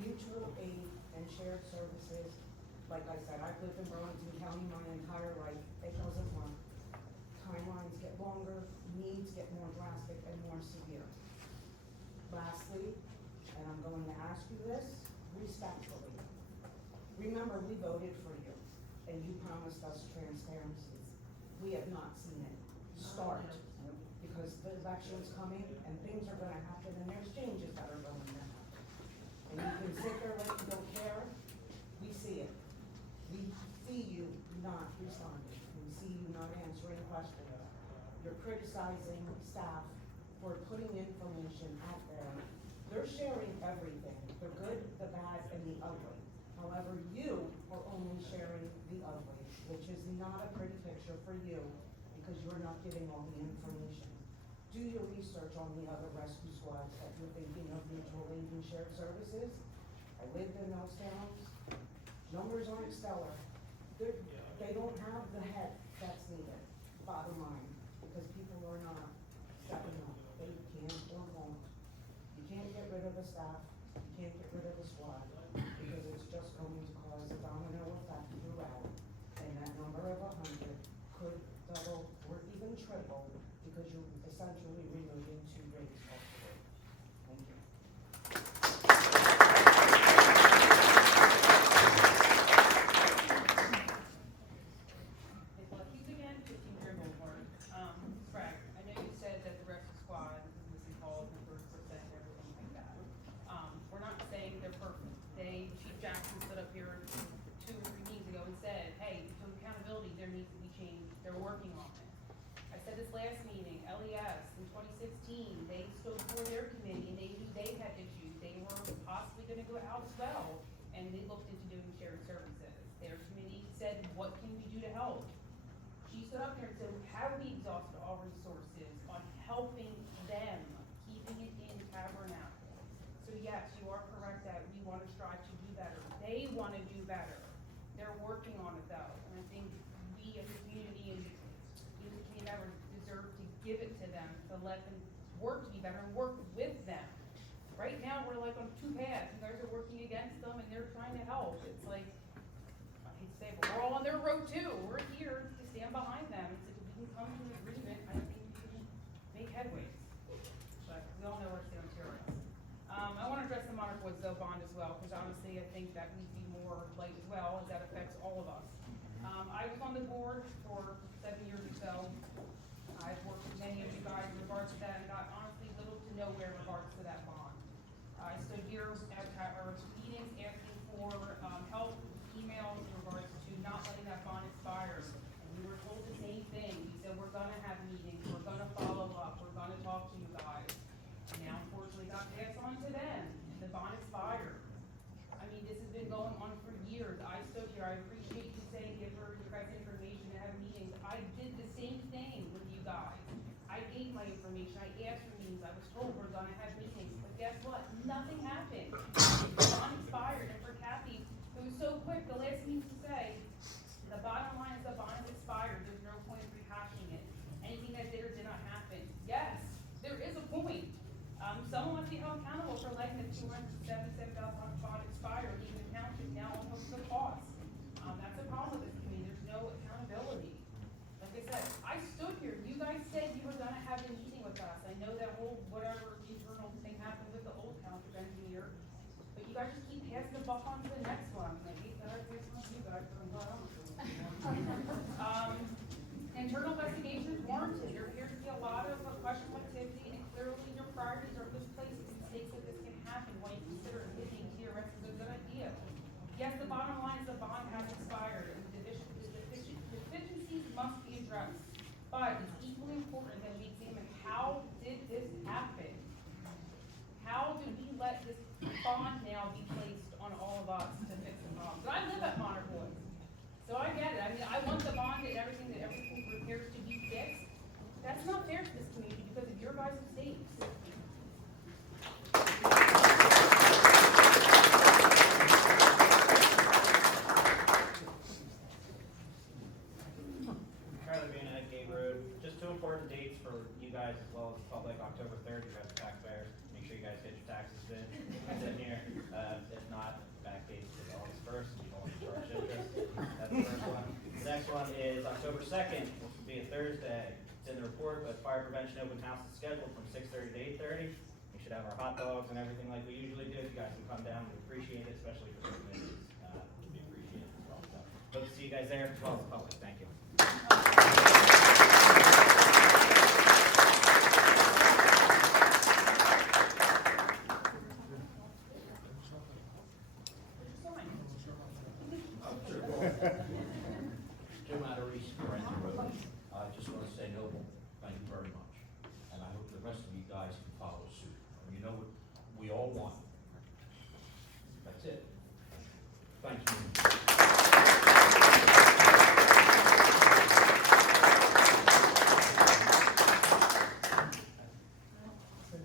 Mutual aid and shared services, like I said, I've lived in Burlington County my entire life. It doesn't work. Timelines get longer, needs get more drastic and more severe. Lastly, and I'm going to ask you this respectfully. Remember, we voted for you, and you promised us transparency. We have not seen it start, because the election's coming, and things are gonna happen, and there's changes that are going to happen. And you can sit there like you don't care. We see it. We see you not responding. We see you not answering questions. You're criticizing staff for putting information out there. They're sharing everything, the good, the bad, and the ugly. However, you are only sharing the ugly, which is not a pretty picture for you because you're not giving all the information. Do your research on the other rescue squads that you're thinking of, mutual aid and shared services. I lived in those towns. Numbers aren't stellar. They don't have the head that's needed, bottom line, because people are not stepping up. They can't or won't. You can't get rid of the staff. You can't get rid of the squad. have we exhausted all resources on helping them, keeping it in Tabernacle? So yes, you are correct that we want to strive to do better. They want to do better. They're working on it though, and I think we as a community and you as a community members deserve to give it to them, to let them work to be better and work with them. Right now, we're like on two paths. You guys are working against them and they're trying to help. It's like, I hate to say it, but we're all on their road too. We're here to stand behind them. It's like if we can come to an agreement, I think we can make headways. But we all know where it's going to tear us. I want to address the Monarch Woods though bond as well, because honestly, I think that needs to be more light as well, as that affects all of us. I was on the board for 7 years or so. I've worked with many of you guys in regards to that and got honestly little to nowhere in regards to that bond. I stood here at our meetings asking for help, emails in regards to not letting that bond expire. And we were told the same thing. We said, we're gonna have meetings, we're gonna follow up, we're gonna talk to you guys. And now unfortunately got passed on to them, and the bond expired. I mean, this has been going on for years. I stood here, I appreciate you saying give her your guys' information and have meetings. I did the same thing with you guys. I gave my information, I asked for meetings, I was told we're gonna have meetings, but guess what? Nothing happened. The bond expired, and for Kathy, who was so quick, the last meeting to say, the bottom line is the bond is expired, there's no point in rehashing it. Anything that did or did not happen. Yes, there is a point. Someone must be held accountable for letting the $277,000 bond expire, leaving the township now almost the cost. That's a problem with this community, there's no accountability. Like I said, I stood here, you guys said you were gonna have a meeting with us. I know that whole whatever internal thing happened with the old township engineer, but you guys just keep passing the buck on to the next one. I hate that I pass it on to you guys, but I'm glad I'm internal investigations warranted. There appears to be a lot of questionable activity, and clearly your priorities are misplaced in states that this can happen when you consider hitting TRS is a good idea. Yes, the bottom line is the bond has expired, and the deficiencies must be addressed. But it's equally important that we examine how did this happen? How did we let this bond now be placed on all of us to fix the problem? But I live at Monarch Woods, so I get it. I mean, I want the bond and everything repairs to be fixed. That's not fair to this community because of your guys' mistakes. Charlie Bean at Gate Road. Just two important dates for you guys as well as the public. October 3rd, you guys are taxpayers. Make sure you guys get your taxes in here. If not, backdate to August 1st. You don't charge interest. That's the first one. The next one is October 2nd, which will be a Thursday. It's in the report, but fire prevention open house is scheduled from 6:30 to 8:30. We should have our hot dogs and everything like we usually do. If you guys can come down, we appreciate it, especially for the communities. We appreciate it as well. So, hope to see you guys there as well as the public. Thank you. Jim Adderese, Lorenzo Road. I just want to say, Noble, thank you very much. And I hope the rest of you guys can follow suit. You know what we all want. That's it. Thank you.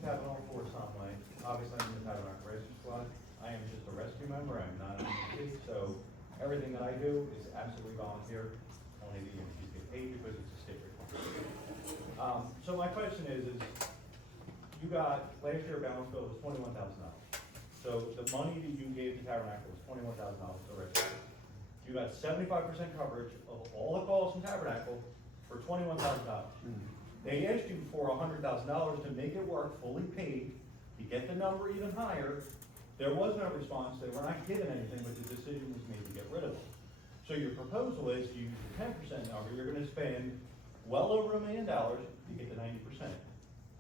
Tabernacle for Tom Lane. Obviously, I'm in the Tabernacle Rescue Squad. I am just a rescue member. I'm not on duty, so everything that I do is absolutely volunteer. Only the EMTs get paid because it's a state requirement. So my question is you got, last year balance bill was $21,000. So the money that you gave to Tabernacle was $21,000 to rescue. You got 75% coverage of all the calls from Tabernacle for $21,000. They asked you for $100,000 to make it work, fully paid, to get the number even higher. There was no response. They were not given anything, but the decision was made to get rid of them. So your proposal is to use the 10% number. You're going to spend well over $1 million to get to 90%.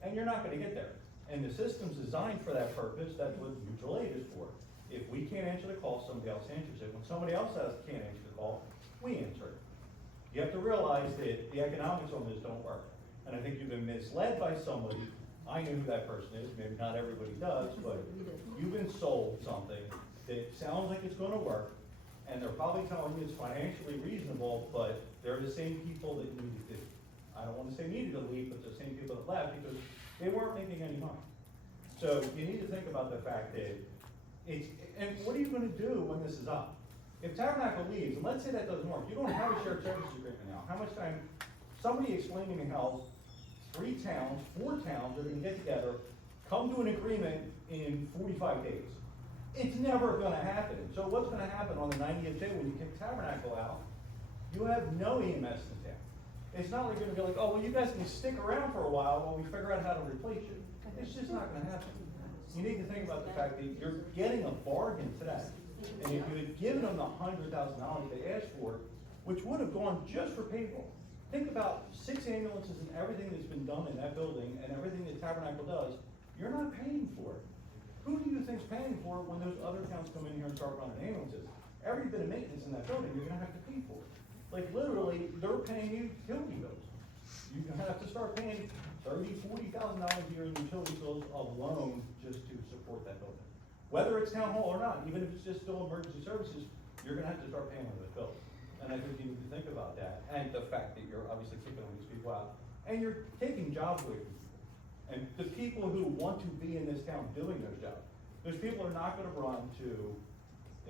And you're not going to get there. And the system's designed for that purpose. That's what mutual aid is for. If we can't answer the call, somebody else answers it. When somebody else can't answer the call, we answer it. You have to realize that the economics on this don't work. And I think you've been misled by somebody. I know who that person is, maybe not everybody does, but you've been sold something that sounds like it's gonna work, and they're probably telling you it's financially reasonable, but they're the same people that knew it didn't. I don't wanna say needed to leave, but the same people that left, because they weren't making any money. So you need to think about the fact that it's, and what are you gonna do when this is up? If Tabernacle leaves, and let's say that doesn't work, you don't have a shared services agreement now, how much time, somebody explain to me how 4 towns are gonna get together, come to an agreement in 45 days. It's never gonna happen. So what's gonna happen on the 90th day when you kick Tabernacle out? You have no EMS in town. It's not like you're gonna be like, oh, well, you guys can stick around for a while while we figure out how to replace you. It's just not gonna happen. You need to think about the fact that you're getting a bargain today. And if you had given them the $100,000 they asked for, which would have gone just for payroll. Think about 6 ambulances and everything that's been done in that building and everything that Tabernacle does, you're not paying for it. Who do you think's paying for it when those other towns come in here and start running ambulances? Every bit of maintenance in that building, you're gonna have to pay for it. Like literally, they're paying you utility bills. You're gonna have to start paying $30,000, $40,000 a year in utility bills alone just to support that building. Whether it's town hall or not, even if it's just still emergency services, you're gonna have to start paying on those bills. And I think you need to think about that, and the fact that you're obviously keeping all these people out, and you're taking jobs away from people. And the people who want to be in this town doing those jobs, those people are not gonna run to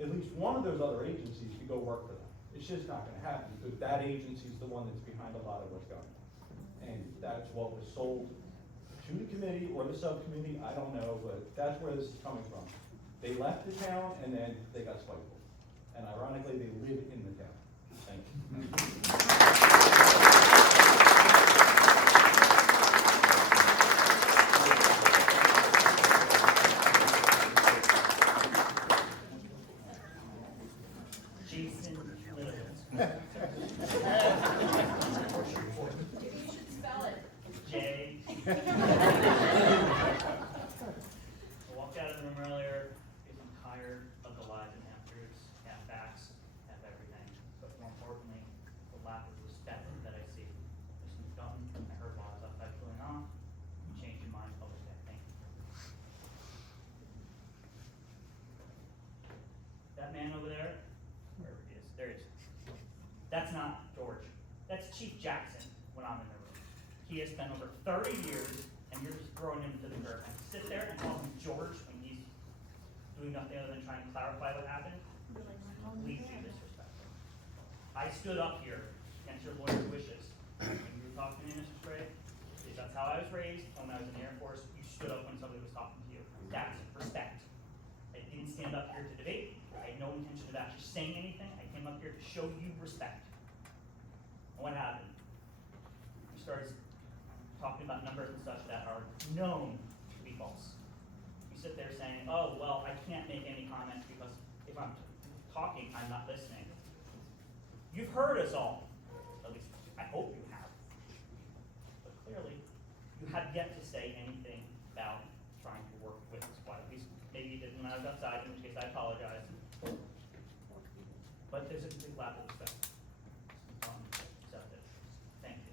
at least one of those other agencies to go work for them. It's just not gonna happen, because that agency is the one that's behind a lot of what's going on. And that's what was sold to the committee or the subcommittee, I don't know, but that's where this is coming from. They left the town and then they got spiteful. And ironically, they live in the town. Thank you. Jason Little. Maybe you should spell it. J. I walked out of the room earlier because I'm tired of the lies and half-truths, half-facts, half-everything. But more importantly, the lack of respect that I see. Mr. Dutton, I heard while I was outside cooling off, you changed your mind public day. Thank you. That man over there, wherever he is, there he is. That's not George. That's Chief Jackson when I'm in the room. He has spent over 30 years, and you're just throwing him to the curb. And sit there and call him George when he's doing nothing other than trying to clarify what happened, completely disrespectful. I stood up here against your lawyer's wishes. When you were talking to me, Mr. Spray, because that's how I was raised. When I was in the Air Force, you stood up when somebody was talking to you. That's respect. I didn't stand up here to debate. I had no intention of actually saying anything. I came up here to show you respect. And what happened? You started talking about numbers and such that are known to be false. You sit there saying, oh, well, I can't make any comments because if I'm talking, I'm not listening. You've heard us all. At least, I hope you have. But clearly, you have yet to say anything about trying to work with the squad. At least, maybe you did when I was outside, in which case I apologize. But there's a complete lack of respect. Accept it. Thank you.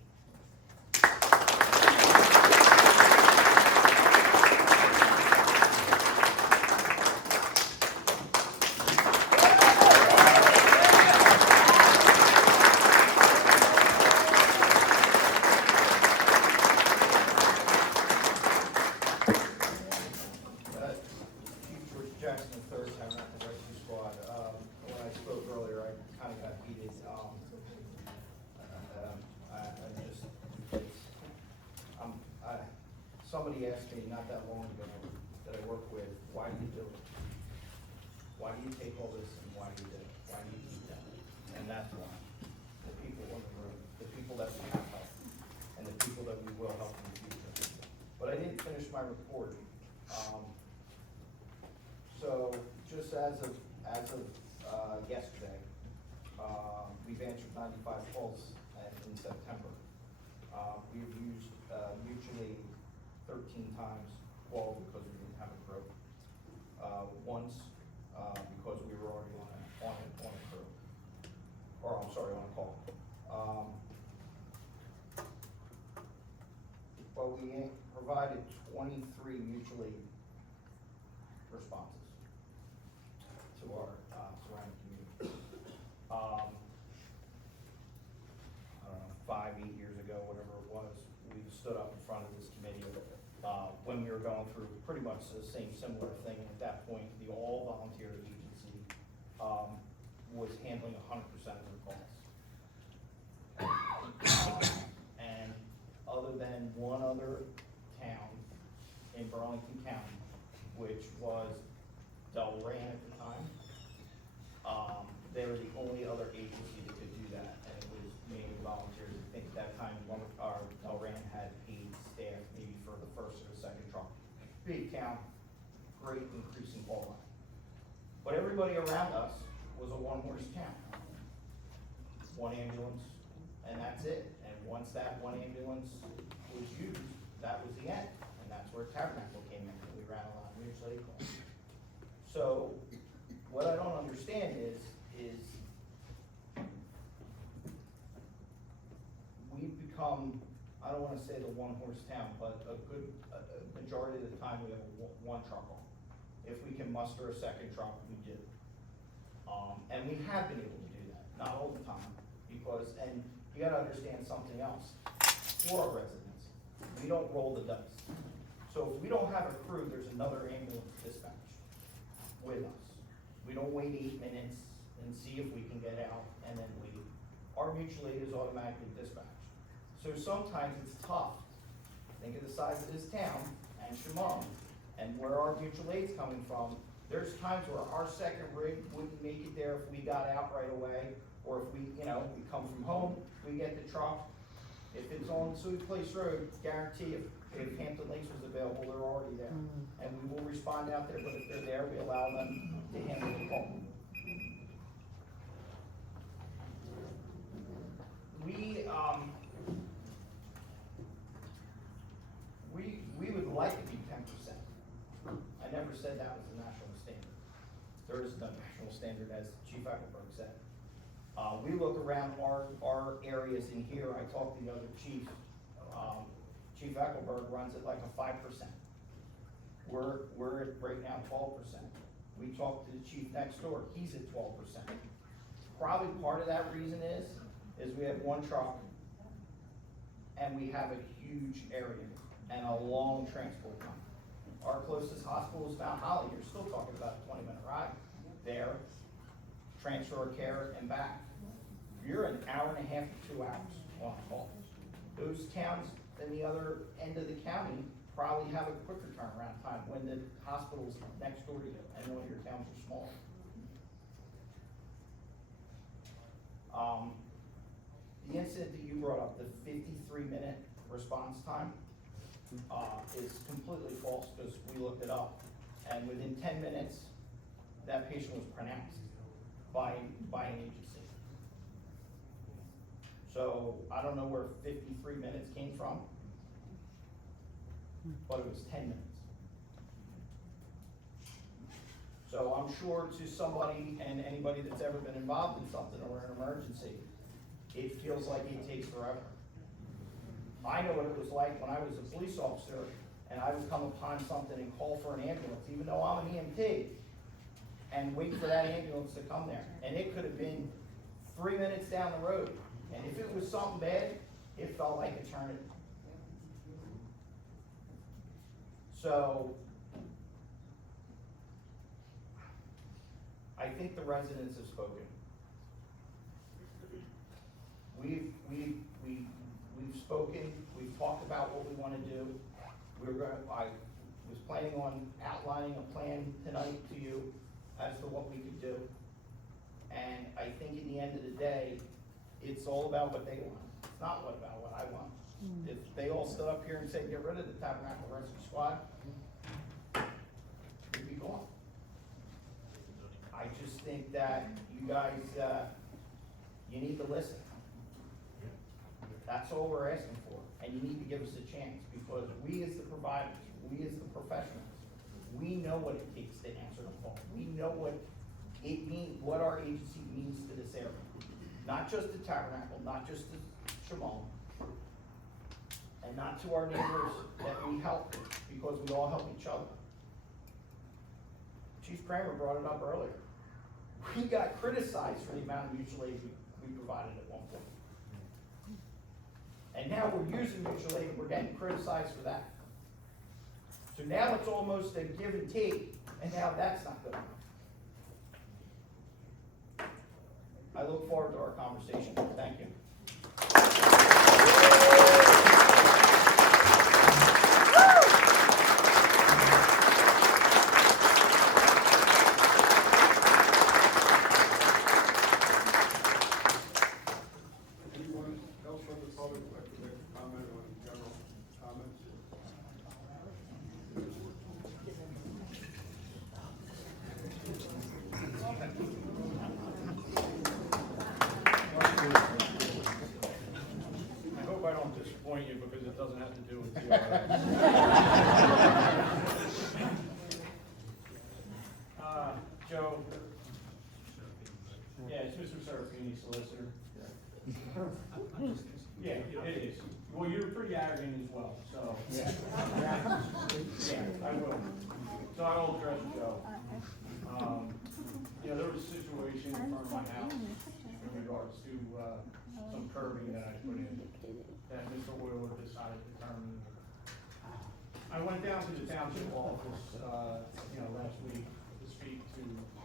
Chief George Jackson, the third Tabernacle Rescue Squad. When I spoke earlier, I kind of got heated. Somebody asked me not that long ago that I work with, why do you do it? Why do you take all this and why do you do it? Why do you keep that? And that's why. The people in the room, the people that we have helped, and the people that we will help in the future. But I didn't finish my report. So just as of yesterday, we've answered 95 calls in September. We've used mutually 13 times call because we didn't have a crew. Once because we were already on a crew, or I'm sorry, on a call. But we provided 23 mutually responses to our surrounding community. I don't know, 5, 8 years ago, whatever it when we were going through pretty much the same similar thing. At that point, the all-volunteer agency, was handling 100% of their calls. And other than one other town in Burlington County, which was Delran at the time, they were the only other agency that could do that, and it was mainly volunteers. I think at that time, Delran had paid staff maybe for the first or the second truck. Big town, great increase in call line. But everybody around us was a one-horse town. One ambulance, and that's it. And once that one ambulance was used, that was the end. And that's where Tabernacle came in, and we ran a lot of mutual aid calls. So, what I don't understand is we've become, I don't wanna say the one-horse town, but a majority of the time we have one truck on. If we can muster a second truck, we do. And we have been able to do that, not all the time, because, and you gotta understand something else. For our residents, we don't roll the dice. So if we don't have a crew, there's another ambulance dispatched with us. We don't wait 8 minutes and see if we can get out and then leave. Our mutual aid is automatically dispatched. So sometimes it's tough. Think of the size of this town and Shimon, and where our mutual aid's coming from. There's times where our second rig wouldn't make it there if we got out right away, or if we, we come from home, we get the truck. If it's on Sweet Place Road, guarantee if Hampton Lakes was available, they're already there. And we will respond out there, but if they're there, we allow them to handle the call. We would like to be 10%. I never said that was the national standard. There is no national standard, as Chief Eichelberg said. We look around our areas in here. I talked to the other chief. Chief Eichelberg runs it like a 5%. We're at right now 12%. We talked to the chief next door. He's at 12%. Probably part of that reason is we have one truck and we have a huge area and a long transport time. Our closest hospital is Mount Holly. You're still talking about a 20-minute ride there, transfer of care and back. You're an hour and a half to 2 hours on call. Those towns in the other end of the county probably have a quicker turnaround time when the hospital's next door to you and when your towns are small. The incident that you brought up, the 53-minute response time, is completely false because we looked it up. And within 10 minutes, that patient was pronounced by an agency. So I don't know where 53 minutes came from, but it was 10 minutes. So I'm sure to somebody and anybody that's ever been involved in something or an emergency, it feels like it takes forever. I know what it was like when I was a police officer and I would come upon something and call for an ambulance, even though I'm an EMT, and wait for that ambulance to come there. And it could have been 3 minutes down the road. And if it was something bad, it felt like eternity. So, I think the residents have spoken. We've spoken, we've talked about what we want to do. I was planning on outlining a plan tonight to you as to what we could do. And I think in the end of the day, it's all about what they want. It's not about what I want. If they all stood up here and said, get rid of the Tabernacle Rescue Squad, we'd be gone. I just think that you guys, you need to listen. That's all we're asking for, and you need to give us a chance, because we as the providers, we as the professionals, we know what it takes to answer the phone. We know what it means, what our agency means to this area. Not just the Tabernacle, not just to Shimon, and not to our neighbors that we help, because we all help each other. Chief Kramer brought it up earlier. We got criticized for the amount of mutual aid we provided at one point. And now we're using mutual aid and we're getting criticized for that. So now it's almost a give and take, and now that's not good enough. I look forward to our conversation. Thank you. Anyone else from the public like to make a comment on general comments? I hope I don't disappoint you because it doesn't have to do with TRS. Joe? Yeah, it's Mr. Serafini, solicitor. Yeah, it is. Well, you're pretty arrogant as well, so. Yeah, I will. So I will address Joe. There was a situation in front of my house in regards to, some curbing that I put in, that Mr. Oiler decided to terminate. I went down to the township office, last week to speak to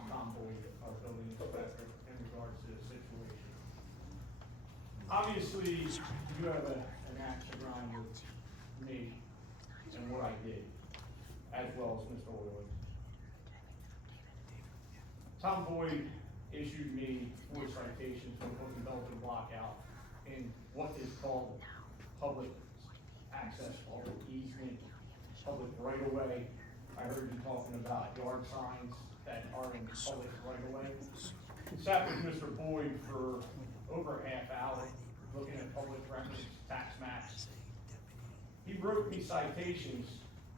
Tom Boyd, our building inspector, in regards to the situation. Obviously, you have an action line with me and what I did, as well as Mr. Oiler. Tom Boyd issued me 4 citations for putting Belgian block out in what is called public access, public easement, public right-of-way. I heard you talking about yard signs that are in public right-of-way. Sat with Mr. Boyd for over a half hour, looking at public records, tax maps. He wrote me citations,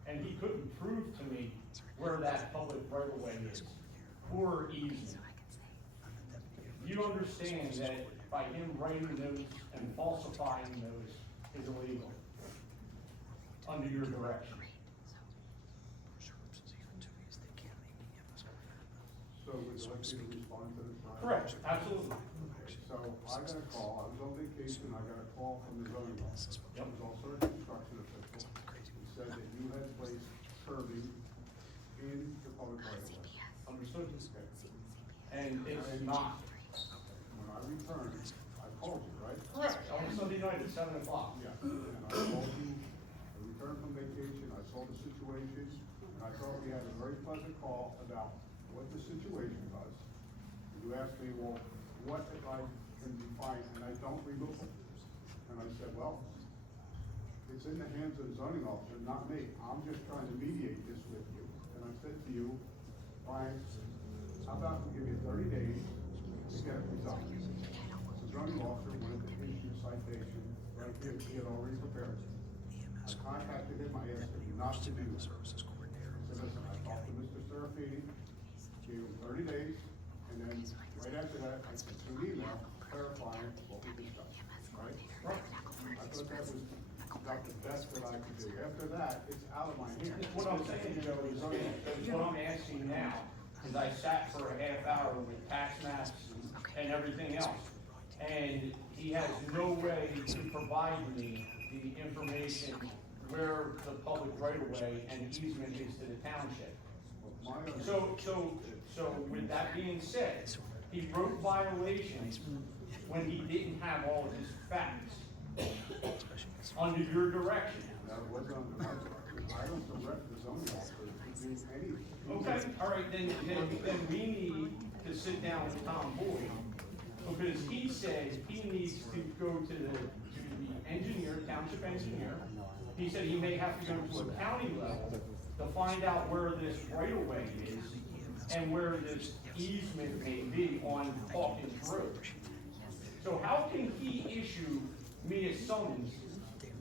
and he couldn't prove to me where that public right-of-way is, or easement. You understand that by him writing those and falsifying those is illegal, under your direction. So would you like me to respond to this? Correct, absolutely. So I got a call, I was on vacation, I got a call from the zoning office. It was also a construction official. He said that you had placed curbing in the public right of way. Understood? Okay. And it's not. When I returned, I called you, right? Correct, on Sunday night at 7 o'clock. Yeah, and I called you, I returned from vacation, I saw the situation, and I thought we had a very pleasant call about what the situation was. You asked me, well, what if I can be fined and I don't remove them? And I said, well, it's in the hands of the zoning officer, not me. I'm just trying to mediate this with you. And I said to you, fine, how about we give you 30 days to get it resolved? The zoning officer wanted to issue a citation, right here, he had already prepared. I contacted him, I asked him not to do this. I said, listen, I talked to Mr. Serafini, gave him 30 days, and then right after that, I sent you an email clarifying what we discussed, right? I thought that was about the best that I could do. After that, it's out of my hands. What I'm saying, Joe, is what I'm asking now, is I sat for a half hour with tax maps and everything else, and he has no way to provide me the information where the public right-of-way and easement is to the township. So with that being said, he wrote violations when he didn't have all of his facts under your direction. That was under my direction. I don't direct the zoning officer to do anything. Okay, all right, then we need to sit down with Tom Boyd, because he said he needs to go to the engineer, township engineer. He said he may have to go to a county level to find out where this right-of-way is and where this easement may be on Hawkins Road. So how can he issue me a summons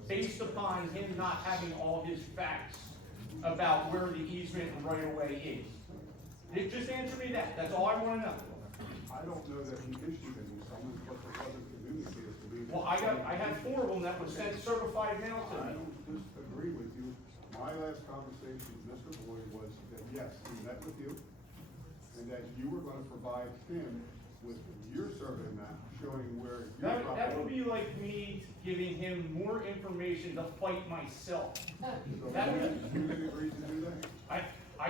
based upon him not having all his facts about where the easement and right-of-way is? Just answer me that, that's all I wanna know. I don't know that he issued any summons, but it wasn't communicated to me. Well, I had 4 of them that was sent certified mail to I me. don't disagree with you. My last conversation with Mr. Boyd was that, yes, he met with you, and that you were gonna provide him with your survey map showing where your That property. would be like me giving him more information to fight myself. So That would, you didn't agree to do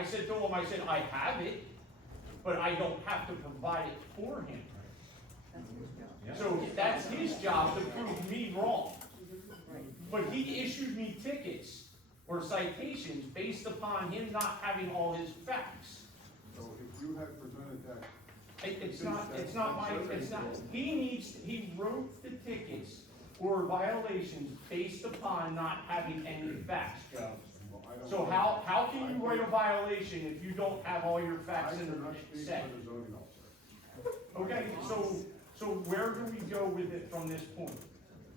said to him, I said, I have it, but I don't have to provide it for him. So that's his job to prove me wrong. But he issued me tickets or citations based upon him not having all his facts. So if you had presented that. It's not my, he wrote the tickets or violations based upon not having any facts, Joe. Well, I don't So know. how can you write a violation if you don't have all your I facts in cannot the speak set? for the zoning officer. Okay, so where do we go with it from this point?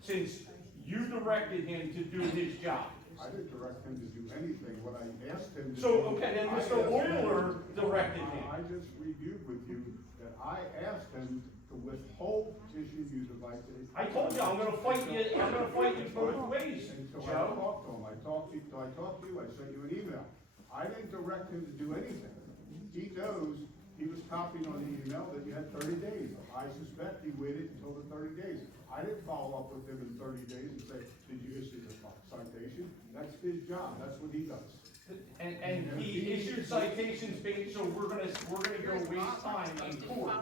Since you directed him to do his job. I didn't direct him to do anything, what I asked him to do. So, okay, then I Mr. asked him- Euler directed him. I just reviewed with you that I asked him to withhold issuing you the violation. I told you, I'm gonna fight you both ways, And so I Joe. talked to him, I talked to you, I sent you an email. I didn't direct him to do anything. He knows, he was copying on the email that you had 30 days. I suspect he waited until the 30 days. I didn't follow up with him in 30 days and say, did you issue the citation? That's his job, that's what he does. And he issued citations based, so we're gonna go waste time in court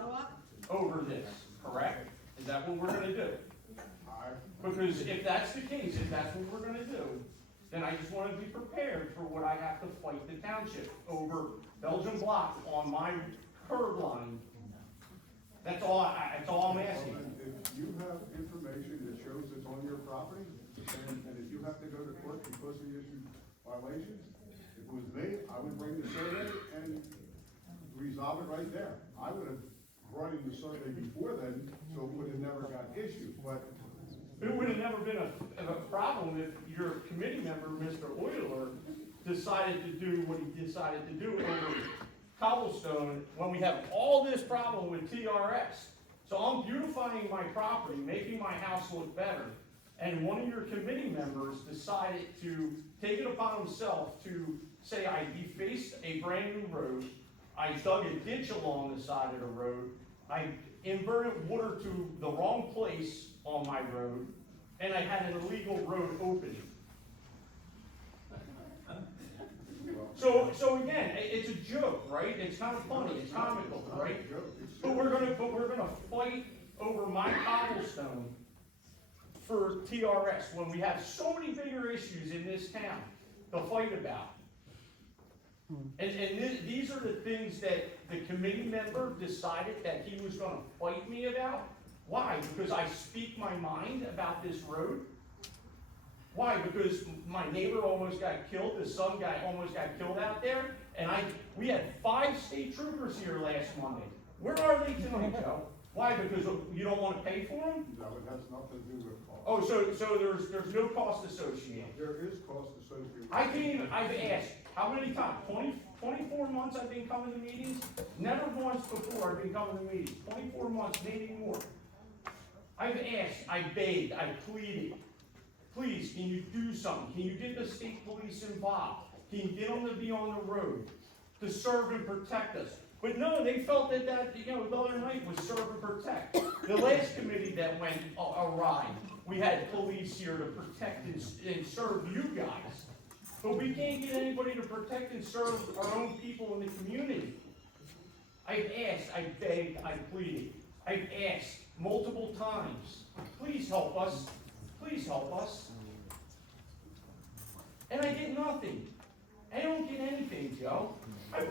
over this, correct? Is that what we're gonna do? Because if that's the case, if that's what we're gonna do, then I just wanna be prepared for what I have to fight the township over Belgian block on my curb line. That's all I'm asking. Well, then, if you have information that shows it's on your property, and if you have to go to court because he issued violations, if it was me, I would bring the survey and resolve it right there. I would have brought in the survey before then, so it would have never got issued, but It would have never been a problem if your committee member, Mr. Euler, decided to do what he decided to do over cobblestone when we have all this problem with TRS. So I'm beautifying my property, making my house look better, and one of your committee members decided to take it upon himself to say I defaced a brand new road, I dug a ditch along the side of the road, I inverted water to the wrong place on my road, and I had an illegal road opening. So again, it's a joke, right? It's kind of funny, it's comical, right? But we're gonna fight over my cobblestone for TRS when we have so many bigger issues in this town to fight about. And these are the things that the committee member decided that he was gonna fight me about. Why? Because I speak my mind about this road? Why? Because my neighbor almost got killed, the son guy almost got killed out there, and we had 5 state troopers here last Monday. Where are they tonight, Joe? Why? Because you don't wanna pay for them? no, it has nothing to do with cost. Oh, so there's no cost associated. There is cost associated. I've asked, how many times? 24 months I've been coming to meetings? Never once before I've been coming to meetings. 24 months, maybe more. I've asked, I begged, I pleaded. Please, can you do something? Can you get the state police involved? Can you get them to be on the road to serve and protect us? But no, they felt that the other night was serve and protect. The last committee that went awry, we had police here to protect and serve you guys. But we can't get anybody to protect and serve our own people in the community. I've asked, I begged, I pleaded. I've asked multiple times, please help us. Please help us. And I get nothing. I don't get anything, Joe. I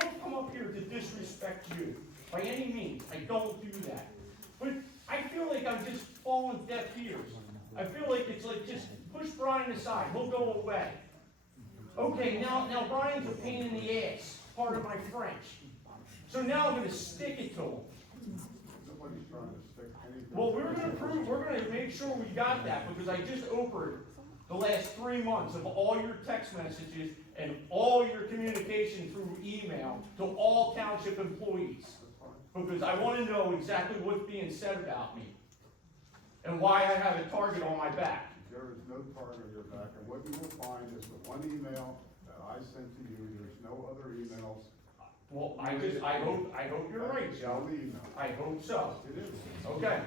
don't come up here to disrespect you by any means. I don't do that. But I feel like I'm just falling deaf ears. I feel like it's like just push Brian aside. He'll go away. Okay, now Brian's a pain in the ass. Part of my French. So now I'm going to stick it to him. Nobody's trying to stick anything. Well, we're gonna make sure we got that, because I just opened the last 3 months of all your text messages and all your communication through email to all township employees. Because I wanna know exactly what's being said about me. And why I have a target on my back. There is no target on your back, and what you will find is the one email that I sent to you, there's no other emails. Well, I hope you're right, Joe. I hope so. It is. Okay.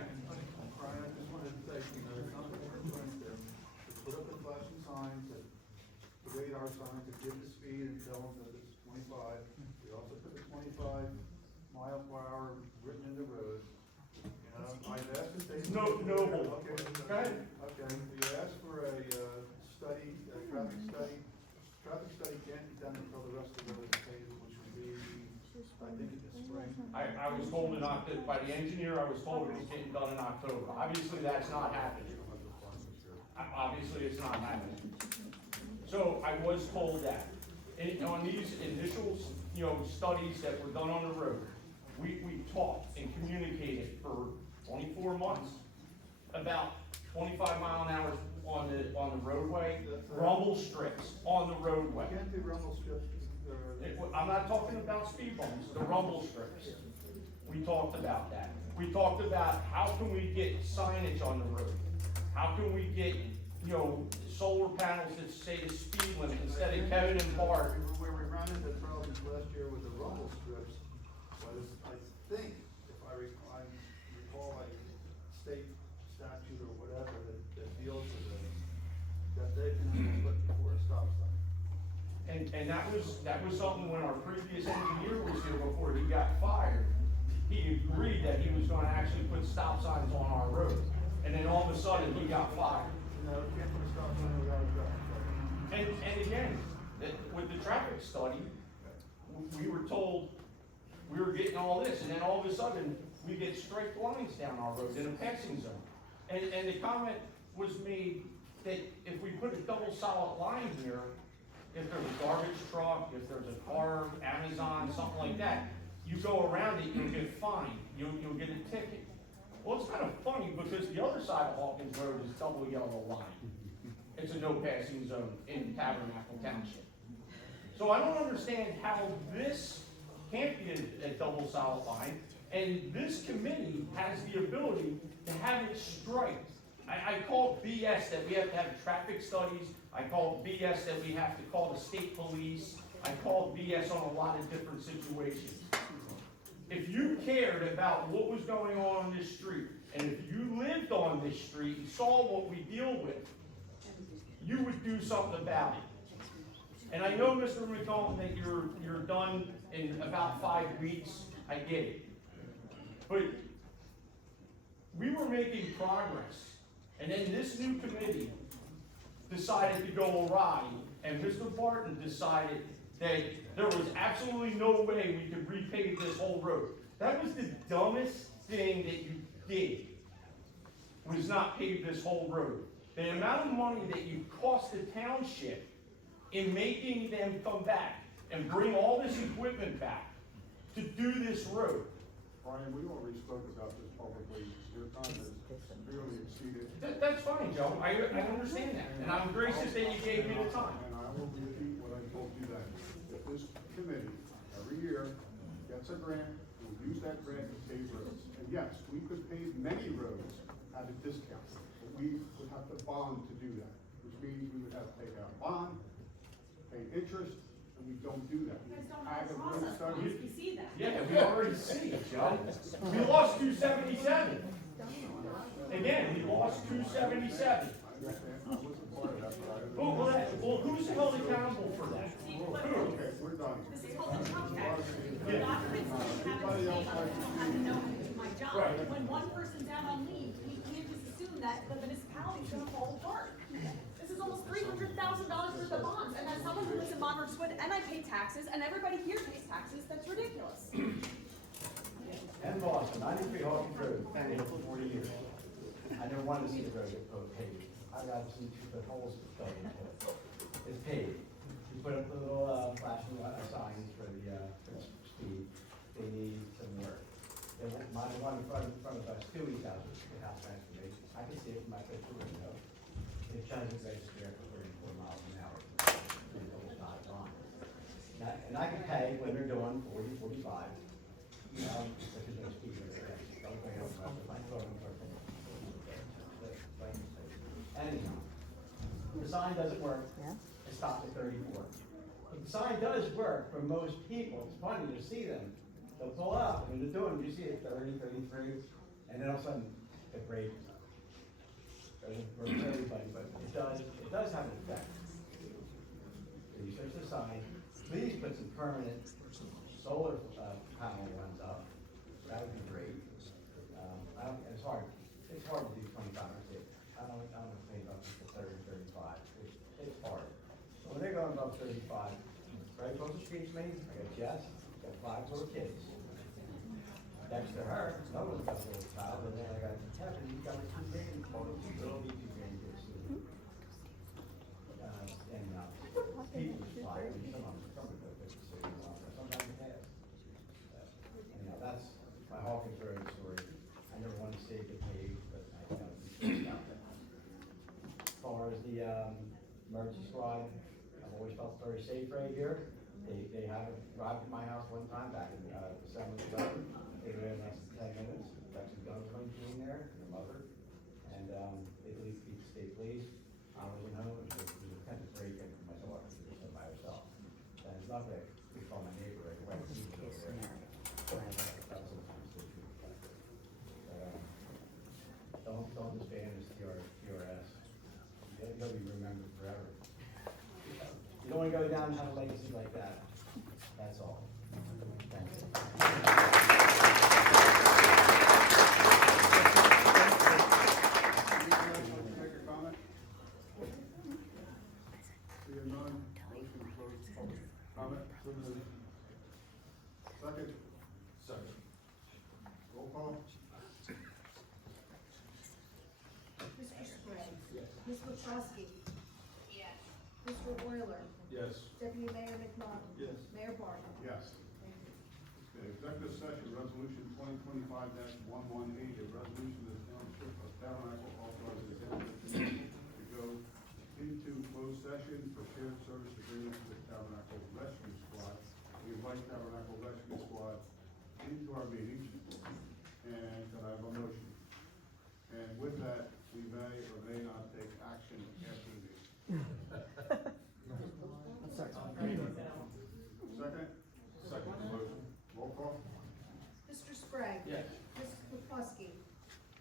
Brian, I just wanted to say, it's not a request there, to put up the flashing signs, the radar signs, to give the speed and tell them that it's 25. We also put the 25 mile per hour written in the road. I've asked if they. No, Okay. Go ahead. Okay, we asked for a study, a traffic study. Traffic study can't be done until the rest of the road is paved, which would be, I think, in the spring. I was told in October, by the engineer, I was told it was getting done in October. Obviously, that's not happening. Obviously, it's not happening. So I was told that. And on these initial, studies that were done on the road, we talked and communicated for 24 months about 25 mile an hour on the roadway, rumble strips on the roadway. Can't do rumble strips. I'm not talking about speed bumps, the rumble strips. We talked about that. We talked about how can we get signage on the road? How can we get, solar panels that say the speed limit instead of Kevin and Bart? Where we ran into problems last year with the rumble strips was, I think, if I recall a state statute or whatever that deals with it, that they can be put before a stop sign. And that was something when our previous engineer was here before he got fired. He agreed that he was gonna actually put stop signs on our road. And then all of a sudden, he got fired. No, can't put a stop sign without a traffic. And again, with the traffic study, we were told we were getting all this, and then all of a sudden, we get straight lines down our road in a passing zone. And the comment was made that if we put a double solid line here, if there's a garbage truck, if there's a car, Amazon, something like that, you go around it, you'll get fined, you'll get a ticket. Well, it's kind of funny because the other side of Hawkins Road is double yellow line. It's a no passing zone in Tabernacle Township. So I don't understand how this can't be a double solid line, and this committee has the ability to have it striped. I call it BS that we have to have traffic studies. I call it BS that we have to call the state police. I call it BS on a lot of different situations. If you cared about what was going on this street, and if you lived on this street and saw what we deal with, you would do something about it. And I know, Mr. McCollum, that you're done in about 5 weeks. I get it. But we were making progress. And then this new committee decided to go awry, and Mr. Barton decided that there was absolutely no way we could repave this whole road. That was the dumbest thing that you did, was not pave this whole road. The amount of money that you cost the township in making them come back and bring all this equipment back to do this road. Brian, we already spoke about this publicly. Your time has severely exceeded. That's fine, Joe. I understand that. And I'm gracious that you gave me the time. And I will repeat what I told you then. If this committee, every year, gets a grant, we'll use that grant to pave roads. And yes, we could pave many roads at a discount, but we would have to bond to do that, which means we would have to take out a bond, pay interest, and we don't do that. You guys don't Have have a a process, study. once we see that. Yeah, we already see it, Joe. We lost 277. Again, we lost 277. I understand, I wasn't part of that, but I. Well, who's held accountable for that? Who? Okay, we're done. This is called the compact. Yeah. God forbid something happens to me, I don't have to know how to do my job. Right. When one person's out on leave, we can't just assume that the municipality's gonna fall apart. This is almost $300,000 worth of bonds, and as someone who lives in Monroe-Wood, and I pay taxes, and everybody here pays taxes, that's ridiculous. And Boston, 93 Hawkins Road, been here for 40 years. I never wanted to see the road get paved. I got to see the holes filled into it. It's paved. You put up the little flashing signs for the speed. They need some work. The one in front of us, 2 weeks out, the house transformation. I can see it from my picture window. It doesn't register for 34 miles an hour. And I can pay when they're doing 40, 45. Because those speed limits. Anyhow, the sign doesn't work. It stops at 34. But the sign does work for most people. It's funny to see them. They'll pull up, and when they're doing, you see it 30, 33, and then all of a sudden it breaks. Doesn't work for everybody, but it does have an effect. So you search the sign. Please put some permanent solar, panel runs up, that would be great. It's hard to do 25 or 6. I don't think up to 30, 35. It's hard. So when they're going above 35, right across the street from me, I got Jess, got 5 little kids. Next to her, another got a little child, and then I got Kevin, he's got 2 grandkids, little bitty 2 grandkids. People fly, I mean, some of them go 56, sometimes it has. Anyhow, that's my Hawkins Road story. I never wanted to see it get paved, but I got to be sure about that. As far as the, emergency squad, I've always felt very safe right here. They have arrived at my house one time back in, December 11th. They were there less than 10 minutes, got some guns going in there, and a mother, and, they believe to stay pleased. I was at home, it was an attempted break-in from my daughter, she was by herself. And it's not that we call my neighbor right away, he was over there. That was a nice issue. Don't disband this TRS. You'll be remembered forever. You don't want to go down and have a legacy like that. That's all. Thank you. Make a comment? Seeing none, motion to close public comment. Second? Second. Roll call? Mr. Sprague. Yes. Ms. Wachowski. Yes. Mr. Euler. Yes. Deputy Mayor McNaughton. Yes. Mayor Barton. Yes. Thank you. Okay, executive session, resolution 2025-118, a resolution of the Township of Tabernacle authorizing the executive to go into closed session for shared service agreements with Tabernacle Rescue Squad. We invite Tabernacle Rescue Squad into our meeting, and can I have a motion? And with that, we may or may not take action after the meeting. Second? Second motion. Roll call? Mr. Sprague. Yes. Ms. McCluskey.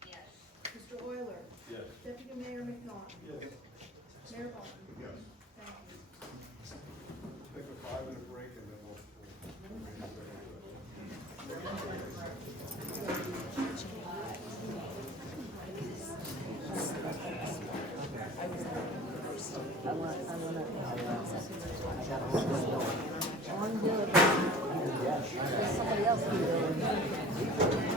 Yes. Mr. Euler. Yes. Deputy Mayor McNaughton. Yes. Mayor Barton. Yes. Thank you. Take a 5-minute break and then we'll. Somebody else can do it.